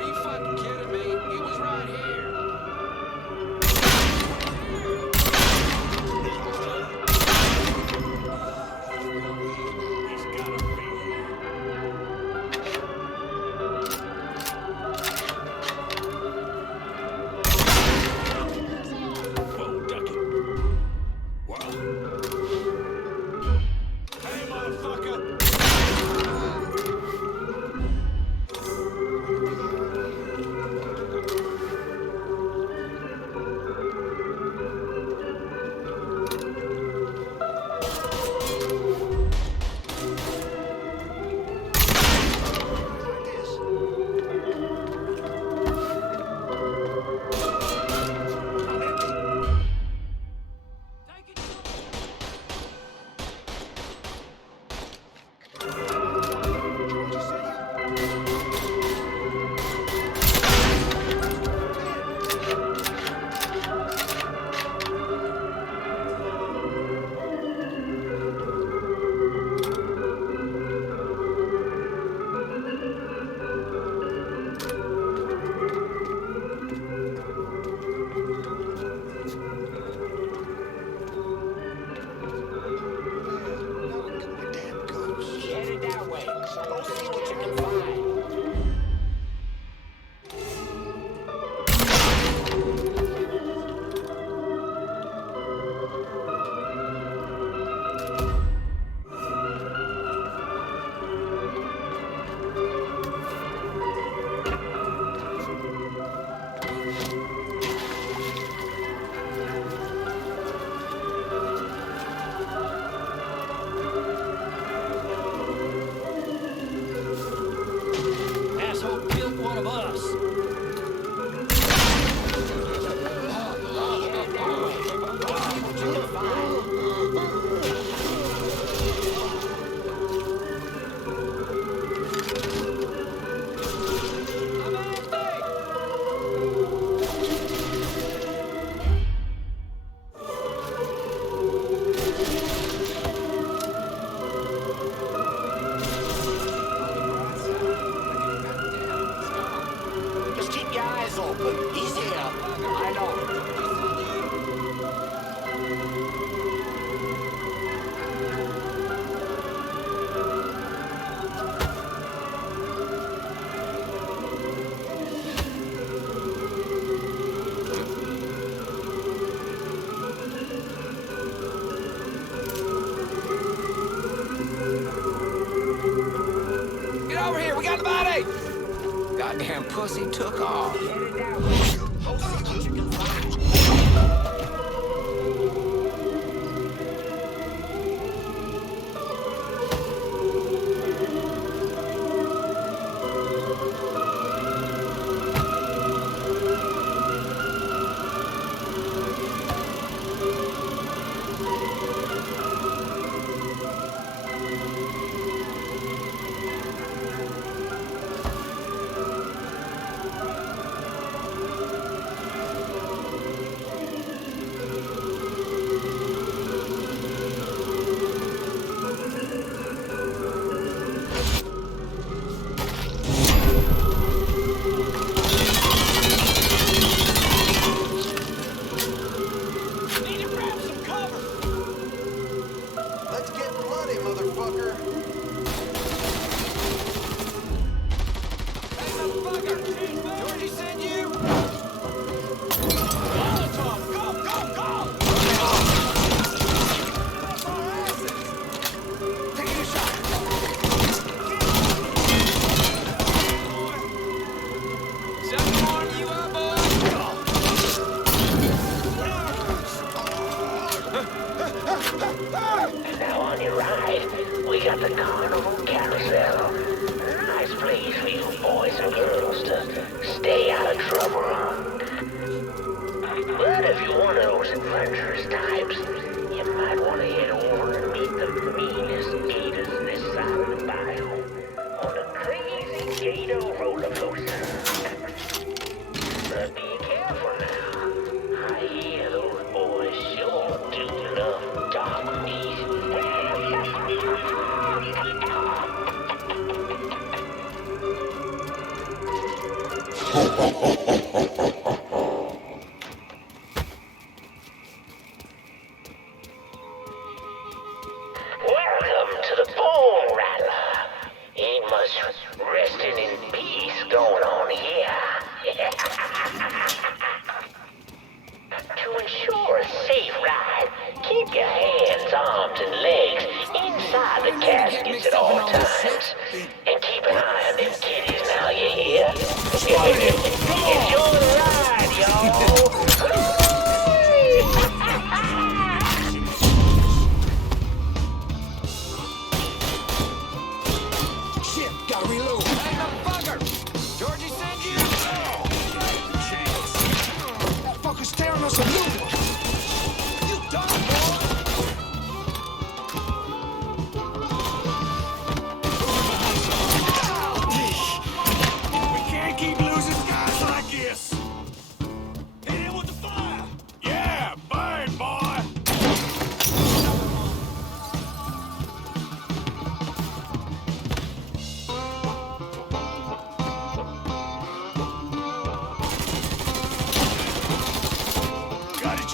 you fucking kidding me? He was right here. Goddamn pussy took off.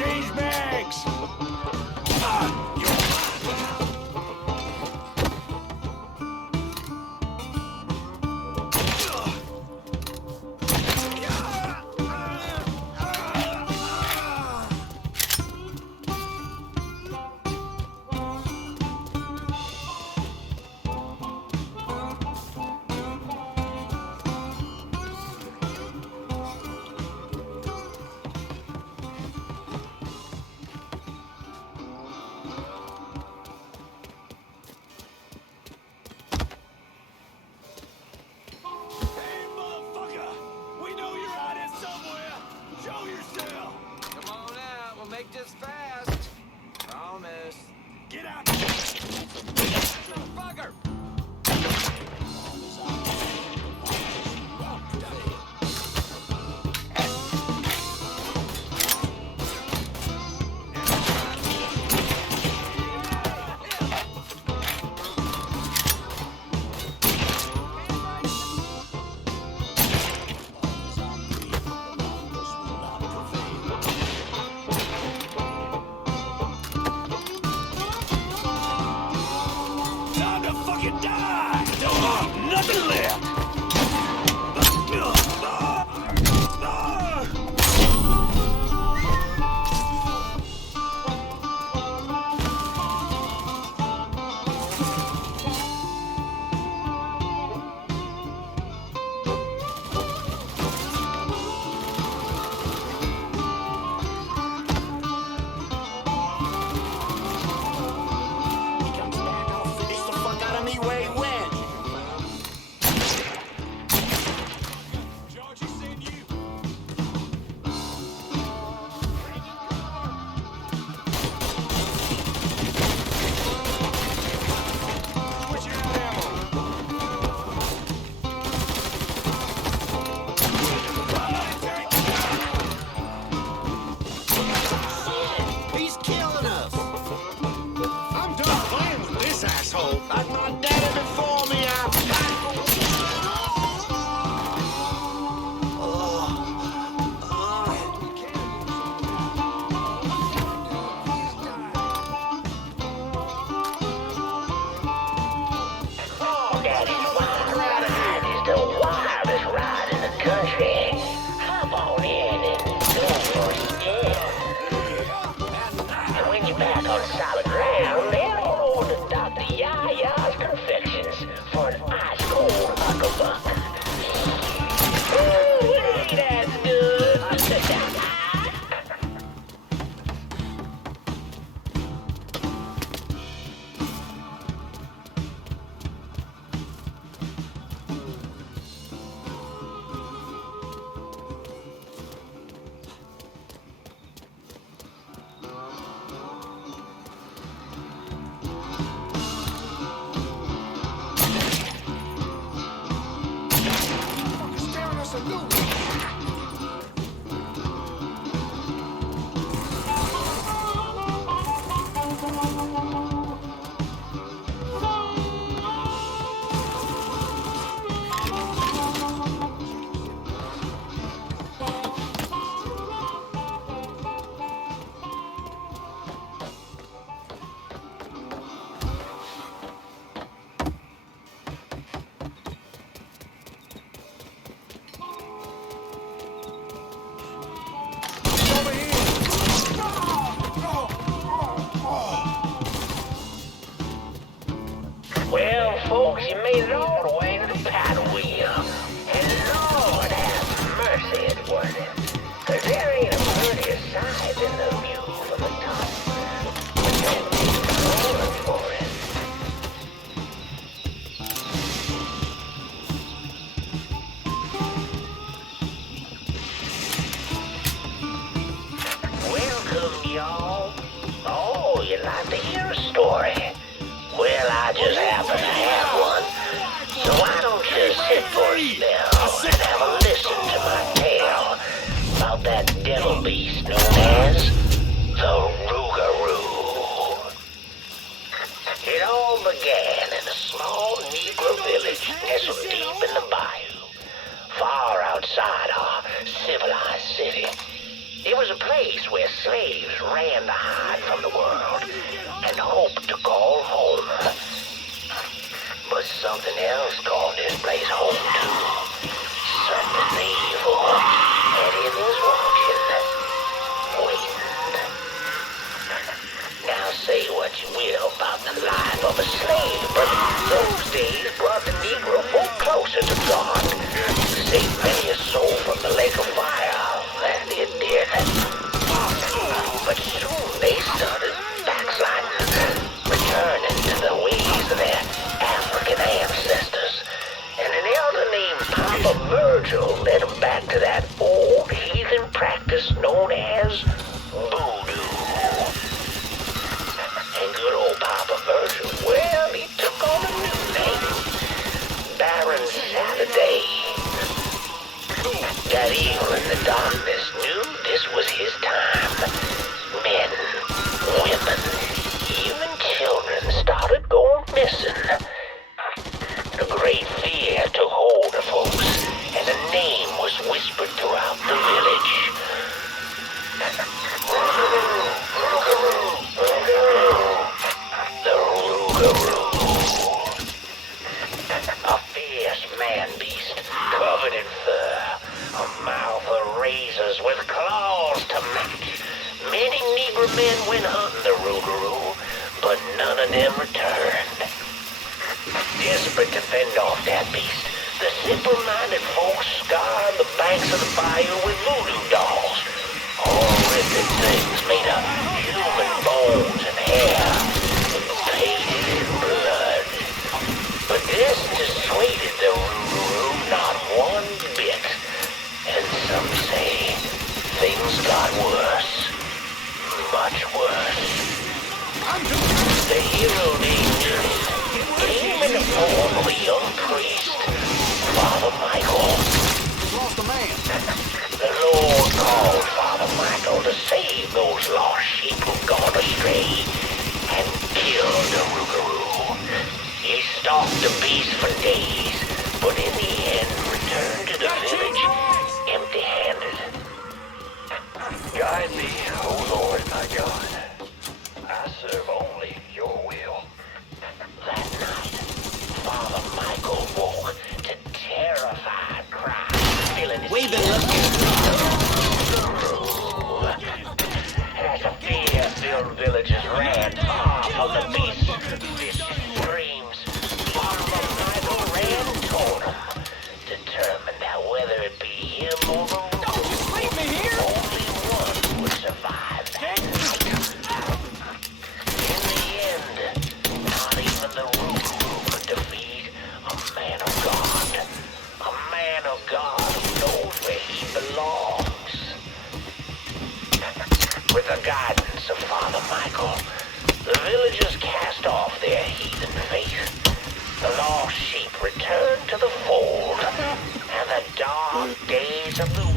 these bags! Folks, you made it all the way to the paddle wheel. And Lord have mercy, it wasn't. 'Cause there ain't a prettier sight than the view from the top. But then going for it. Welcome, y'all. Oh, you'd like to hear a story? Well, I just happen to have one. So why don't you sit for a spell and have a listen to my tale about that devil beast known as the Rougarou. It all began in a small Negro village nestled deep in the bayou, far outside our civilized city. It was a place where slaves ran to hide from the world and hoped to call home. But something else called this place home too. Something evil. And it was watching. Waiting. Now say what you will about the life of a slave, but those days brought the Negro folk closer to God. Saved many a soul from the lake of fire, that it did. But soon they started backsliding, returning to the ways of their African ancestors. And an elder named Papa Virgil led them back to that old heathen practice known as voodoo. And good old Papa Virgil, well, he took on a new name, Baron Saturday. That evil in the darkness knew this was his time. Men, women, even children started going missing. A great fear took hold of folks, and a name was whispered throughout the village. The Rougarou. A fierce man-beast covered in fur, a mouth of razors with claws to match. Many Negro men went hunting the Rougarou, but none of them returned. Desperate to fend off that beast, the simple-minded folks scoured the banks of the bayou with voodoo dolls. Horrific things made of human bones and hair, painted in blood. But this dissuaded the Rougarou not one bit. And some say things got worse. Much worse. The hero named came in the form of a young priest, Father Michael. Lost a man. The Lord called Father Michael to save those lost sheep who'd gone astray and killed the Rougarou. He stalked the beast for days, but in the end returned to the village empty-handed. Guide me, O Lord my God. I serve only your will. That night, Father Michael woke to terrified cries, feeling his as the fear-filled villagers ran far from the beast's vicious screams, Father Michael ran toward him, determined that whether it be him or the only one would survive that night. In the end, not even the Rougarou could defeat a man of God. A man of God who knows where he belongs. With the guidance of Father Michael, the villagers cast off their heathen faith. The lost sheep returned to the fold, and the dark days of the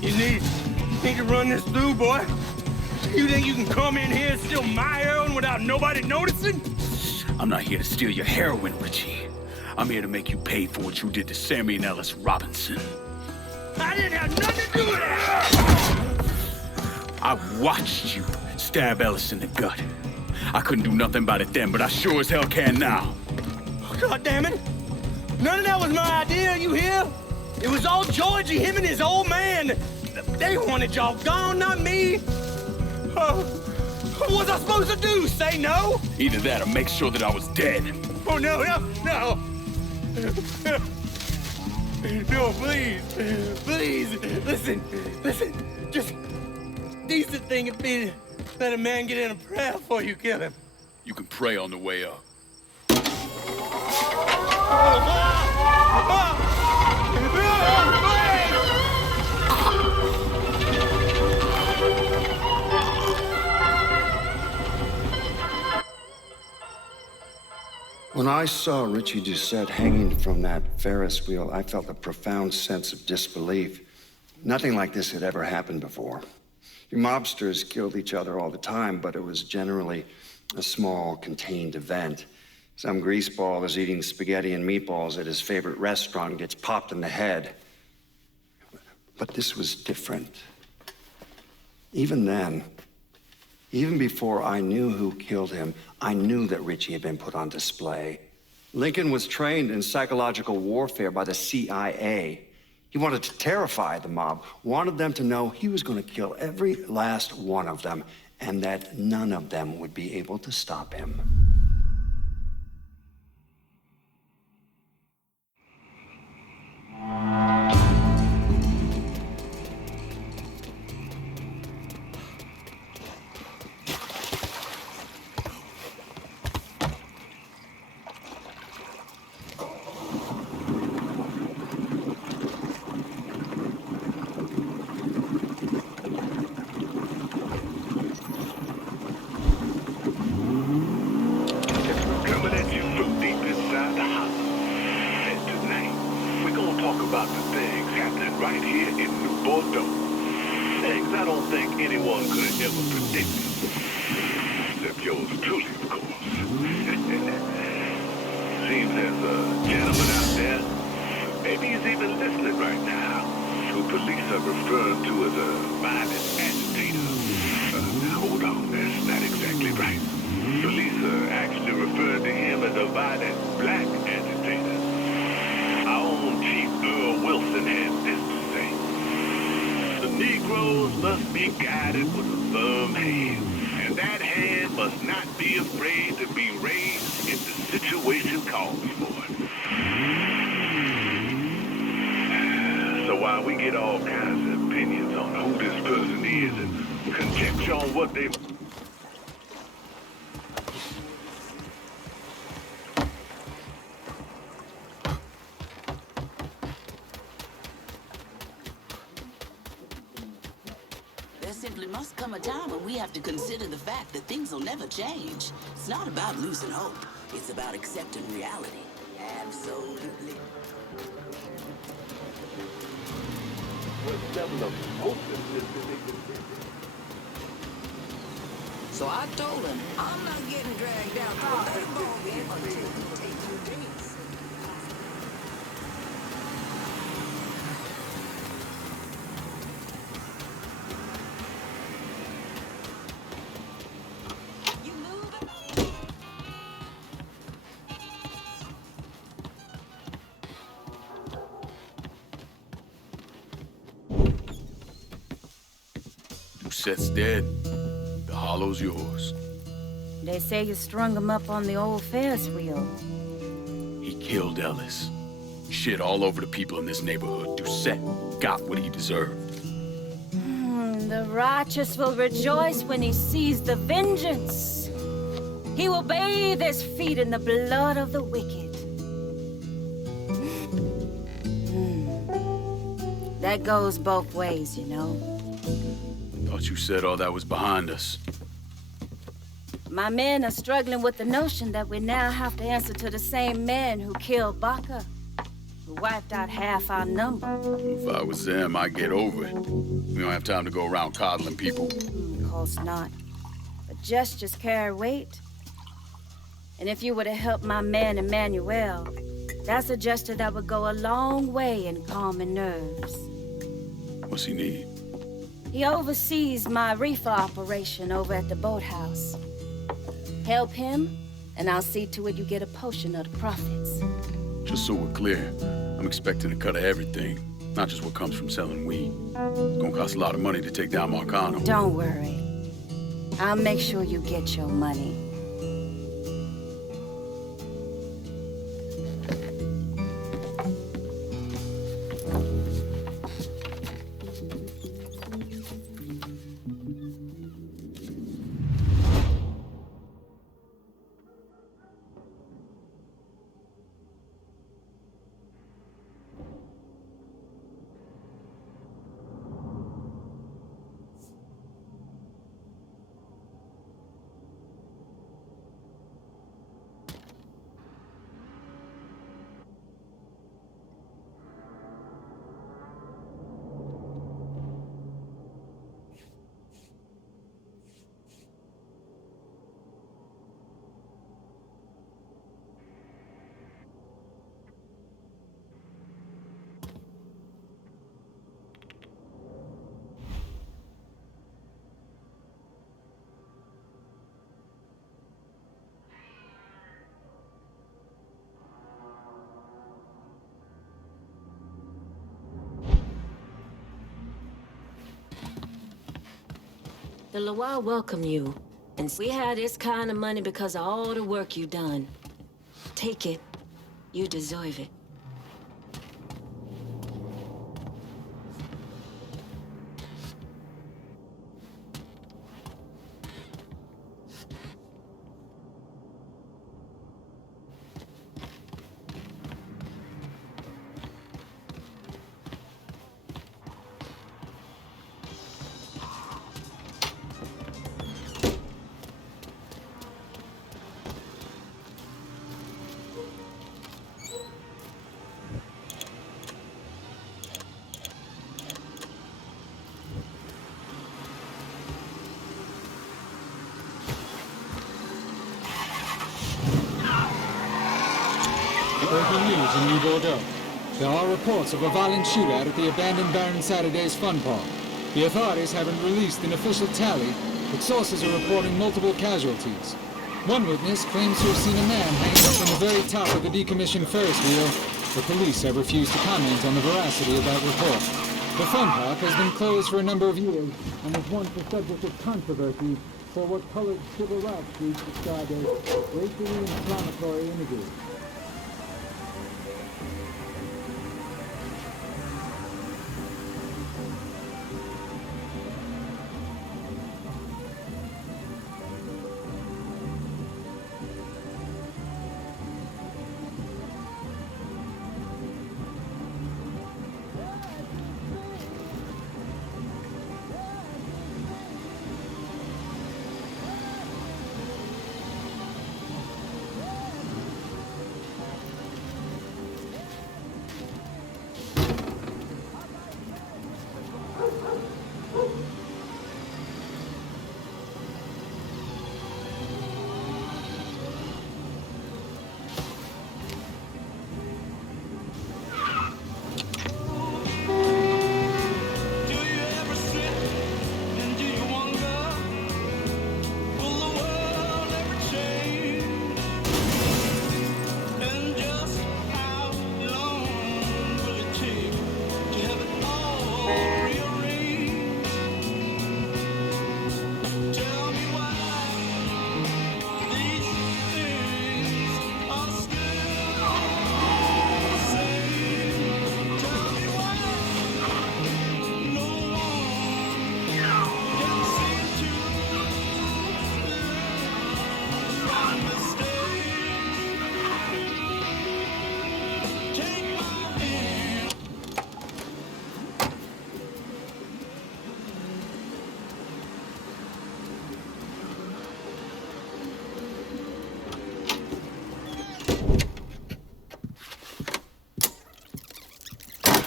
You need to run this through, boy. You think you can come in here and steal my heroin without nobody noticing? I'm not here to steal your heroin, Richie. I'm here to make you pay for what you did to Sammy and Ellis Robinson. I didn't have nothing to do with that! I watched you stab Ellis in the gut. I couldn't do nothing about it then, but I sure as hell can now. God damn it! None of that was my idea, you hear? It was all Georgie, him and his old man. They wanted y'all gone, not me. What was I supposed to do? Say no? Either that or make sure that I was dead. Oh, no. No, please. Please, listen. Just decent thing would be to let a man get in a prayer before you kill him. You can pray on the way up. When I saw Richie Doucet hanging from that Ferris wheel, I felt a profound sense of disbelief. Nothing like this had ever happened before. Mobsters killed each other all the time, but it was generally a small, contained event. Some greaseball is eating spaghetti and meatballs at his favorite restaurant and gets popped in the head. But this was different. Even then, even before I knew who killed him, I knew that Richie had been put on display. Lincoln was trained in psychological warfare by the CIA. He wanted to terrify the mob, wanted them to know he was going to kill every last one of them, and that none of them would be able to stop him. about the things happening right here in New Bordeaux. Things I don't think anyone could have ever predicted. Except yours truly, of course. Seems there's a gentleman out there, maybe he's even listening right now, who police are referring to as a violent agitator. Now hold on, that's not exactly right. Police are actually referring to him as a violent black agitator. Our own Chief Earl Wilson has this to say. The Negroes must be guided with a firm hand, and that hand must not be afraid to be raised if the situation calls for it. So while we get all kinds of opinions on who this person is and conjecture on what they... Must come a time when we have to consider the fact that things will never change. It's not about losing hope. It's about accepting reality. Absolutely. What level of hopelessness did they consider? So I told him, I'm not getting dragged out to a baseball game until you take your days. Doucet's dead. The hollow's yours. They say you strung him up on the old Ferris wheel. He killed Ellis. Shit all over the people in this neighborhood. Doucet got what he deserved. The righteous will rejoice when he sees the vengeance. He will bathe his feet in the blood of the wicked. That goes both ways, you know. Thought you said all that was behind us. My men are struggling with the notion that we now have to answer to the same men who killed Baca, who wiped out half our number. If I was them, I'd get over it. We don't have time to go around coddling people. Of course not. But gestures carry weight. And if you were to help my man Emmanuel, that's a gesture that would go a long way in calming nerves. What's he need? He oversees my reefer operation over at the boathouse. Help him, and I'll see to it you get a portion of the profits. Just so we're clear, I'm expecting a cut of everything, not just what comes from selling weed. It's gonna cost a lot of money to take down Marcano. Don't worry. I'll make sure you get your money. The Loire welcome you. And we had this kind of money because of all the work you done. Take it. You deserve it. Breaking news in New Bordeaux. There are reports of a violent shootout at the abandoned Baron Saturday's fun park. The authorities haven't released an official tally, but sources are reporting multiple casualties. One witness claims to have seen a man hanging from the very top of the decommissioned Ferris wheel. The police have refused to comment on the veracity of that report. The fun park has been closed for a number of years and was once the subject of controversy for what colored civil rights groups described as racially inflammatory images.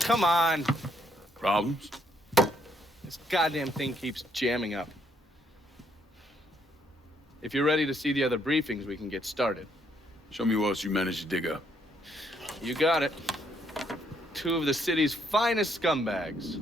Come on. Problems? This goddamn thing keeps jamming up. If you're ready to see the other briefings, we can get started. Show me what else you managed to dig up. You got it. 2 of the city's finest scumbags.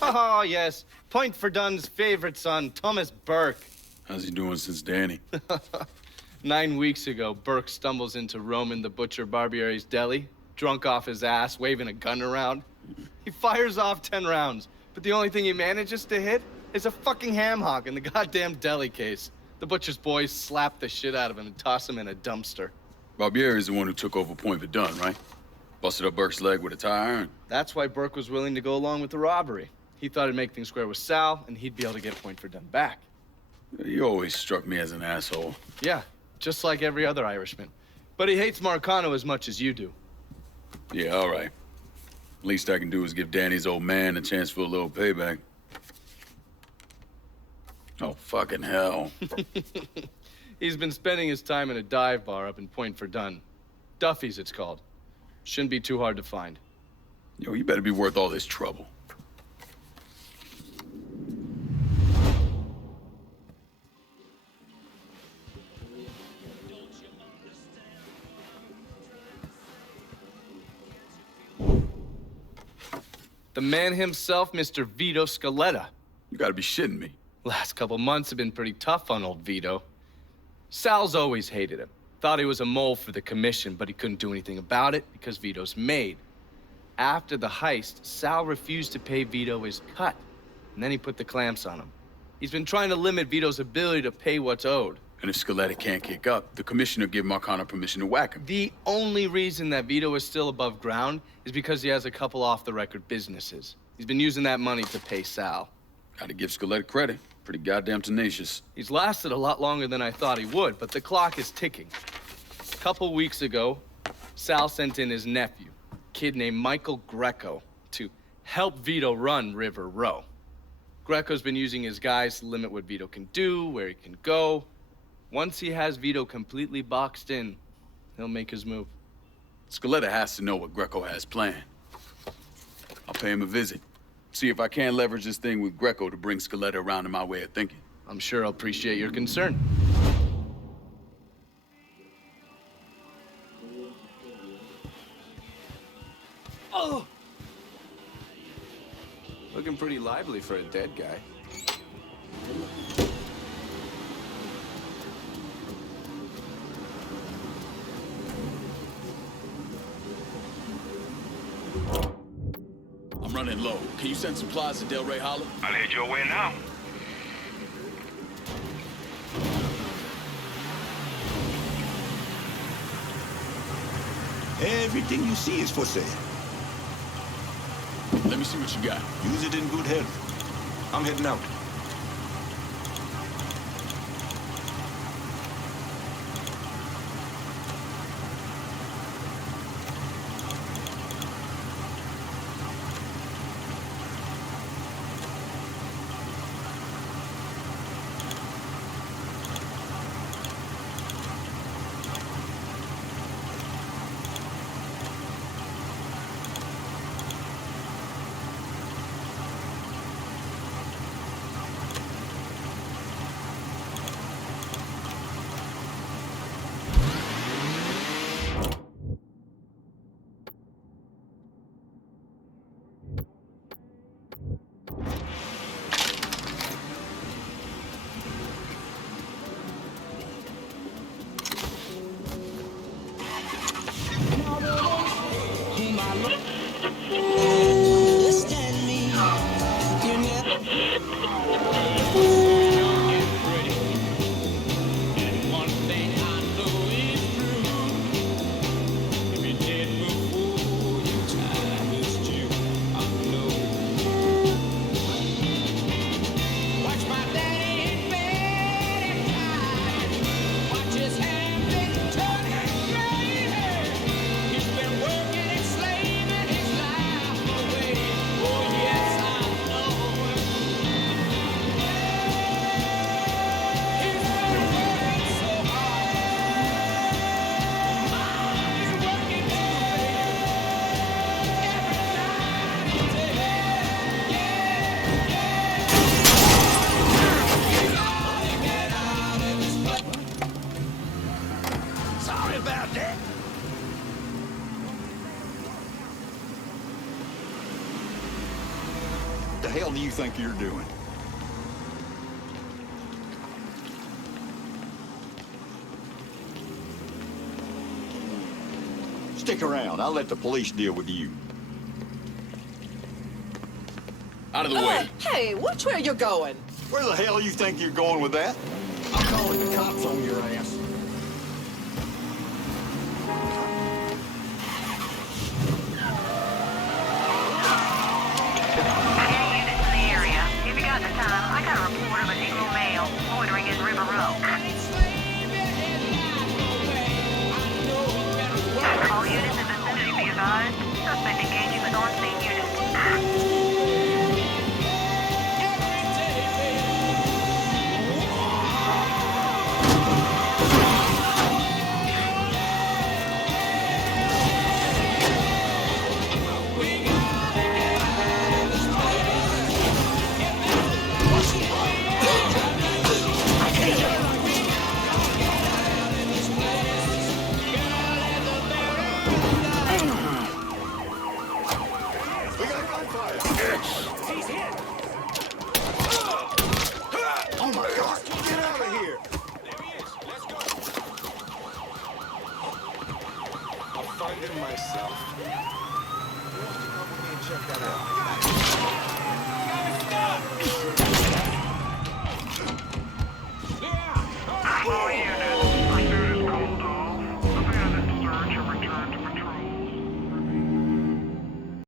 Oh, yes. Point for Dunn's favorite son, Thomas Burke. How's he doing since Danny? 9 weeks ago, Burke stumbles into Roman the Butcher Barbiere's deli, drunk off his ass, waving a gun around. He fires off 10 rounds, but the only thing he manages to hit is a fucking ham hock in the goddamn deli case. The butcher's boys slap the shit out of him and toss him in a dumpster. Barbiere is the one who took over Point Verdun, right? Busted up Burke's leg with a tire iron. That's why Burke was willing to go along with the robbery. He thought it'd make things square with Sal, and he'd be able to get Point Verdun back. You always struck me as an asshole. Yeah, just like every other Irishman. But he hates Marcano as much as you do. Yeah, all right. Least I can do is give Danny's old man a chance for a little payback. Oh, fucking hell. He's been spending his time in a dive bar up in Point Verdun. Duffy's, it's called. Shouldn't be too hard to find. Yo, you better be worth all this trouble. The man himself, Mr. Vito Scaletta. You gotta be shitting me. Last couple months have been pretty tough on old Vito. Sal's always hated him. Thought he was a mole for the commission, but he couldn't do anything about it because Vito's made. After the heist, Sal refused to pay Vito his cut, and then he put the clamps on him. He's been trying to limit Vito's ability to pay what's owed. And if Scaletta can't kick up, the commissioner give Marcano permission to whack him. The only reason that Vito is still above ground is because he has a couple off-the-record businesses. He's been using that money to pay Sal. Gotta give Scaletta credit. Pretty goddamn tenacious. He's lasted a lot longer than I thought he would, but the clock is ticking. A couple weeks ago, Sal sent in his nephew, a kid named Michael Greco, to help Vito run River Row. Greco's been using his guys to limit what Vito can do, where he can go. Once he has Vito completely boxed in, he'll make his move. Scaletta has to know what Greco has planned. I'll pay him a visit. See if I can't leverage this thing with Greco to bring Scaletta around to my way of thinking. I'm sure I'll appreciate your concern. Oh! Looking pretty lively for a dead guy. I'm running low. Can you send supplies to Delray Hollow? I'll head your way now. Everything you see is for sale. Let me see what you got. Use it in good health. I'm heading out. What the hell do you think you're doing? Stick around. I'll let the police deal with you. Out of the way. Hey, watch where you're going. Where the hell you think you're going with that? I'm calling the cops on your ass. Suspect engaging with on-scene unit. check that out.